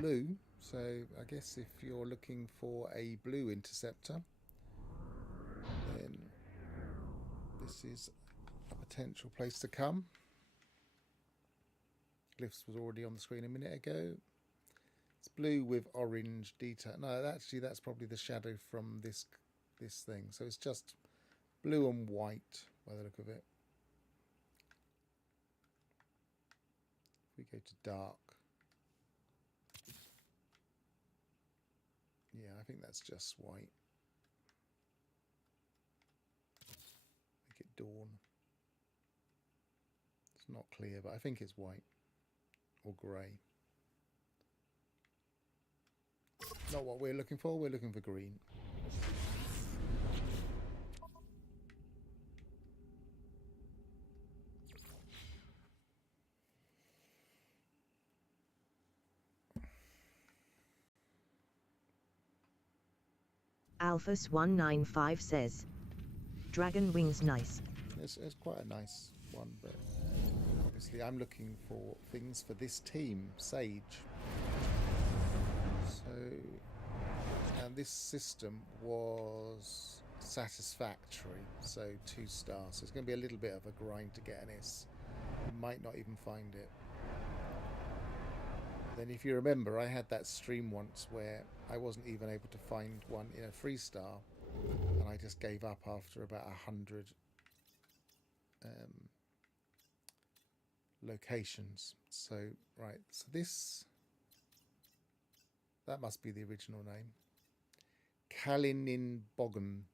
Blue, so I guess if you're looking for a blue interceptor, then this is a potential place to come. Glyphs was already on the screen a minute ago. It's blue with orange detail. No, actually that's probably the shadow from this thing. So it's just blue and white by the look of it. If we go to dark. Yeah, I think that's just white. Make it dawn. It's not clear, but I think it's white or grey. Not what we're looking for. We're looking for green. Alphas195 says, Dragon Wings nice. It's quite a nice one, but obviously I'm looking for things for this team, Sage. So, and this system was satisfactory, so 2 stars. So it's going to be a little bit of a grind to get an S. You might not even find it. Then if you remember, I had that stream once where I wasn't even able to find one in a 3-star, and I just gave up after about 100 locations. So, right, so that must be the original name. Kalininbogen, Kalinin -Bogn.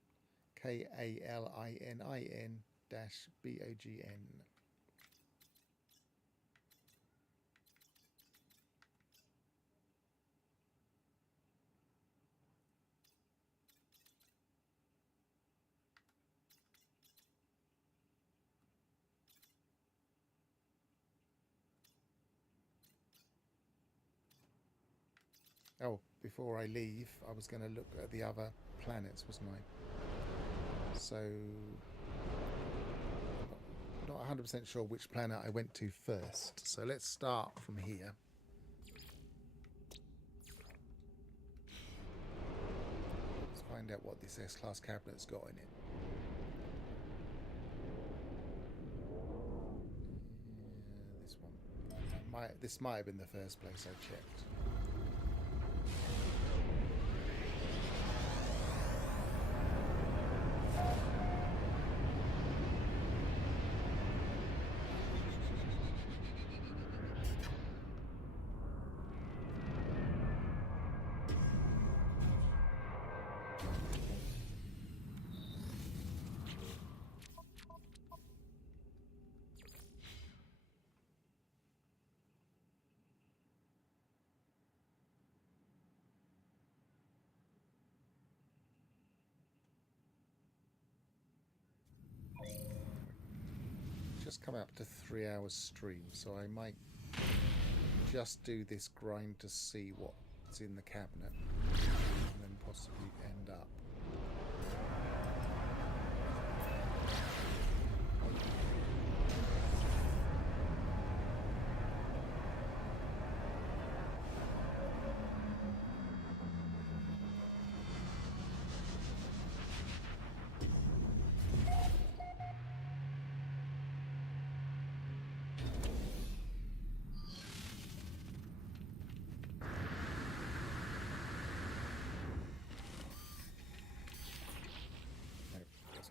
Oh, before I leave, I was going to look at the other planets, wasn't I? So, not 100% sure which planet I went to first. So let's start from here. Let's find out what this S-Class cabinet's got in it. This one. This might have been the first place I checked. Just come up to 3 hours stream, so I might just do this grind to see what's in the cabinet and then possibly end up.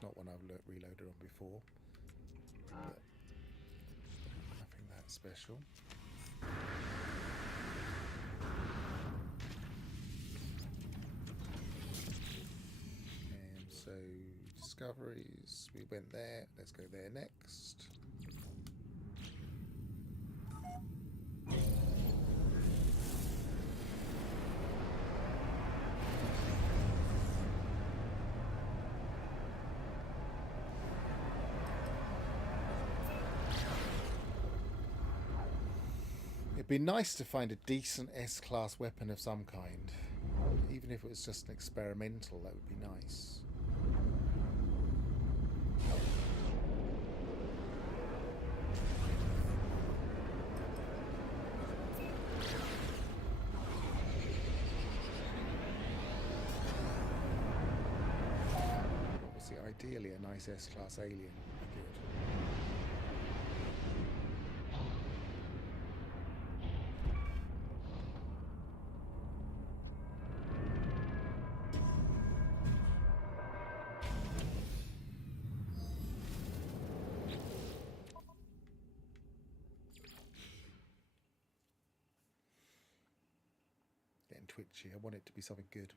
Not one I've reloaded on before, but nothing that special. And so discoveries, we went there, let's go there next. It'd be nice to find a decent S-Class weapon of some kind. Even if it was just an experimental, that would be nice. Obviously, ideally a nice S-Class alien would be good. Getting twitchy. I want it to be something good.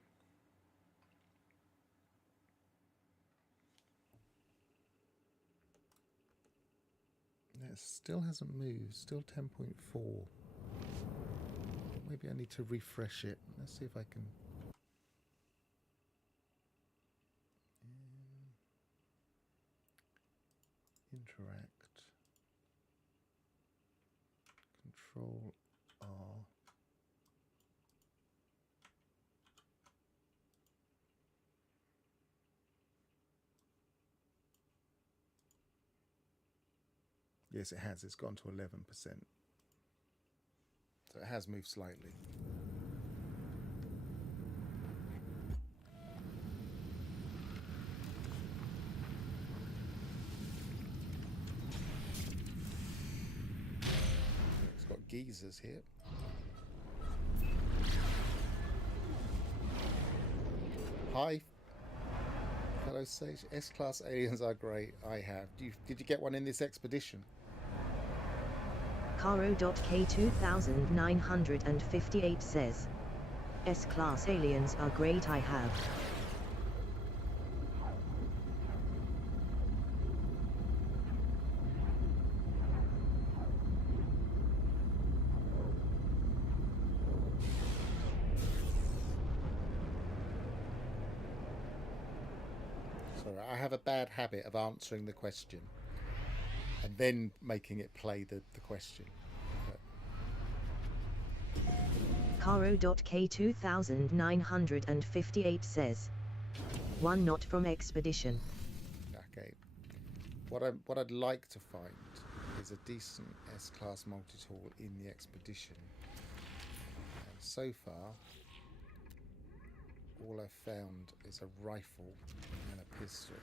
It still hasn't moved. Still 10.4. Maybe I need to refresh it. Let's see if I can. Interact. Control R. Yes, it has. It's gone to 11%. So it has moved slightly. It's got geezers here. Hi, fellow Sage. S-Class aliens are great. I have. Did you get one in this expedition? Caro.K2958 says, S-class aliens are great. I have Sorry, I have a bad habit of answering the question and then making it play the question. Caro.K2958 says, one not from expedition. Okay. What I'd like to find is a decent S-class multi-tool in the expedition. And so far, all I've found is a rifle and a pistol.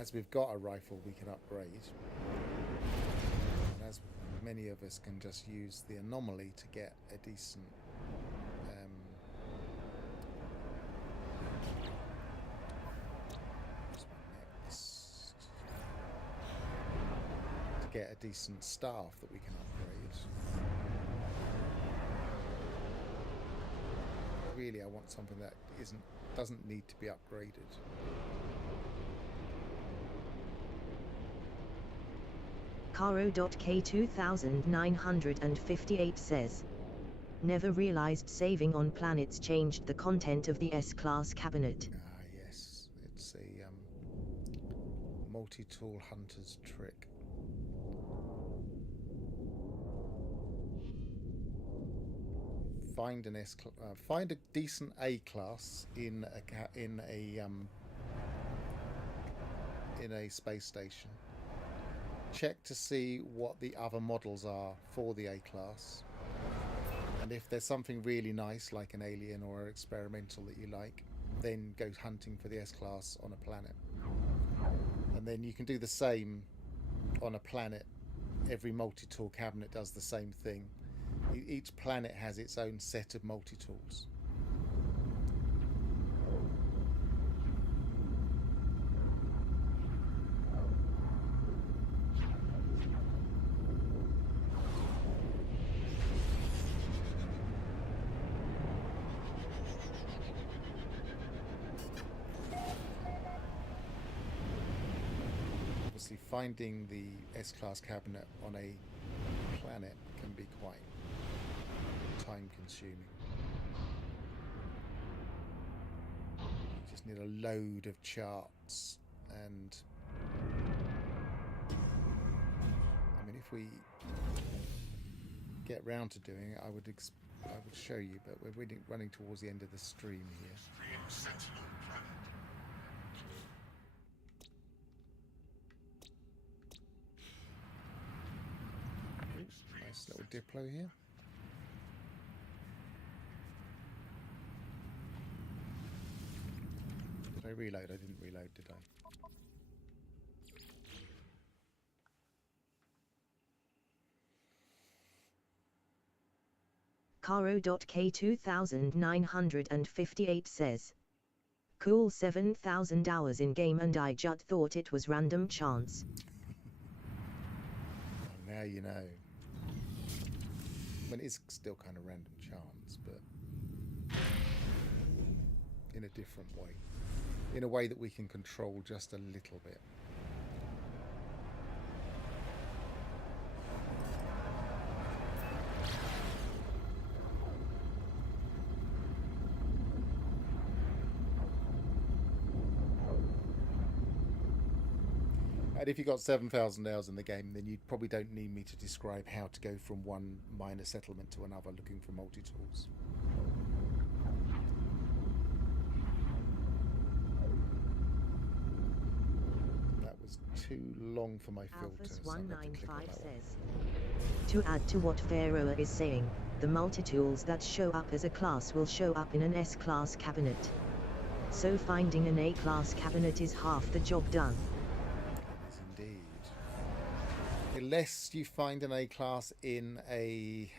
As we've got a rifle, we can upgrade. And as many of us can just use the anomaly to get a decent get a decent staff that we can upgrade. Really, I want something that doesn't need to be upgraded. Caro.K2958 says, never realized saving on planets changed the content of the S-class cabinet. Ah, yes, it's a multi-tool hunter's trick. Find a decent A class in a space station. Check to see what the other models are for the A class, and if there's something really nice like an alien or an experimental that you like, then go hunting for the S class on a planet. And then you can do the same on a planet. Every multi-tool cabinet does the same thing. Each planet has its own set of multi-tools. Obviously, finding the S-class cabinet on a planet can be quite time consuming. You just need a load of charts, and I mean, if we get round to doing it, I would show you, but we're running towards the end of the stream here. Sentinel planet. Nice little Diplo here. Did I reload? I didn't reload, did I? Caro.K2958 says, cool 7,000 hours in game and I just thought it was random chance. Well, now you know. I mean, it's still kind of random chance, but in a different way. In a way that we can control just a little bit. And if you've got 7,000 hours in the game, then you probably don't need me to describe how to go from one minor settlement to another looking for multi-tools. That was too long for my filter. Alphas So I'm going to click on 195 that one. says, to add to what Pharaoh is saying, the multi-tools that show up as a class will show up in an S-class cabinet. So finding an A-class cabinet is half the job done. It is indeed. Unless you find an A-class in a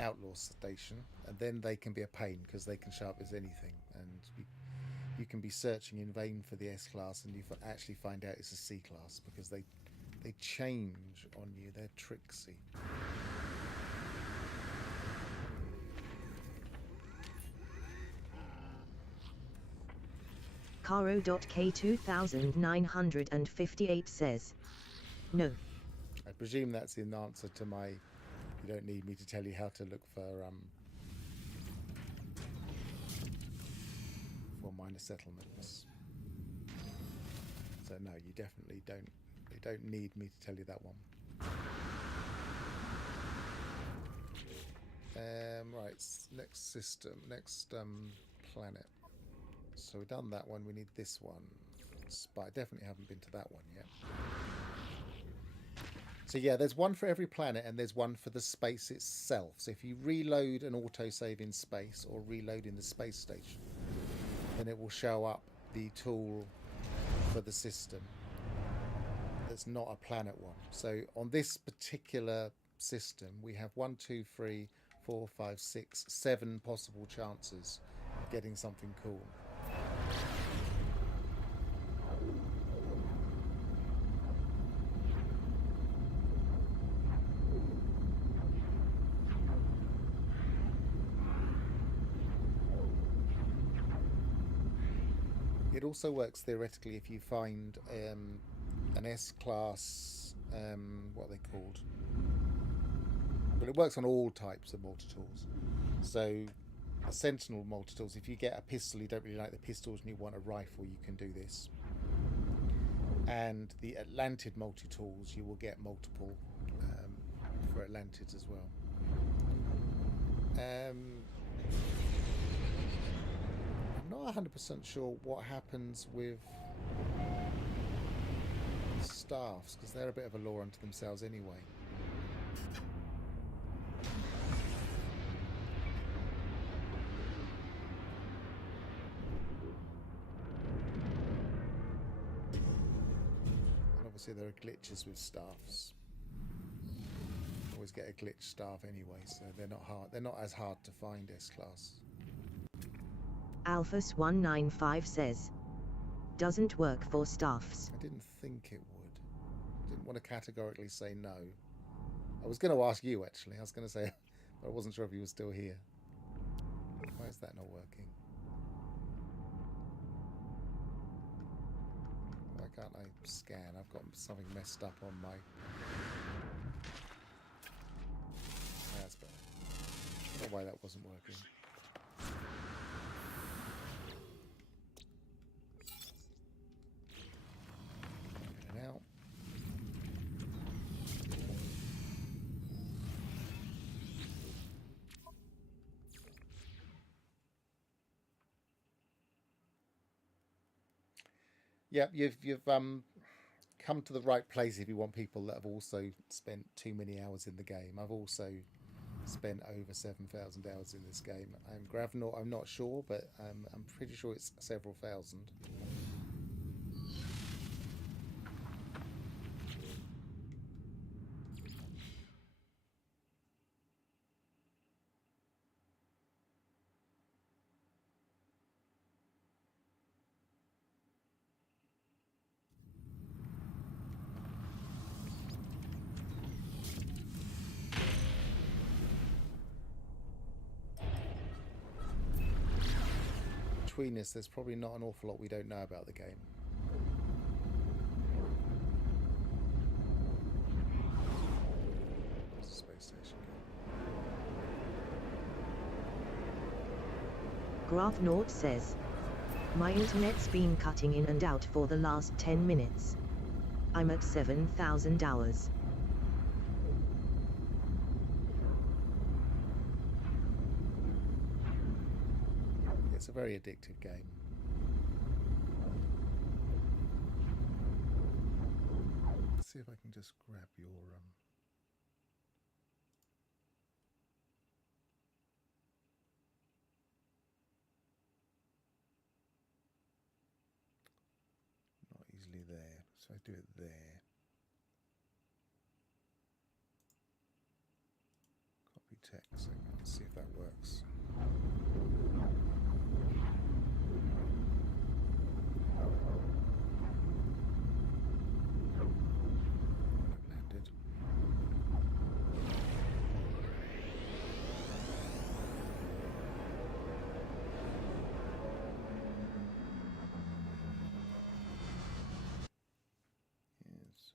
outlaw station, and then they can be a pain because they can show up as anything, and you can be searching in vain for the S class, and you actually find out it's a C class because they change on you. They're tricksy. Caro.K2958 says, no. I presume that's in answer to my, you don't need me to tell you how to look for minor settlements. So no, you definitely don't. You don't need me to tell you that one. Right, next system, next planet. So we've done that one. We need this one. But I definitely haven't been to that one yet. So yeah, there's one for every planet, and there's one for the space itself. So if you reload an autosave in space or reload in the space station, then it will show up the tool for the system that's not a planet one. So on this particular system, we have 1, 2, 3, 4, 5, 6, 7 possible chances of getting something cool. It also works theoretically if you find an S-class, what are they called? But it works on all types of multi-tools. So a Sentinel multi-tools, if you get a pistol, you don't really like the pistols and you want a rifle, you can do this. And the Atlantid multi-tools, you will get multiple for Atlantids as well. I'm not 100% sure what happens with staffs, because they're a bit of a law unto themselves anyway. And obviously there are glitches with staffs. Always get a glitch staff anyway, so they're not hard. They're not as hard to find S-class. Alphas195 says, doesn't work for staffs. I didn't think it would. Didn't want to categorically say no. I was going to ask you, actually. I was going to say, but I wasn't sure if you were still here. Why is that not working? Why can't I scan? I've got something messed up on my... That's better. I don't know why that wasn't working. In and out. Yep, you've come to the right place if you want people that have also spent too many hours in the game. I've also spent over 7,000 hours in this game. Gravnaut, I'm not sure, but I'm pretty sure it's several thousand. Between us, there's probably not an awful lot we don't know about the game. There's a space station. Graphnort says, my internet's been cutting in and out for the last 10 minutes. I'm at 7,000 hours. It's a very addictive game. Let's see if I can just grab your not easily there, so I do it there. Copy text. Let's see if that works.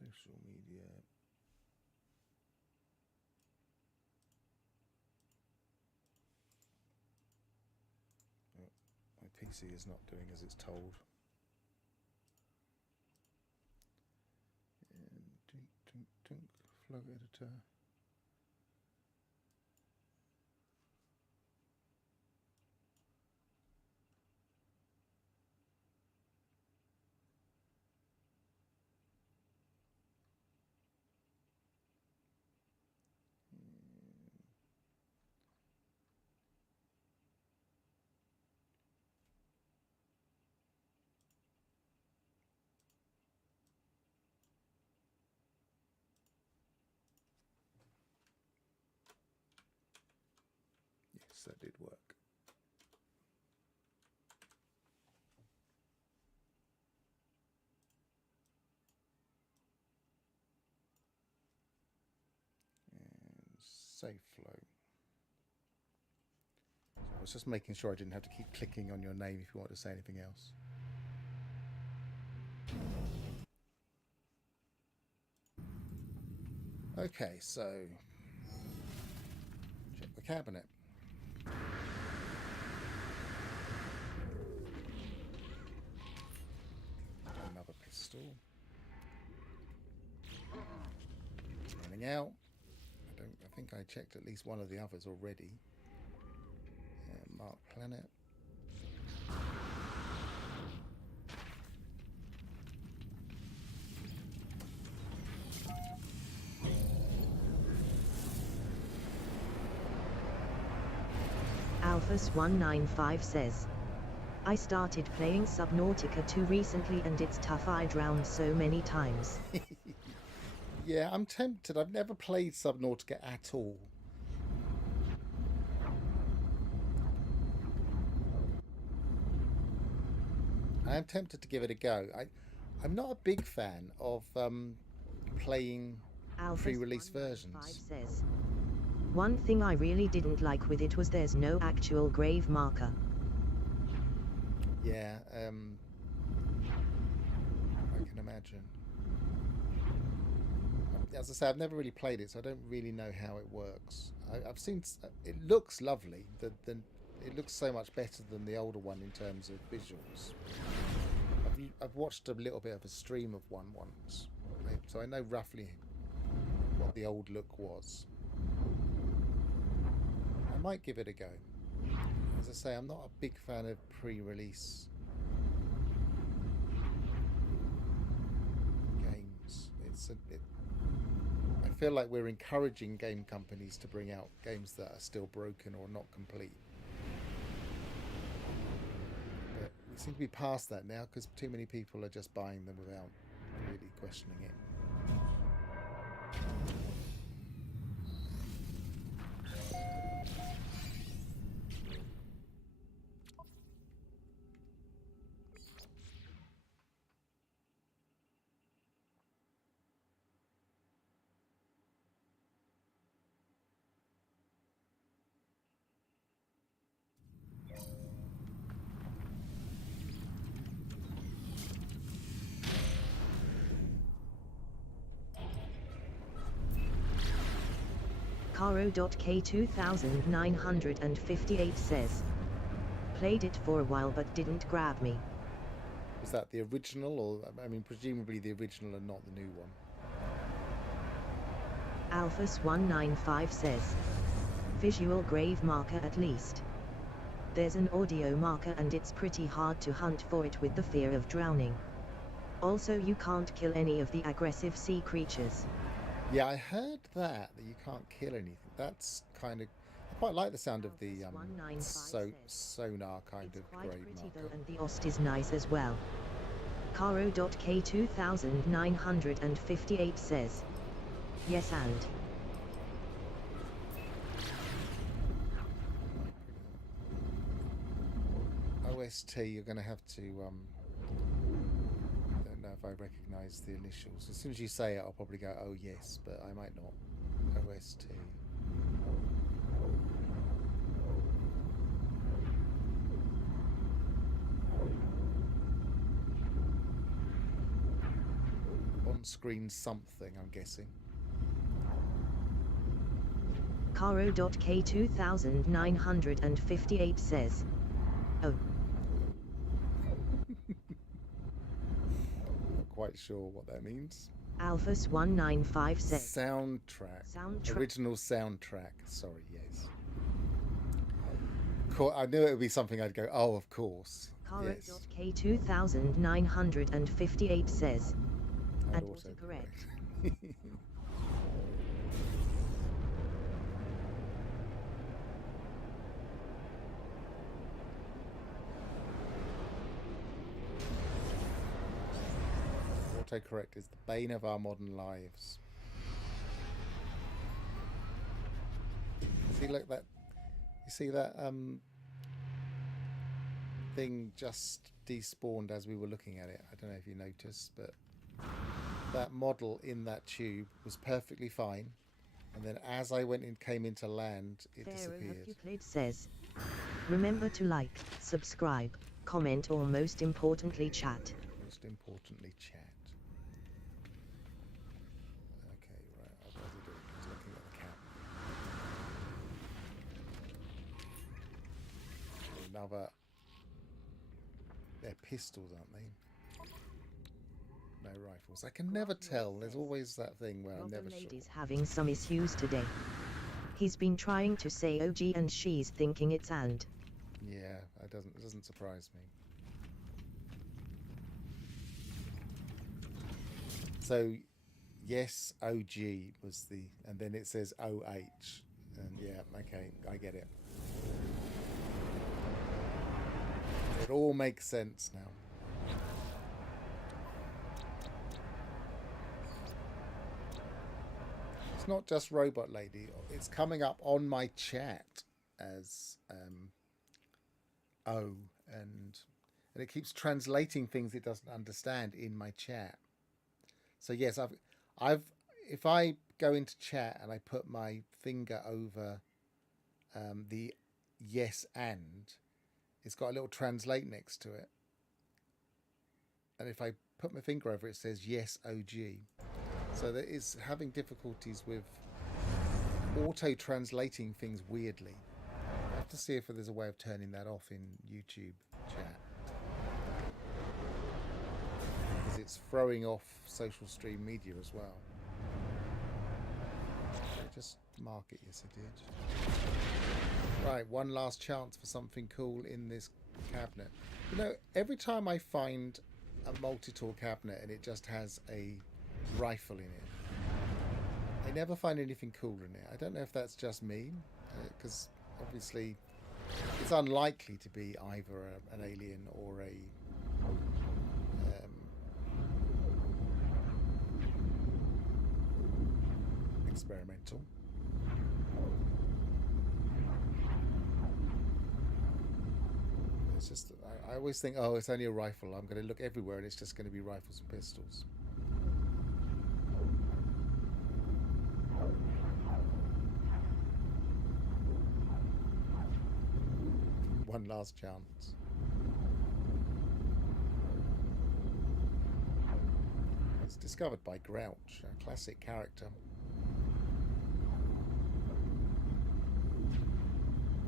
Social media. Oh, my PC is not doing as it's told. And tink, tink, tink, flow editor. Yes, that did work. And save flow. So I was just making sure I didn't have to keep clicking on your name if you want to say anything else. Okay, so check the cabinet. Another pistol. Running out. I think I checked at least one of the others already. Mark planet. Alphas195 says, I started playing Subnautica 2 recently and it's tough. I drowned so many times. Yeah, I'm tempted. I've never played Subnautica at all. I am tempted to give it a go. I'm not a big fan of playing pre-release versions. Says, one thing I really didn't like with it was there's no actual grave marker. Yeah, I can imagine. As I say, I've never really played it, so I don't really know how it works. I've seen it looks lovely. It looks so much better than the older one in terms of visuals. I've watched a little bit of a stream of one once, so I know roughly what the old look was. I might give it a go. As I say, I'm not a big fan of pre-release games. I feel like we're encouraging game companies to bring out games that are still broken or not complete. But we seem to be past that now because too many people are just buying them without really questioning it. Caro.K2958 says, played it for a while but didn't grab me. Was that the original, or I mean, presumably the original and not the new one? Alphas195 says, visual grave marker at least. There's an audio marker and it's pretty hard to hunt for it with the fear of drowning. Also, you can't kill any of the aggressive sea creatures. Yeah, I heard that you can't kill anything. That's kind of... I quite like the sound of the sonar kind of grave marker. And the OST is nice as well. Caro.K2958 says, yes and. OST, you're going to have to... I don't know if I recognise the initials. As soon as you say it, I'll probably go, oh yes, but I might not. OST. screen something, I'm guessing. Caro.K2958 says, oh, Not quite sure what that means. Alphas195 says, Soundtrack. Soundtrack. Original soundtrack. Sorry, yes. I knew it would be something I'd go, oh, of course. Yes. Caro.K2958 says, And and autocorrect. Autocorrect is the bane of our modern lives. See, look, that you see that thing just despawned as we were looking at it. I don't know if you noticed, but that model in that tube was perfectly fine, and then as I came into land, it disappeared. Euclid says, remember to like, subscribe, comment, or most importantly chat. Most importantly, chat. Okay, right. What was he doing? He's looking at the cap. Another. They're pistols, aren't they? No rifles. I can never tell. There's always that thing where I'm never sure. Lady's having some issues today. He's been trying to say OG and she's thinking it's and. Yeah, it doesn't surprise me. So, yes, OG was the, and then it says OH, and yeah, okay, I get it. It all makes sense now. It's not just Robot Lady. It's coming up on my chat as O, and it keeps translating things it doesn't understand in my chat. So yes, if I go into chat and I put my finger over the yes and, it's got a little translate next to it. And if I put my finger over it, it says yes OG. So that is having difficulties with auto-translating things weirdly. I have to see if there's a way of turning that off in YouTube chat. Because it's throwing off social stream media as well. Just mark it, yes I did. Right, one last chance for something cool in this cabinet. You know, every time I find a multi-tool cabinet and it just has a rifle in it, I never find anything cool in it. I don't know if that's just me, because obviously it's unlikely to be either an alien or a experimental. It's just, I always think, oh, it's only a rifle. I'm going to look everywhere and it's just going to be rifles and pistols. One last chance. It's discovered by Grouch, a classic character.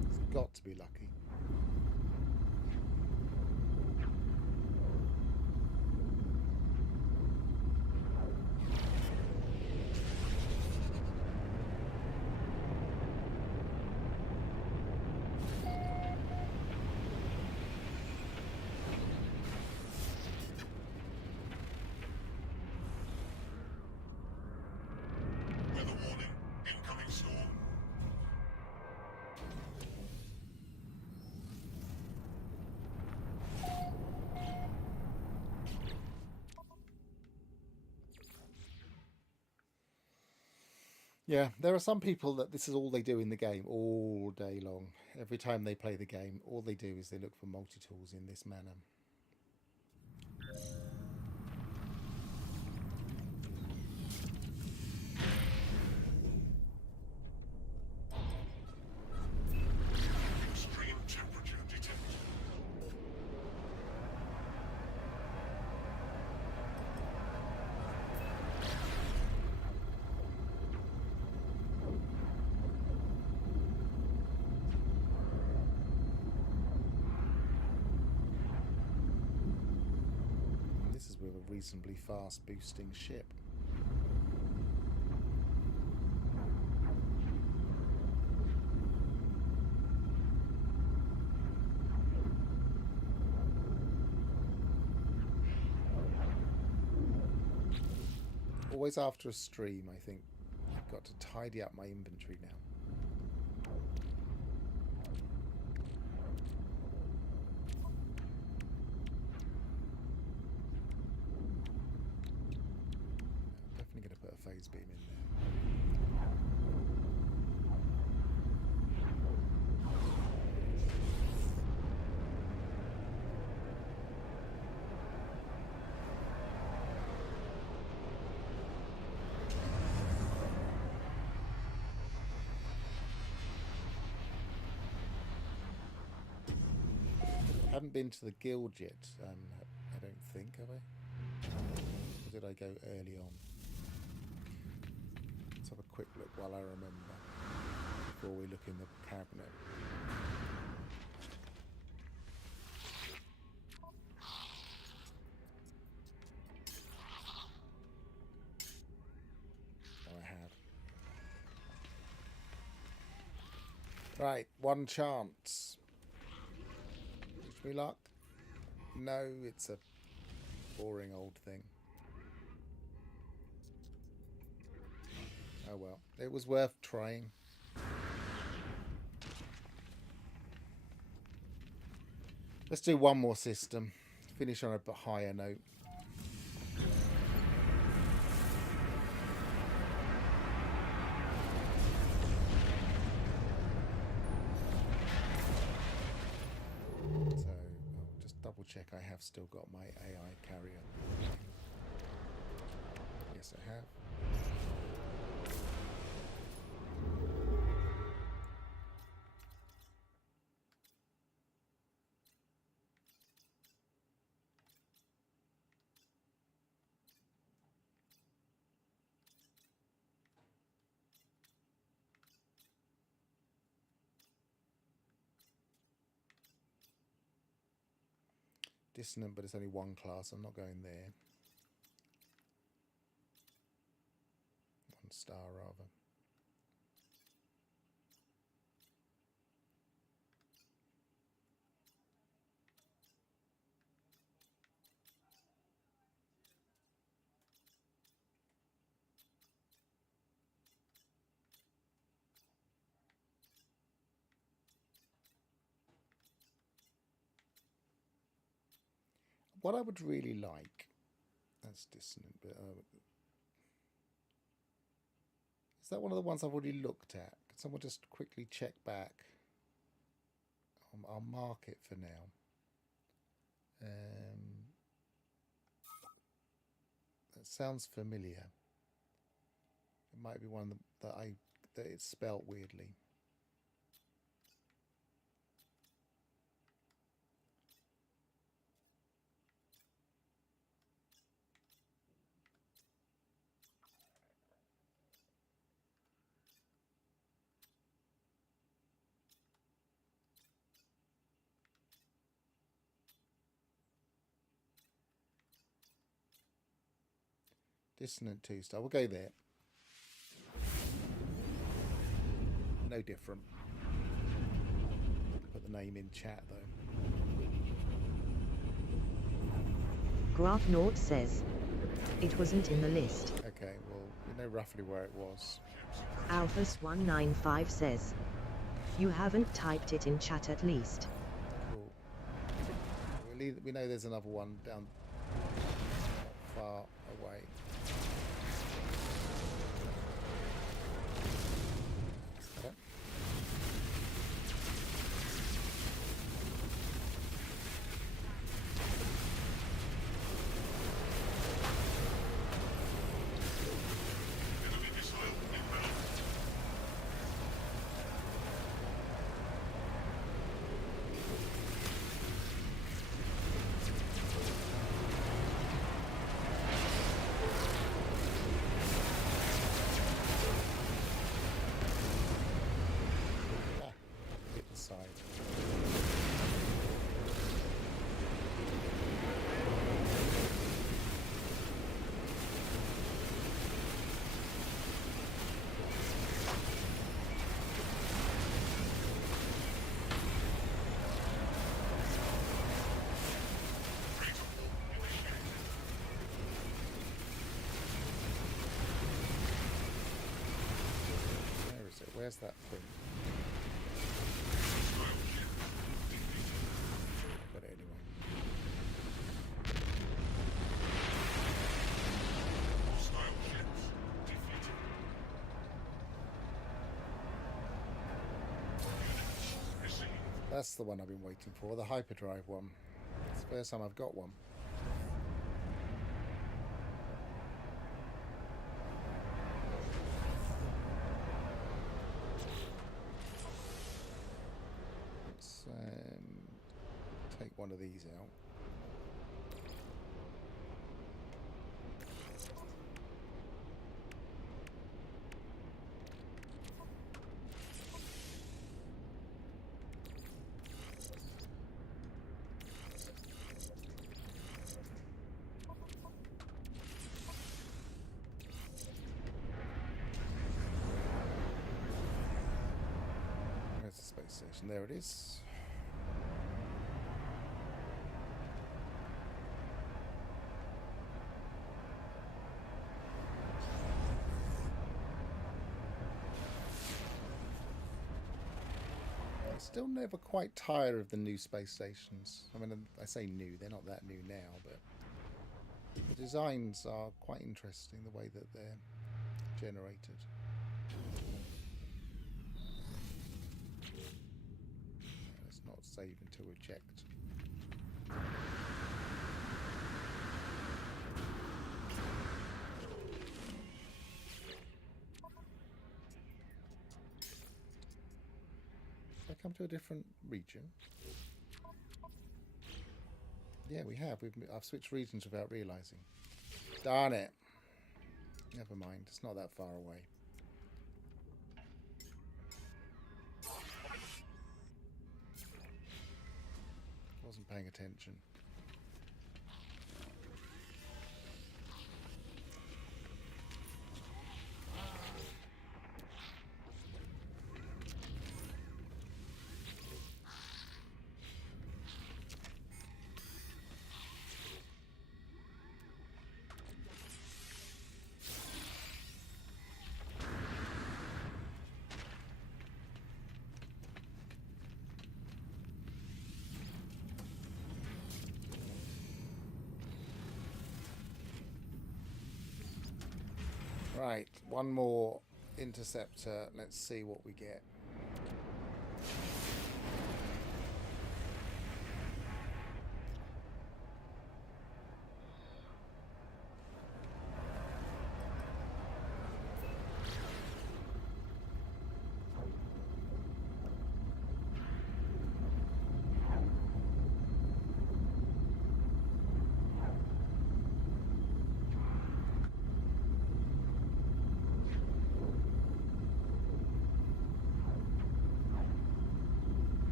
It's got to be lucky. Weather warning. Incoming storm. Yeah, there are some people that this is all they do in the game all day long. Every time they play the game, all they do is they look for multi-tools in this manner. Extreme temperature detected. reasonably fast boosting ship. Always after a stream, I think I've got to tidy up my inventory now. Definitely going to put a phase beam in there. I haven't been to the guild yet, I don't think, have I? Or did I go early on? Let's have a quick look while I remember, before we look in the cabinet. Oh, I have. Right, one chance. Wish me luck. No, it's a boring old thing. Oh well, it was worth trying. Let's do one more system. Finish on a bit higher note. So I'll just double check I have still got my AI carrier. Yes, I have. Dissonant, but it's only one class. I'm not going there. 1 star, rather. What I would really like, that's dissonant, but is that one of the ones I've already looked at? Could someone just quickly check back? I'll mark it for now. That sounds familiar. It might be one that it's spelt weirdly. Dissonant 2-star. We'll go there. No different. Put the name in chat though. Graph Naught says, it wasn't in the list. Okay, well, we know roughly where it was. Alphas195 says, you haven't typed it in chat at least. Cool. We know there's another one down far away. Okay. Enemy missile inbound. Where's that print? Got it anyway. Hostile ships defeated. Units received. That's the one I've been waiting for, the hyperdrive one. It's the first time I've got one. Let's take one of these out. Where's the space station? There it is. I'm still never quite tired of the new space stations. I mean, I say new, they're not that new now, but the designs are quite interesting, the way that they're generated. Let's not save until reject. Should I come to a different region? Yeah, we have. I've switched regions without realising. Darn it. Never mind. It's not that far away. Wasn't paying attention. Right, one more interceptor. Let's see what we get.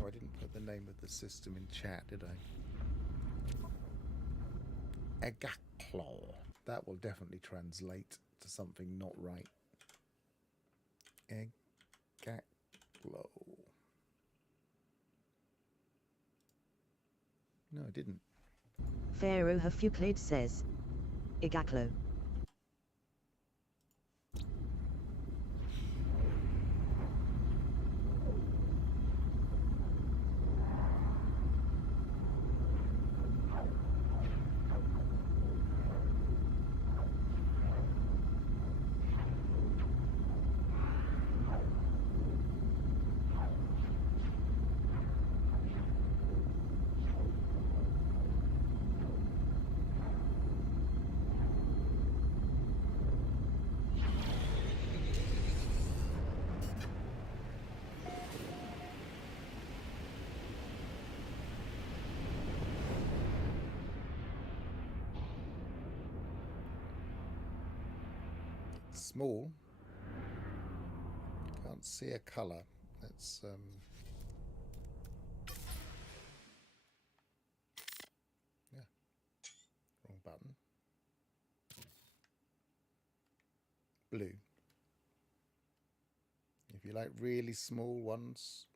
I didn't put the name of the system in chat, did I? Egaklo. That will definitely translate to something not right. Egaklo. No, I didn't. Pharaoh Hafuklid says. Igaklo. Small. Can't see a colour. Let's yeah, wrong button. Blue. If you like really small ones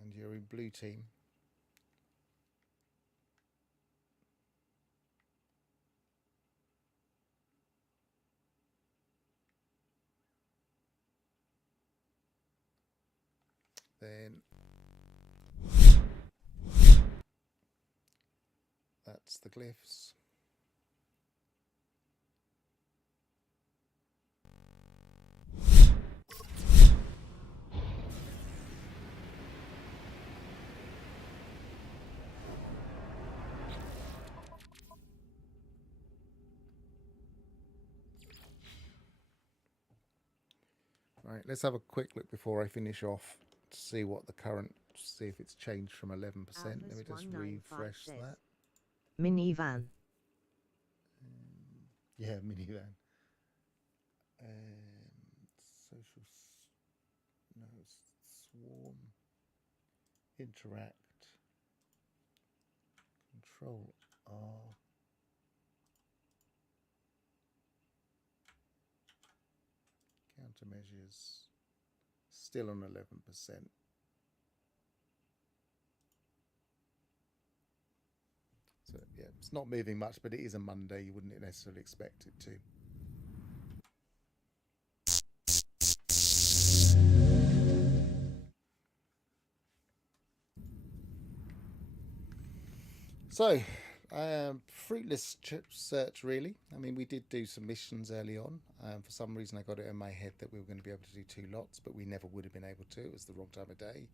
and you're in blue team, Then that's the glyphs. Right, let's have a quick look before I finish off to see what the current, see if it's changed from 11%. Let me just refresh that. Minivan. Yeah, minivan. Social, no, swarm, interact, control R. Countermeasures, still on 11%. So yeah, it's not moving much, but it is a Monday. You wouldn't necessarily expect it to. So, fruitless search, really. I mean, we did do some missions early on. For some reason, I got it in my head that we were going to be able to do 2 lots, but we never would have been able to. It was the wrong time of day.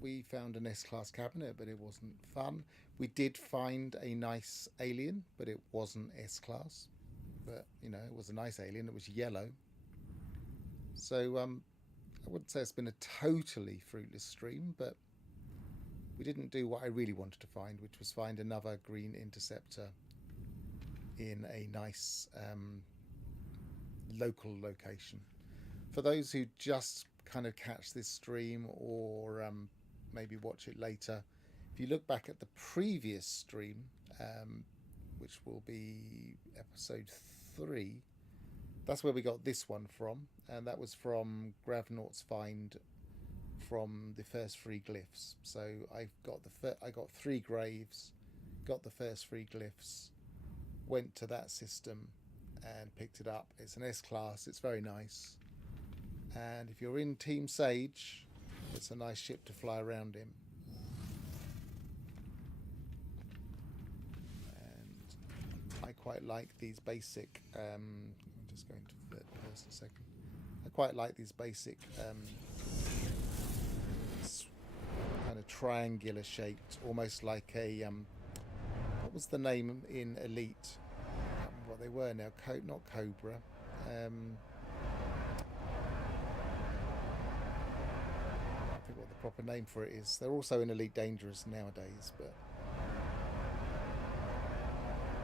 We found an S-class cabinet, but it wasn't fun. We did find a nice alien, but it wasn't S-class. But, you know, it was a nice alien. It was yellow. So, I wouldn't say it's been a totally fruitless stream, but we didn't do what I really wanted to find, which was find another green interceptor in a nice local location. For those who just kind of catch this stream or maybe watch it later, if you look back at the previous stream, which will be episode 3, that's where we got this one from, and that was from Gravnaught's find from the first 3 glyphs. So I got 3 graves, got the first 3 glyphs, went to that system and picked it up. It's an S-class, it's very nice, and if you're in Team Sage, it's a nice ship to fly around in. And I quite like these basic I'm just going to third person a second. I quite like these basic kind of triangular shaped, almost like a what was the name in Elite? I can't remember what they were now. Not Cobra. I don't think what the proper name for it is. They're also in Elite Dangerous nowadays, but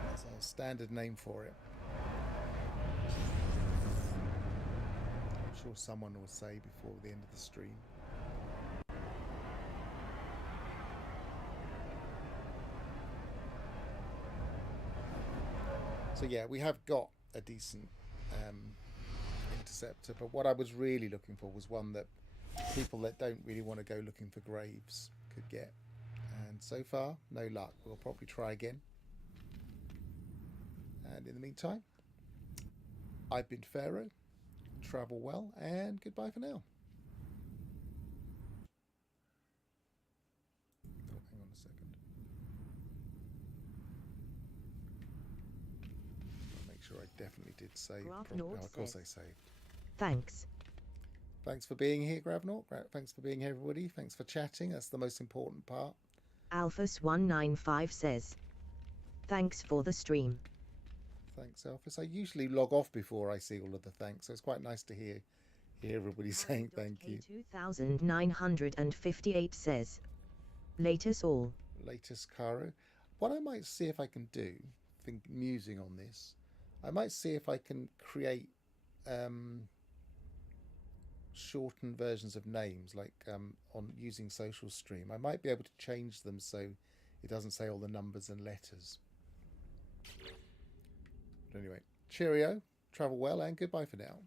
there's a standard name for it. I'm sure someone will say before the end of the stream. So yeah, we have got a decent interceptor, but what I was really looking for was one that people that don't really want to go looking for graves could get. And so far, no luck. We'll probably try again. And in the meantime, I've been Pharaoh. Travel well, and goodbye for now. Oh, hang on a second. I'll make sure I definitely did save. Of course I saved. Thanks. Thanks for being here, Gravnaut. Thanks for being here, everybody. Thanks for chatting. That's the most important part. Alphas195 says, thanks for the stream. Thanks, Alphas. I usually log off before I see all of the thanks, so it's quite nice to hear everybody saying thank you. 2958 says, latest all. Latest Caro. What I might see if I can do, musing on this, I might see if I can create shortened versions of names, like on using Social Stream. I might be able to change them so it doesn't say all the numbers and letters. But anyway, cheerio, travel well, and goodbye for now.